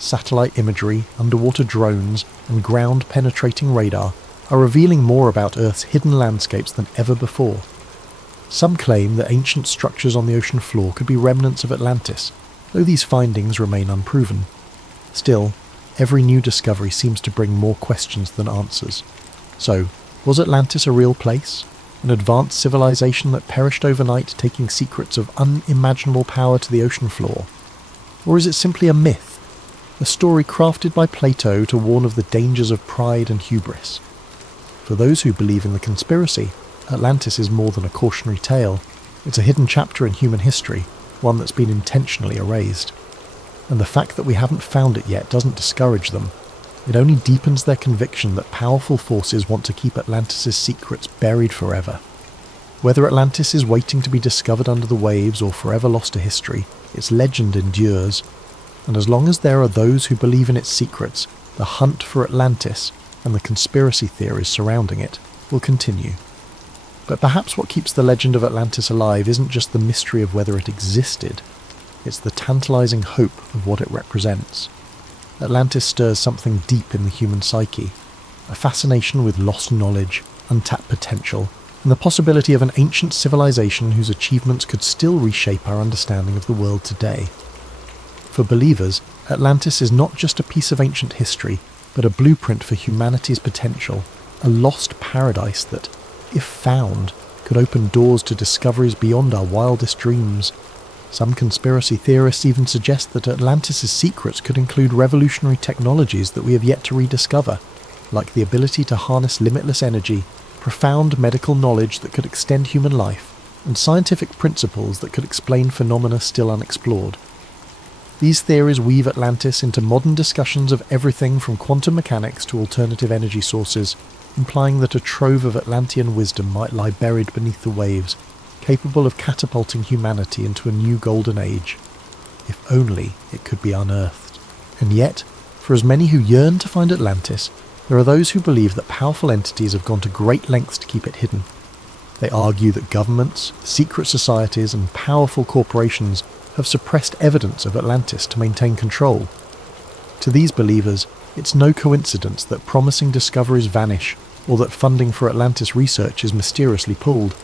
Satellite imagery, underwater drones, and ground-penetrating radar are revealing more about Earth's hidden landscapes than ever before. Some claim that ancient structures on the ocean floor could be remnants of Atlantis, though these findings remain unproven. Still, every new discovery seems to bring more questions than answers. So, was Atlantis a real place? An advanced civilization that perished overnight, taking secrets of unimaginable power to the ocean floor? Or is it simply a myth? A story crafted by Plato to warn of the dangers of pride and hubris? For those who believe in the conspiracy, Atlantis is more than a cautionary tale. It's a hidden chapter in human history, one that's been intentionally erased. And the fact that we haven't found it yet doesn't discourage them. It only deepens their conviction that powerful forces want to keep Atlantis' secrets buried forever. Whether Atlantis is waiting to be discovered under the waves or forever lost to history, its legend endures. And as long as there are those who believe in its secrets, the hunt for Atlantis and the conspiracy theories surrounding it will continue. But perhaps what keeps the legend of Atlantis alive isn't just the mystery of whether it existed, it's the tantalizing hope of what it represents. Atlantis stirs something deep in the human psyche, a fascination with lost knowledge, untapped potential, and the possibility of an ancient civilization whose achievements could still reshape our understanding of the world today. For believers, Atlantis is not just a piece of ancient history, but a blueprint for humanity's potential, a lost paradise that, if found, could open doors to discoveries beyond our wildest dreams. Some conspiracy theorists even suggest that Atlantis' secrets could include revolutionary technologies that we have yet to rediscover, like the ability to harness limitless energy, profound medical knowledge that could extend human life, and scientific principles that could explain phenomena still unexplored. These theories weave Atlantis into modern discussions of everything from quantum mechanics to alternative energy sources, implying that a trove of Atlantean wisdom might lie buried beneath the waves, capable of catapulting humanity into a new golden age. If only it could be unearthed. And yet, for as many who yearn to find Atlantis, there are those who believe that powerful entities have gone to great lengths to keep it hidden. They argue that governments, secret societies, and powerful corporations have suppressed evidence of Atlantis to maintain control. To these believers, it's no coincidence that promising discoveries vanish, or that funding for Atlantis research is mysteriously pulled.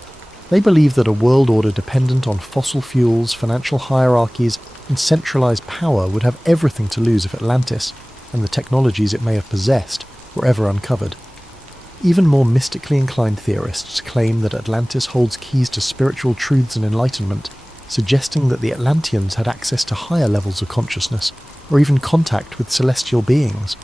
They believe that a world order dependent on fossil fuels, financial hierarchies, and centralized power would have everything to lose if Atlantis, and the technologies it may have possessed, were ever uncovered. Even more mystically inclined theorists claim that Atlantis holds keys to spiritual truths and enlightenment, suggesting that the Atlanteans had access to higher levels of consciousness, or even contact with celestial beings.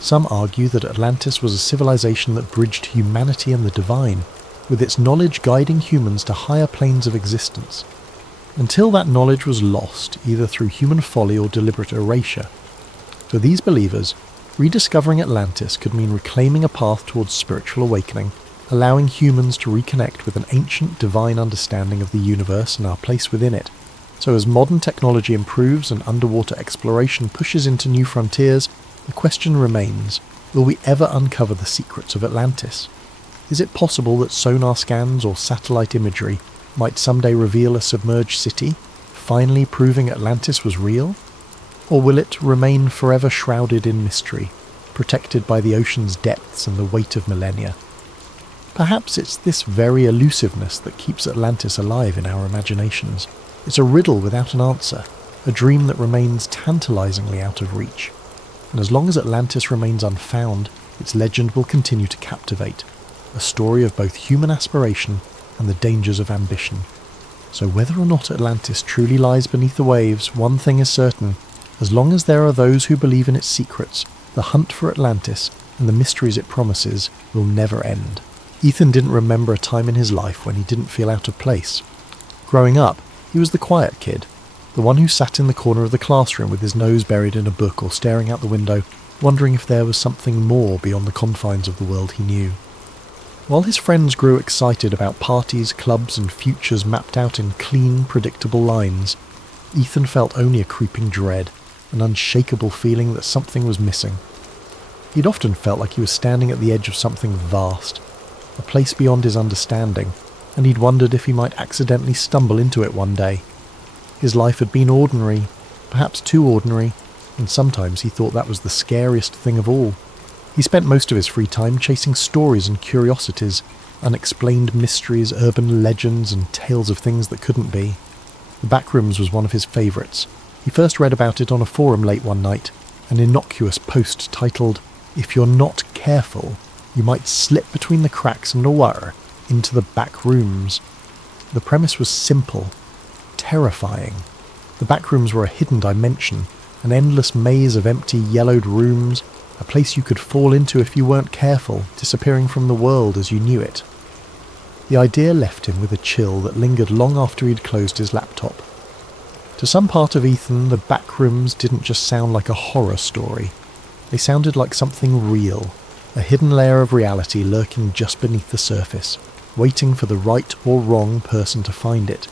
Some argue that Atlantis was a civilization that bridged humanity and the divine, with its knowledge guiding humans to higher planes of existence, until that knowledge was lost, either through human folly or deliberate erasure. For these believers, rediscovering Atlantis could mean reclaiming a path towards spiritual awakening, allowing humans to reconnect with an ancient divine understanding of the universe and our place within it. So as modern technology improves and underwater exploration pushes into new frontiers, the question remains, will we ever uncover the secrets of Atlantis? Is it possible that sonar scans or satellite imagery might someday reveal a submerged city, finally proving Atlantis was real? Or will it remain forever shrouded in mystery, protected by the ocean's depths and the weight of millennia? Perhaps it's this very elusiveness that keeps Atlantis alive in our imaginations. It's a riddle without an answer, a dream that remains tantalizingly out of reach. And as long as Atlantis remains unfound, its legend will continue to captivate, a story of both human aspiration and the dangers of ambition. So whether or not Atlantis truly lies beneath the waves, one thing is certain: as long as there are those who believe in its secrets, the hunt for Atlantis and the mysteries it promises will never end. Ethan didn't remember a time in his life when he didn't feel out of place. Growing up, he was the quiet kid, the one who sat in the corner of the classroom with his nose buried in a book or staring out the window, wondering if there was something more beyond the confines of the world he knew. While his friends grew excited about parties, clubs, and futures mapped out in clean, predictable lines, Ethan felt only a creeping dread, an unshakable feeling that something was missing. He'd often felt like he was standing at the edge of something vast, a place beyond his understanding, and he'd wondered if he might accidentally stumble into it one day. His life had been ordinary, perhaps too ordinary, and sometimes he thought that was the scariest thing of all. He spent most of his free time chasing stories and curiosities, unexplained mysteries, urban legends, and tales of things that couldn't be. The Backrooms was one of his favourites. He first read about it on a forum late one night, an innocuous post titled, "If you're not careful, you might slip between the cracks underwater into the back rooms." The premise was simple, terrifying. The Backrooms were a hidden dimension, an endless maze of empty, yellowed rooms, a place you could fall into if you weren't careful, disappearing from the world as you knew it. The idea left him with a chill that lingered long after he'd closed his laptop. To some part of Ethan, the Backrooms didn't just sound like a horror story. They sounded like something real, a hidden layer of reality lurking just beneath the surface, waiting for the right or wrong person to find it.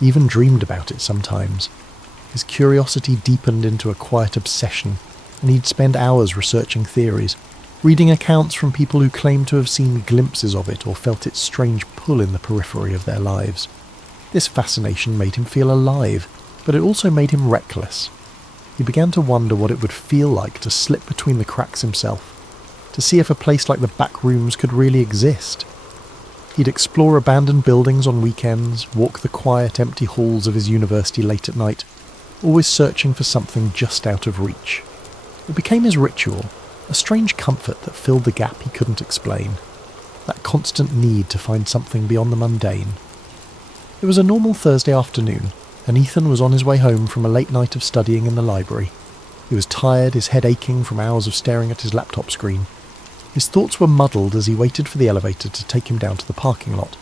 He even dreamed about it sometimes. His curiosity deepened into a quiet obsession, and he'd spend hours researching theories, reading accounts from people who claimed to have seen glimpses of it or felt its strange pull in the periphery of their lives. This fascination made him feel alive, but it also made him reckless. He began to wonder what it would feel like to slip between the cracks himself, to see if a place like the Backrooms could really exist. He'd explore abandoned buildings on weekends, walk the quiet, empty halls of his university late at night, always searching for something just out of reach. It became his ritual, a strange comfort that filled the gap he couldn't explain, that constant need to find something beyond the mundane. It was a normal Thursday afternoon, and Ethan was on his way home from a late night of studying in the library. He was tired, his head aching from hours of staring at his laptop screen. His thoughts were muddled as he waited for the elevator to take him down to the parking lot.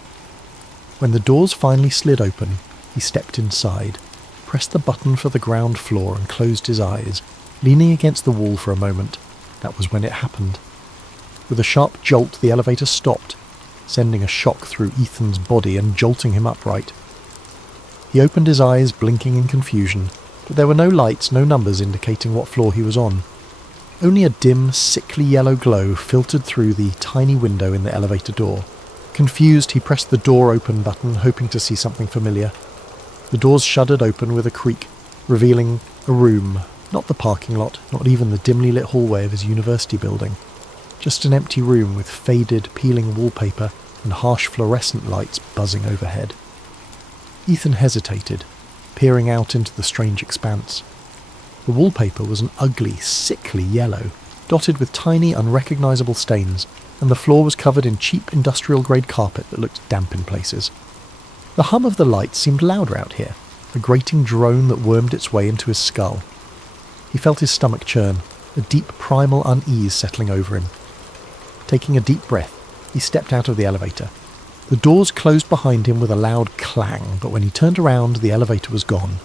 When the doors finally slid open, he stepped inside, pressed the button for the ground floor and closed his eyes, leaning against the wall for a moment. That was when it happened. With a sharp jolt, the elevator stopped, sending a shock through Ethan's body and jolting him upright. He opened his eyes, blinking in confusion, but there were no lights, no numbers indicating what floor he was on. Only a dim, sickly yellow glow filtered through the tiny window in the elevator door. Confused, he pressed the door open button, hoping to see something familiar. The doors shuddered open with a creak, revealing a room. Not the parking lot, not even the dimly lit hallway of his university building. Just an empty room with faded, peeling wallpaper and harsh fluorescent lights buzzing overhead. Ethan hesitated, peering out into the strange expanse. The wallpaper was an ugly, sickly yellow, dotted with tiny, unrecognisable stains, and the floor was covered in cheap industrial-grade carpet that looked damp in places. The hum of the lights seemed louder out here, a grating drone that wormed its way into his skull. He felt his stomach churn, a deep primal unease settling over him. Taking a deep breath, he stepped out of the elevator. The doors closed behind him with a loud clang, but when he turned around, the elevator was gone.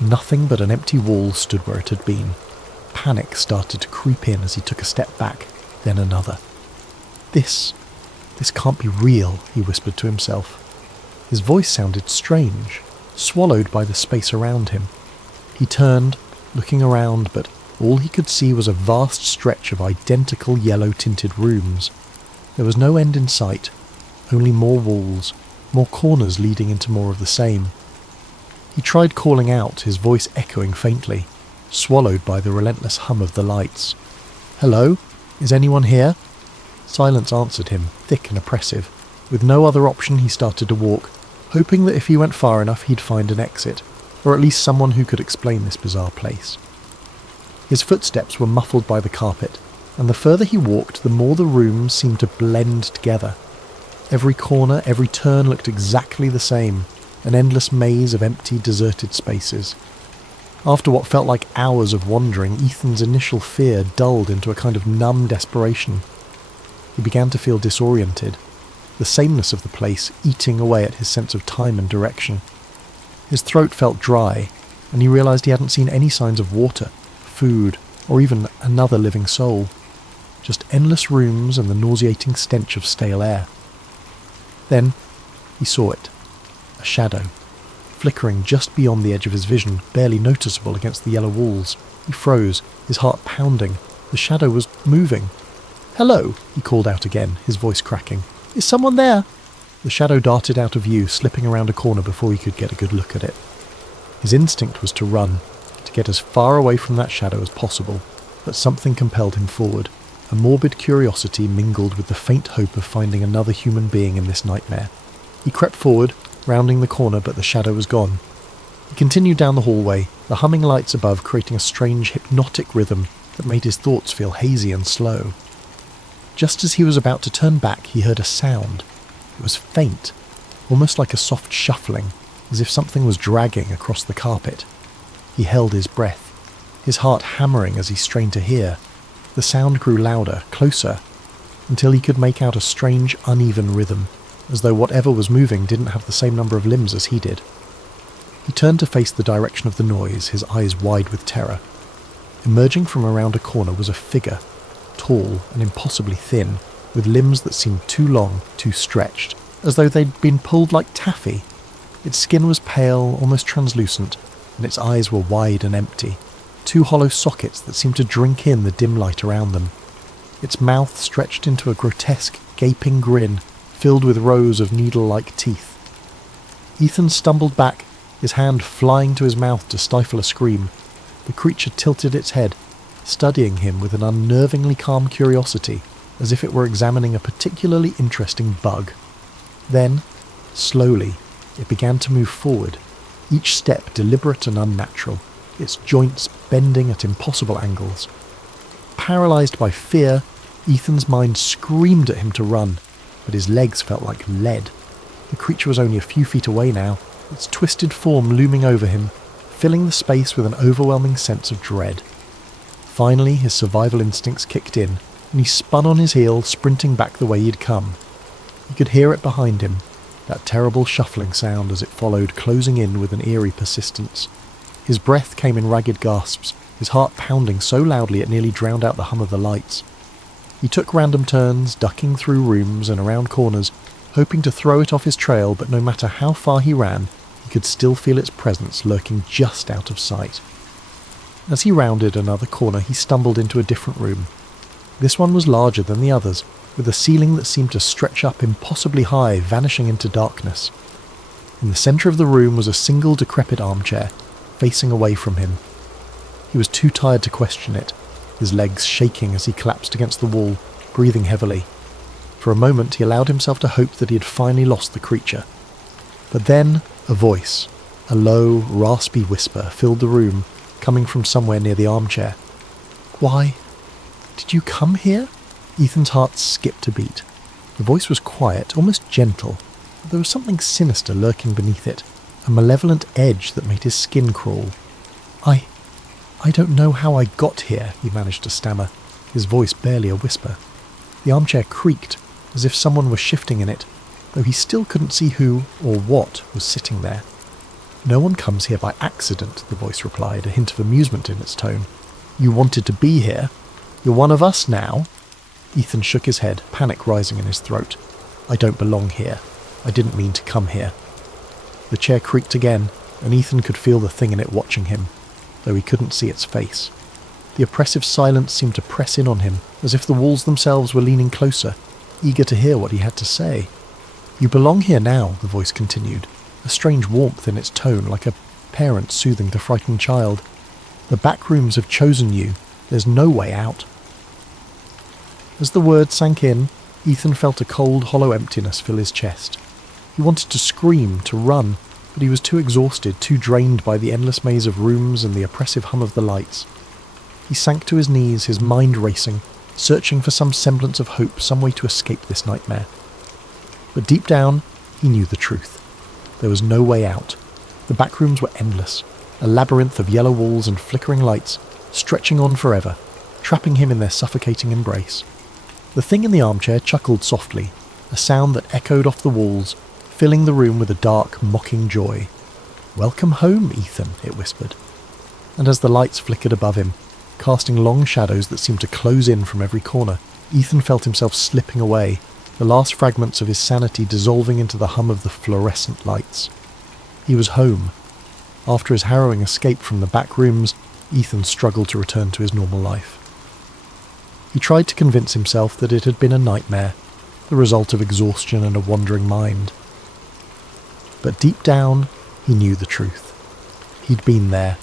Nothing but an empty wall stood where it had been. Panic started to creep in as he took a step back, then another. This can't be real, he whispered to himself. His voice sounded strange, swallowed by the space around him. He turned, looking around, but all he could see was a vast stretch of identical yellow-tinted rooms. There was no end in sight, only more walls, more corners leading into more of the same. He tried calling out, his voice echoing faintly, swallowed by the relentless hum of the lights. "Hello? Is anyone here?" Silence answered him, thick and oppressive. With no other option, he started to walk, hoping that if he went far enough he'd find an exit, or at least someone who could explain this bizarre place. His footsteps were muffled by the carpet, and the further he walked, the more the rooms seemed to blend together. Every corner, every turn looked exactly the same, an endless maze of empty, deserted spaces. After what felt like hours of wandering, Ethan's initial fear dulled into a kind of numb desperation. He began to feel disoriented, the sameness of the place eating away at his sense of time and direction. His throat felt dry, and he realised he hadn't seen any signs of water, food, or even another living soul. Just endless rooms and the nauseating stench of stale air. Then he saw it. A shadow, flickering just beyond the edge of his vision, barely noticeable against the yellow walls. He froze, his heart pounding. The shadow was moving. "Hello," he called out again, his voice cracking. "Is someone there?" The shadow darted out of view, slipping around a corner before he could get a good look at it. His instinct was to run, to get as far away from that shadow as possible, but something compelled him forward. A morbid curiosity mingled with the faint hope of finding another human being in this nightmare. He crept forward, rounding the corner, but the shadow was gone. He continued down the hallway, the humming lights above creating a strange hypnotic rhythm that made his thoughts feel hazy and slow. Just as he was about to turn back, he heard a sound. It was faint, almost like a soft shuffling, as if something was dragging across the carpet. He held his breath, his heart hammering as he strained to hear. The sound grew louder, closer, until he could make out a strange, uneven rhythm, as though whatever was moving didn't have the same number of limbs as he did. He turned to face the direction of the noise, his eyes wide with terror. Emerging from around a corner was a figure, tall and impossibly thin, with limbs that seemed too long, too stretched, as though they'd been pulled like taffy. Its skin was pale, almost translucent, and its eyes were wide and empty, two hollow sockets that seemed to drink in the dim light around them. Its mouth stretched into a grotesque, gaping grin, filled with rows of needle-like teeth. Ethan stumbled back, his hand flying to his mouth to stifle a scream. The creature tilted its head, studying him with an unnervingly calm curiosity, as if it were examining a particularly interesting bug. Then, slowly, it began to move forward, each step deliberate and unnatural, its joints bending at impossible angles. Paralysed by fear, Ethan's mind screamed at him to run, but his legs felt like lead. The creature was only a few feet away now, its twisted form looming over him, filling the space with an overwhelming sense of dread. Finally, his survival instincts kicked in, and he spun on his heel, sprinting back the way he'd come. He could hear it behind him, that terrible shuffling sound as it followed, closing in with an eerie persistence. His breath came in ragged gasps, his heart pounding so loudly it nearly drowned out the hum of the lights. He took random turns, ducking through rooms and around corners, hoping to throw it off his trail, but no matter how far he ran, he could still feel its presence lurking just out of sight. As he rounded another corner, he stumbled into a different room. This one was larger than the others, with a ceiling that seemed to stretch up impossibly high, vanishing into darkness. In the centre of the room was a single decrepit armchair, facing away from him. He was too tired to question it, his legs shaking as he collapsed against the wall, breathing heavily. For a moment he allowed himself to hope that he had finally lost the creature. But then a voice, a low, raspy whisper, filled the room, coming from somewhere near the armchair. "Why, did you come here?" Ethan's heart skipped a beat. The voice was quiet, almost gentle, but there was something sinister lurking beneath it, a malevolent edge that made his skin crawl. I don't know how I got here," he managed to stammer, his voice barely a whisper. The armchair creaked, as if someone was shifting in it, though he still couldn't see who or what was sitting there. "No one comes here by accident," the voice replied, a hint of amusement in its tone. "You wanted to be here. You're one of us now." Ethan shook his head, panic rising in his throat. "I don't belong here. I didn't mean to come here." The chair creaked again, and Ethan could feel the thing in it watching him, though he couldn't see its face. The oppressive silence seemed to press in on him, as if the walls themselves were leaning closer, eager to hear what he had to say. "You belong here now," the voice continued, a strange warmth in its tone, like a parent soothing the frightened child. "The back rooms have chosen you. There's no way out." As the words sank in, Ethan felt a cold, hollow emptiness fill his chest. He wanted to scream, to run, but he was too exhausted, too drained by the endless maze of rooms and the oppressive hum of the lights. He sank to his knees, his mind racing, searching for some semblance of hope, some way to escape this nightmare. But deep down, he knew the truth. There was no way out. The back rooms were endless, a labyrinth of yellow walls and flickering lights, stretching on forever, trapping him in their suffocating embrace. The thing in the armchair chuckled softly, a sound that echoed off the walls, filling the room with a dark, mocking joy. "Welcome home, Ethan," it whispered. And as the lights flickered above him, casting long shadows that seemed to close in from every corner, Ethan felt himself slipping away, the last fragments of his sanity dissolving into the hum of the fluorescent lights. He was home. After his harrowing escape from the back rooms, Ethan struggled to return to his normal life. He tried to convince himself that it had been a nightmare, the result of exhaustion and a wandering mind. But deep down, he knew the truth. He'd been there,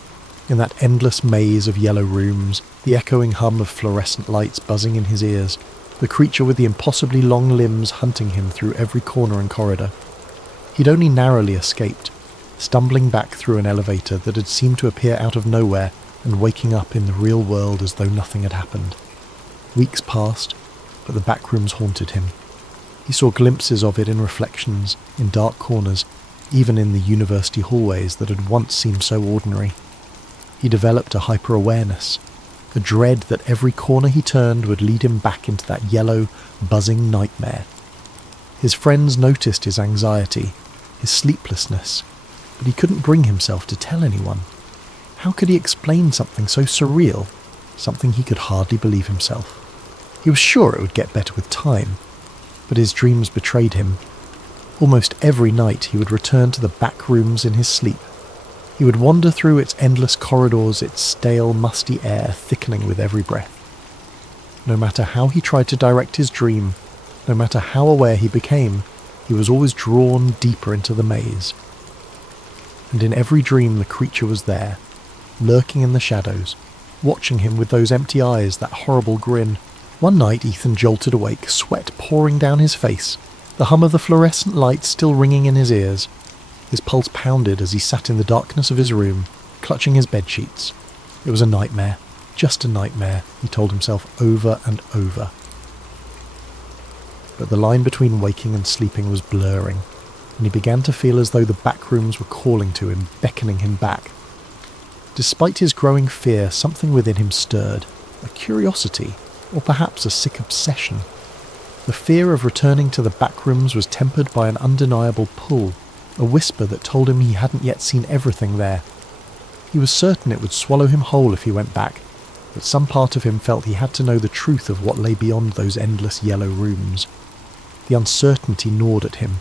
in that endless maze of yellow rooms, the echoing hum of fluorescent lights buzzing in his ears, the creature with the impossibly long limbs hunting him through every corner and corridor. He'd only narrowly escaped, stumbling back through an elevator that had seemed to appear out of nowhere and waking up in the real world as though nothing had happened. Weeks passed, but the back rooms haunted him. He saw glimpses of it in reflections, in dark corners, even in the university hallways that had once seemed so ordinary. He developed a hyper-awareness, a dread that every corner he turned would lead him back into that yellow, buzzing nightmare. His friends noticed his anxiety, his sleeplessness, but he couldn't bring himself to tell anyone. How could he explain something so surreal, something he could hardly believe himself? He was sure it would get better with time, but his dreams betrayed him. Almost every night he would return to the back rooms in his sleep. He would wander through its endless corridors, its stale, musty air thickening with every breath. No matter how he tried to direct his dream, no matter how aware he became, he was always drawn deeper into the maze. And in every dream the creature was there, lurking in the shadows, watching him with those empty eyes, that horrible grin. One night Ethan jolted awake, sweat pouring down his face, the hum of the fluorescent lights still ringing in his ears. His pulse pounded as he sat in the darkness of his room, clutching his bedsheets. It was a nightmare, just a nightmare, he told himself over and over. But the line between waking and sleeping was blurring, and he began to feel as though the back rooms were calling to him, beckoning him back. Despite his growing fear, something within him stirred, a curiosity, or perhaps a sick obsession. The fear of returning to the back rooms was tempered by an undeniable pull, a whisper that told him he hadn't yet seen everything there. He was certain it would swallow him whole if he went back, but some part of him felt he had to know the truth of what lay beyond those endless yellow rooms. The uncertainty gnawed at him,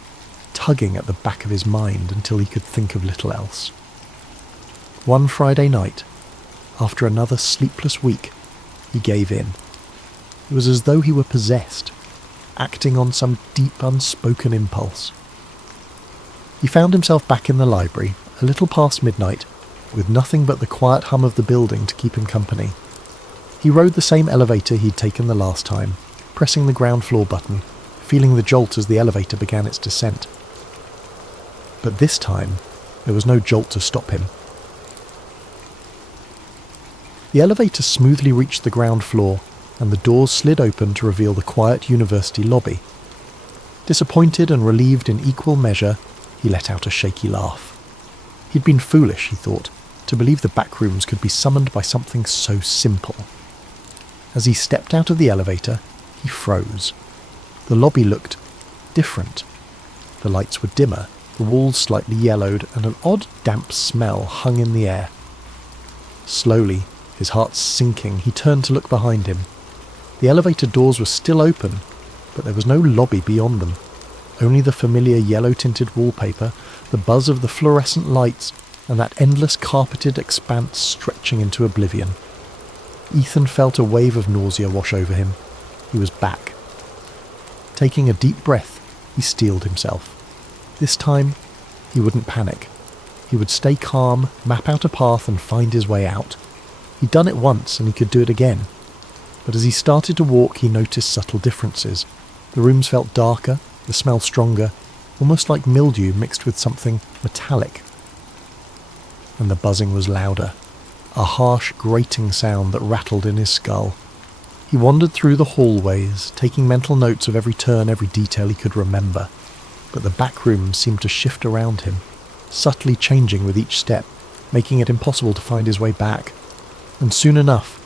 tugging at the back of his mind until he could think of little else. One Friday night, after another sleepless week, he gave in. It was as though he were possessed, acting on some deep unspoken impulse. He found himself back in the library, a little past midnight, with nothing but the quiet hum of the building to keep him company. He rode the same elevator he'd taken the last time, pressing the ground floor button, feeling the jolt as the elevator began its descent. But this time, there was no jolt to stop him. The elevator smoothly reached the ground floor, and the doors slid open to reveal the quiet university lobby. Disappointed and relieved in equal measure, he let out a shaky laugh. He'd been foolish, he thought, to believe the back rooms could be summoned by something so simple. As he stepped out of the elevator, he froze. The lobby looked different. The lights were dimmer, the walls slightly yellowed, and an odd damp smell hung in the air. Slowly, his heart sinking, he turned to look behind him. The elevator doors were still open, but there was no lobby beyond them. Only the familiar yellow-tinted wallpaper, the buzz of the fluorescent lights, and that endless carpeted expanse stretching into oblivion. Ethan felt a wave of nausea wash over him. He was back. Taking a deep breath, he steeled himself. This time, he wouldn't panic. He would stay calm, map out a path, and find his way out. He'd done it once, and he could do it again. But as he started to walk, he noticed subtle differences. The rooms felt darker, the smell stronger, almost like mildew mixed with something metallic. And the buzzing was louder, a harsh, grating sound that rattled in his skull. He wandered through the hallways, taking mental notes of every turn, every detail he could remember. But the back rooms seemed to shift around him, subtly changing with each step, making it impossible to find his way back. And soon enough,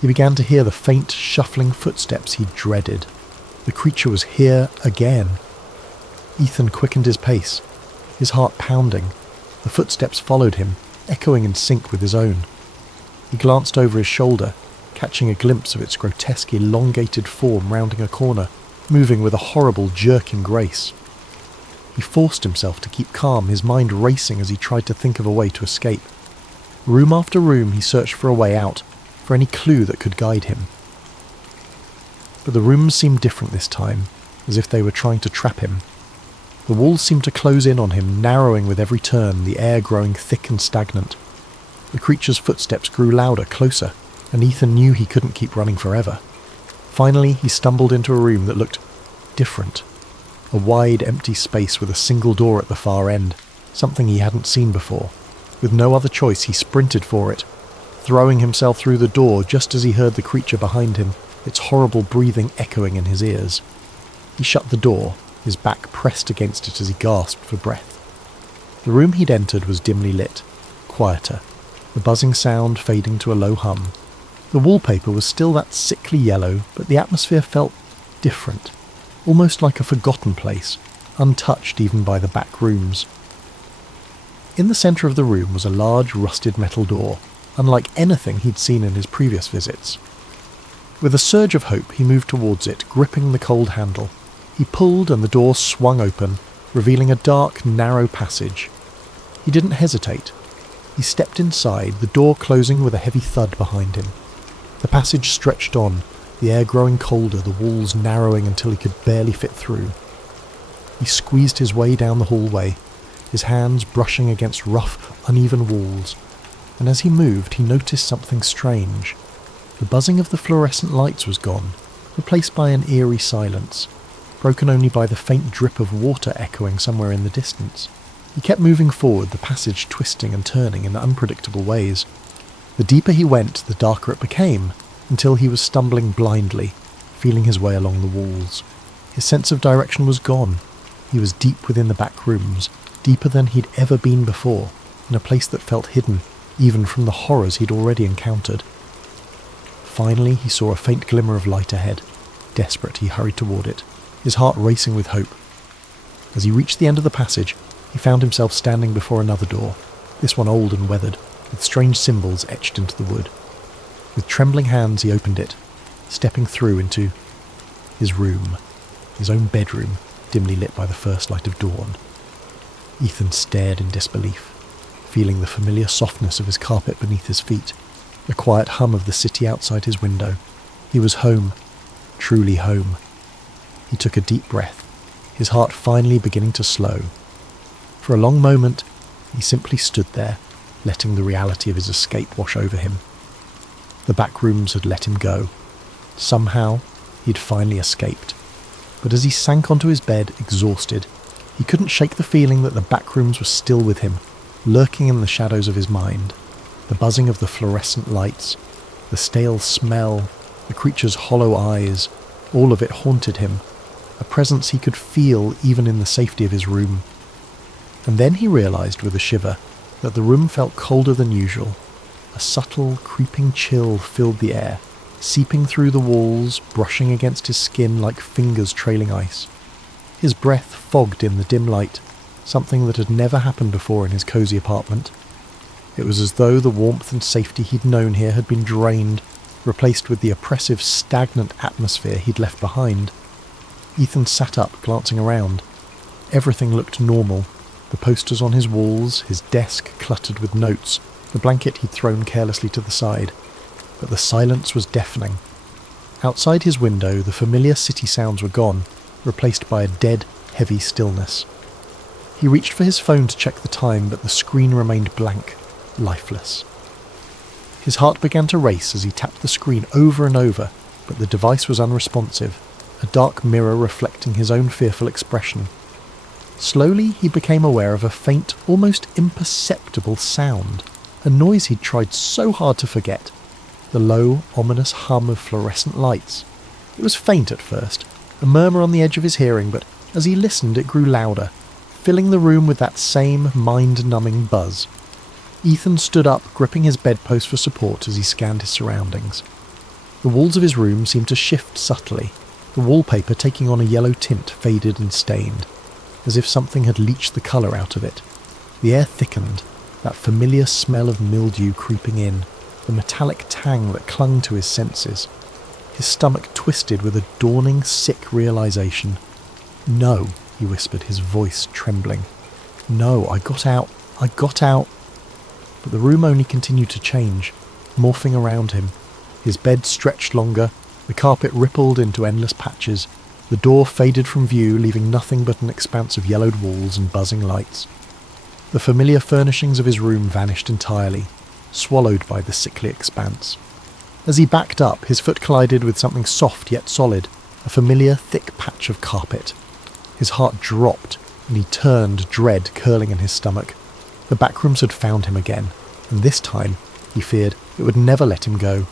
he began to hear the faint, shuffling footsteps he dreaded. The creature was here again. Ethan quickened his pace, his heart pounding. The footsteps followed him, echoing in sync with his own. He glanced over his shoulder, catching a glimpse of its grotesque elongated form rounding a corner, moving with a horrible jerking grace. He forced himself to keep calm, his mind racing as he tried to think of a way to escape. Room after room he searched for a way out, for any clue that could guide him. But the rooms seemed different this time, as if they were trying to trap him. The walls seemed to close in on him, narrowing with every turn, the air growing thick and stagnant. The creature's footsteps grew louder, closer, and Ethan knew he couldn't keep running forever. Finally, he stumbled into a room that looked different. A wide, empty space with a single door at the far end, something he hadn't seen before. With no other choice, he sprinted for it, throwing himself through the door just as he heard the creature behind him, its horrible breathing echoing in his ears. He shut the door, his back pressed against it as he gasped for breath. The room he'd entered was dimly lit, quieter, the buzzing sound fading to a low hum. The wallpaper was still that sickly yellow, but the atmosphere felt different, almost like a forgotten place, untouched even by the back rooms. In the centre of the room was a large rusted metal door, unlike anything he'd seen in his previous visits. With a surge of hope he moved towards it, gripping the cold handle. He pulled and the door swung open, revealing a dark, narrow passage. He didn't hesitate. He stepped inside, the door closing with a heavy thud behind him. The passage stretched on, the air growing colder, the walls narrowing until he could barely fit through. He squeezed his way down the hallway, his hands brushing against rough, uneven walls, and as he moved he noticed something strange. The buzzing of the fluorescent lights was gone, replaced by an eerie silence, broken only by the faint drip of water echoing somewhere in the distance. He kept moving forward, the passage twisting and turning in unpredictable ways. The deeper he went, the darker it became, until he was stumbling blindly, feeling his way along the walls. His sense of direction was gone. He was deep within the back rooms, deeper than he'd ever been before, in a place that felt hidden, even from the horrors he'd already encountered. Finally, he saw a faint glimmer of light ahead. Desperate, he hurried toward it, his heart racing with hope. As he reached the end of the passage, he found himself standing before another door, this one old and weathered, with strange symbols etched into the wood. With trembling hands he opened it, stepping through into his room, his own bedroom, dimly lit by the first light of dawn. Ethan stared in disbelief, feeling the familiar softness of his carpet beneath his feet, the quiet hum of the city outside his window. He was home, truly home. He took a deep breath, his heart finally beginning to slow. For a long moment, he simply stood there, letting the reality of his escape wash over him. The back rooms had let him go. Somehow, he'd finally escaped. But as he sank onto his bed, exhausted, he couldn't shake the feeling that the back rooms were still with him, lurking in the shadows of his mind. The buzzing of the fluorescent lights, the stale smell, the creature's hollow eyes, all of it haunted him, a presence he could feel even in the safety of his room. And then he realised with a shiver that the room felt colder than usual. A subtle, creeping chill filled the air, seeping through the walls, brushing against his skin like fingers trailing ice. His breath fogged in the dim light, something that had never happened before in his cosy apartment. It was as though the warmth and safety he'd known here had been drained, replaced with the oppressive, stagnant atmosphere he'd left behind. Ethan sat up, glancing around. Everything looked normal. The posters on his walls, his desk cluttered with notes, the blanket he'd thrown carelessly to the side. But the silence was deafening. Outside his window, the familiar city sounds were gone, replaced by a dead, heavy stillness. He reached for his phone to check the time, but the screen remained blank, lifeless. His heart began to race as he tapped the screen over and over, but the device was unresponsive, a dark mirror reflecting his own fearful expression. Slowly he became aware of a faint, almost imperceptible sound, a noise he'd tried so hard to forget. The low, ominous hum of fluorescent lights. It was faint at first, a murmur on the edge of his hearing, but as he listened it grew louder, filling the room with that same mind-numbing buzz. Ethan stood up, gripping his bedpost for support as he scanned his surroundings. The walls of his room seemed to shift subtly, the wallpaper taking on a yellow tint, faded and stained, as if something had leached the colour out of it. The air thickened, that familiar smell of mildew creeping in, the metallic tang that clung to his senses. His stomach twisted with a dawning, sick realization. "No," he whispered, his voice trembling. "No, I got out. But the room only continued to change, morphing around him. His bed stretched longer, the carpet rippled into endless patches, the door faded from view, leaving nothing but an expanse of yellowed walls and buzzing lights. The familiar furnishings of his room vanished entirely, swallowed by the sickly expanse. As he backed up, his foot collided with something soft yet solid, a familiar thick patch of carpet. His heart dropped, and he turned, dread curling in his stomach. The backrooms had found him again, and this time, he feared, it would never let him go.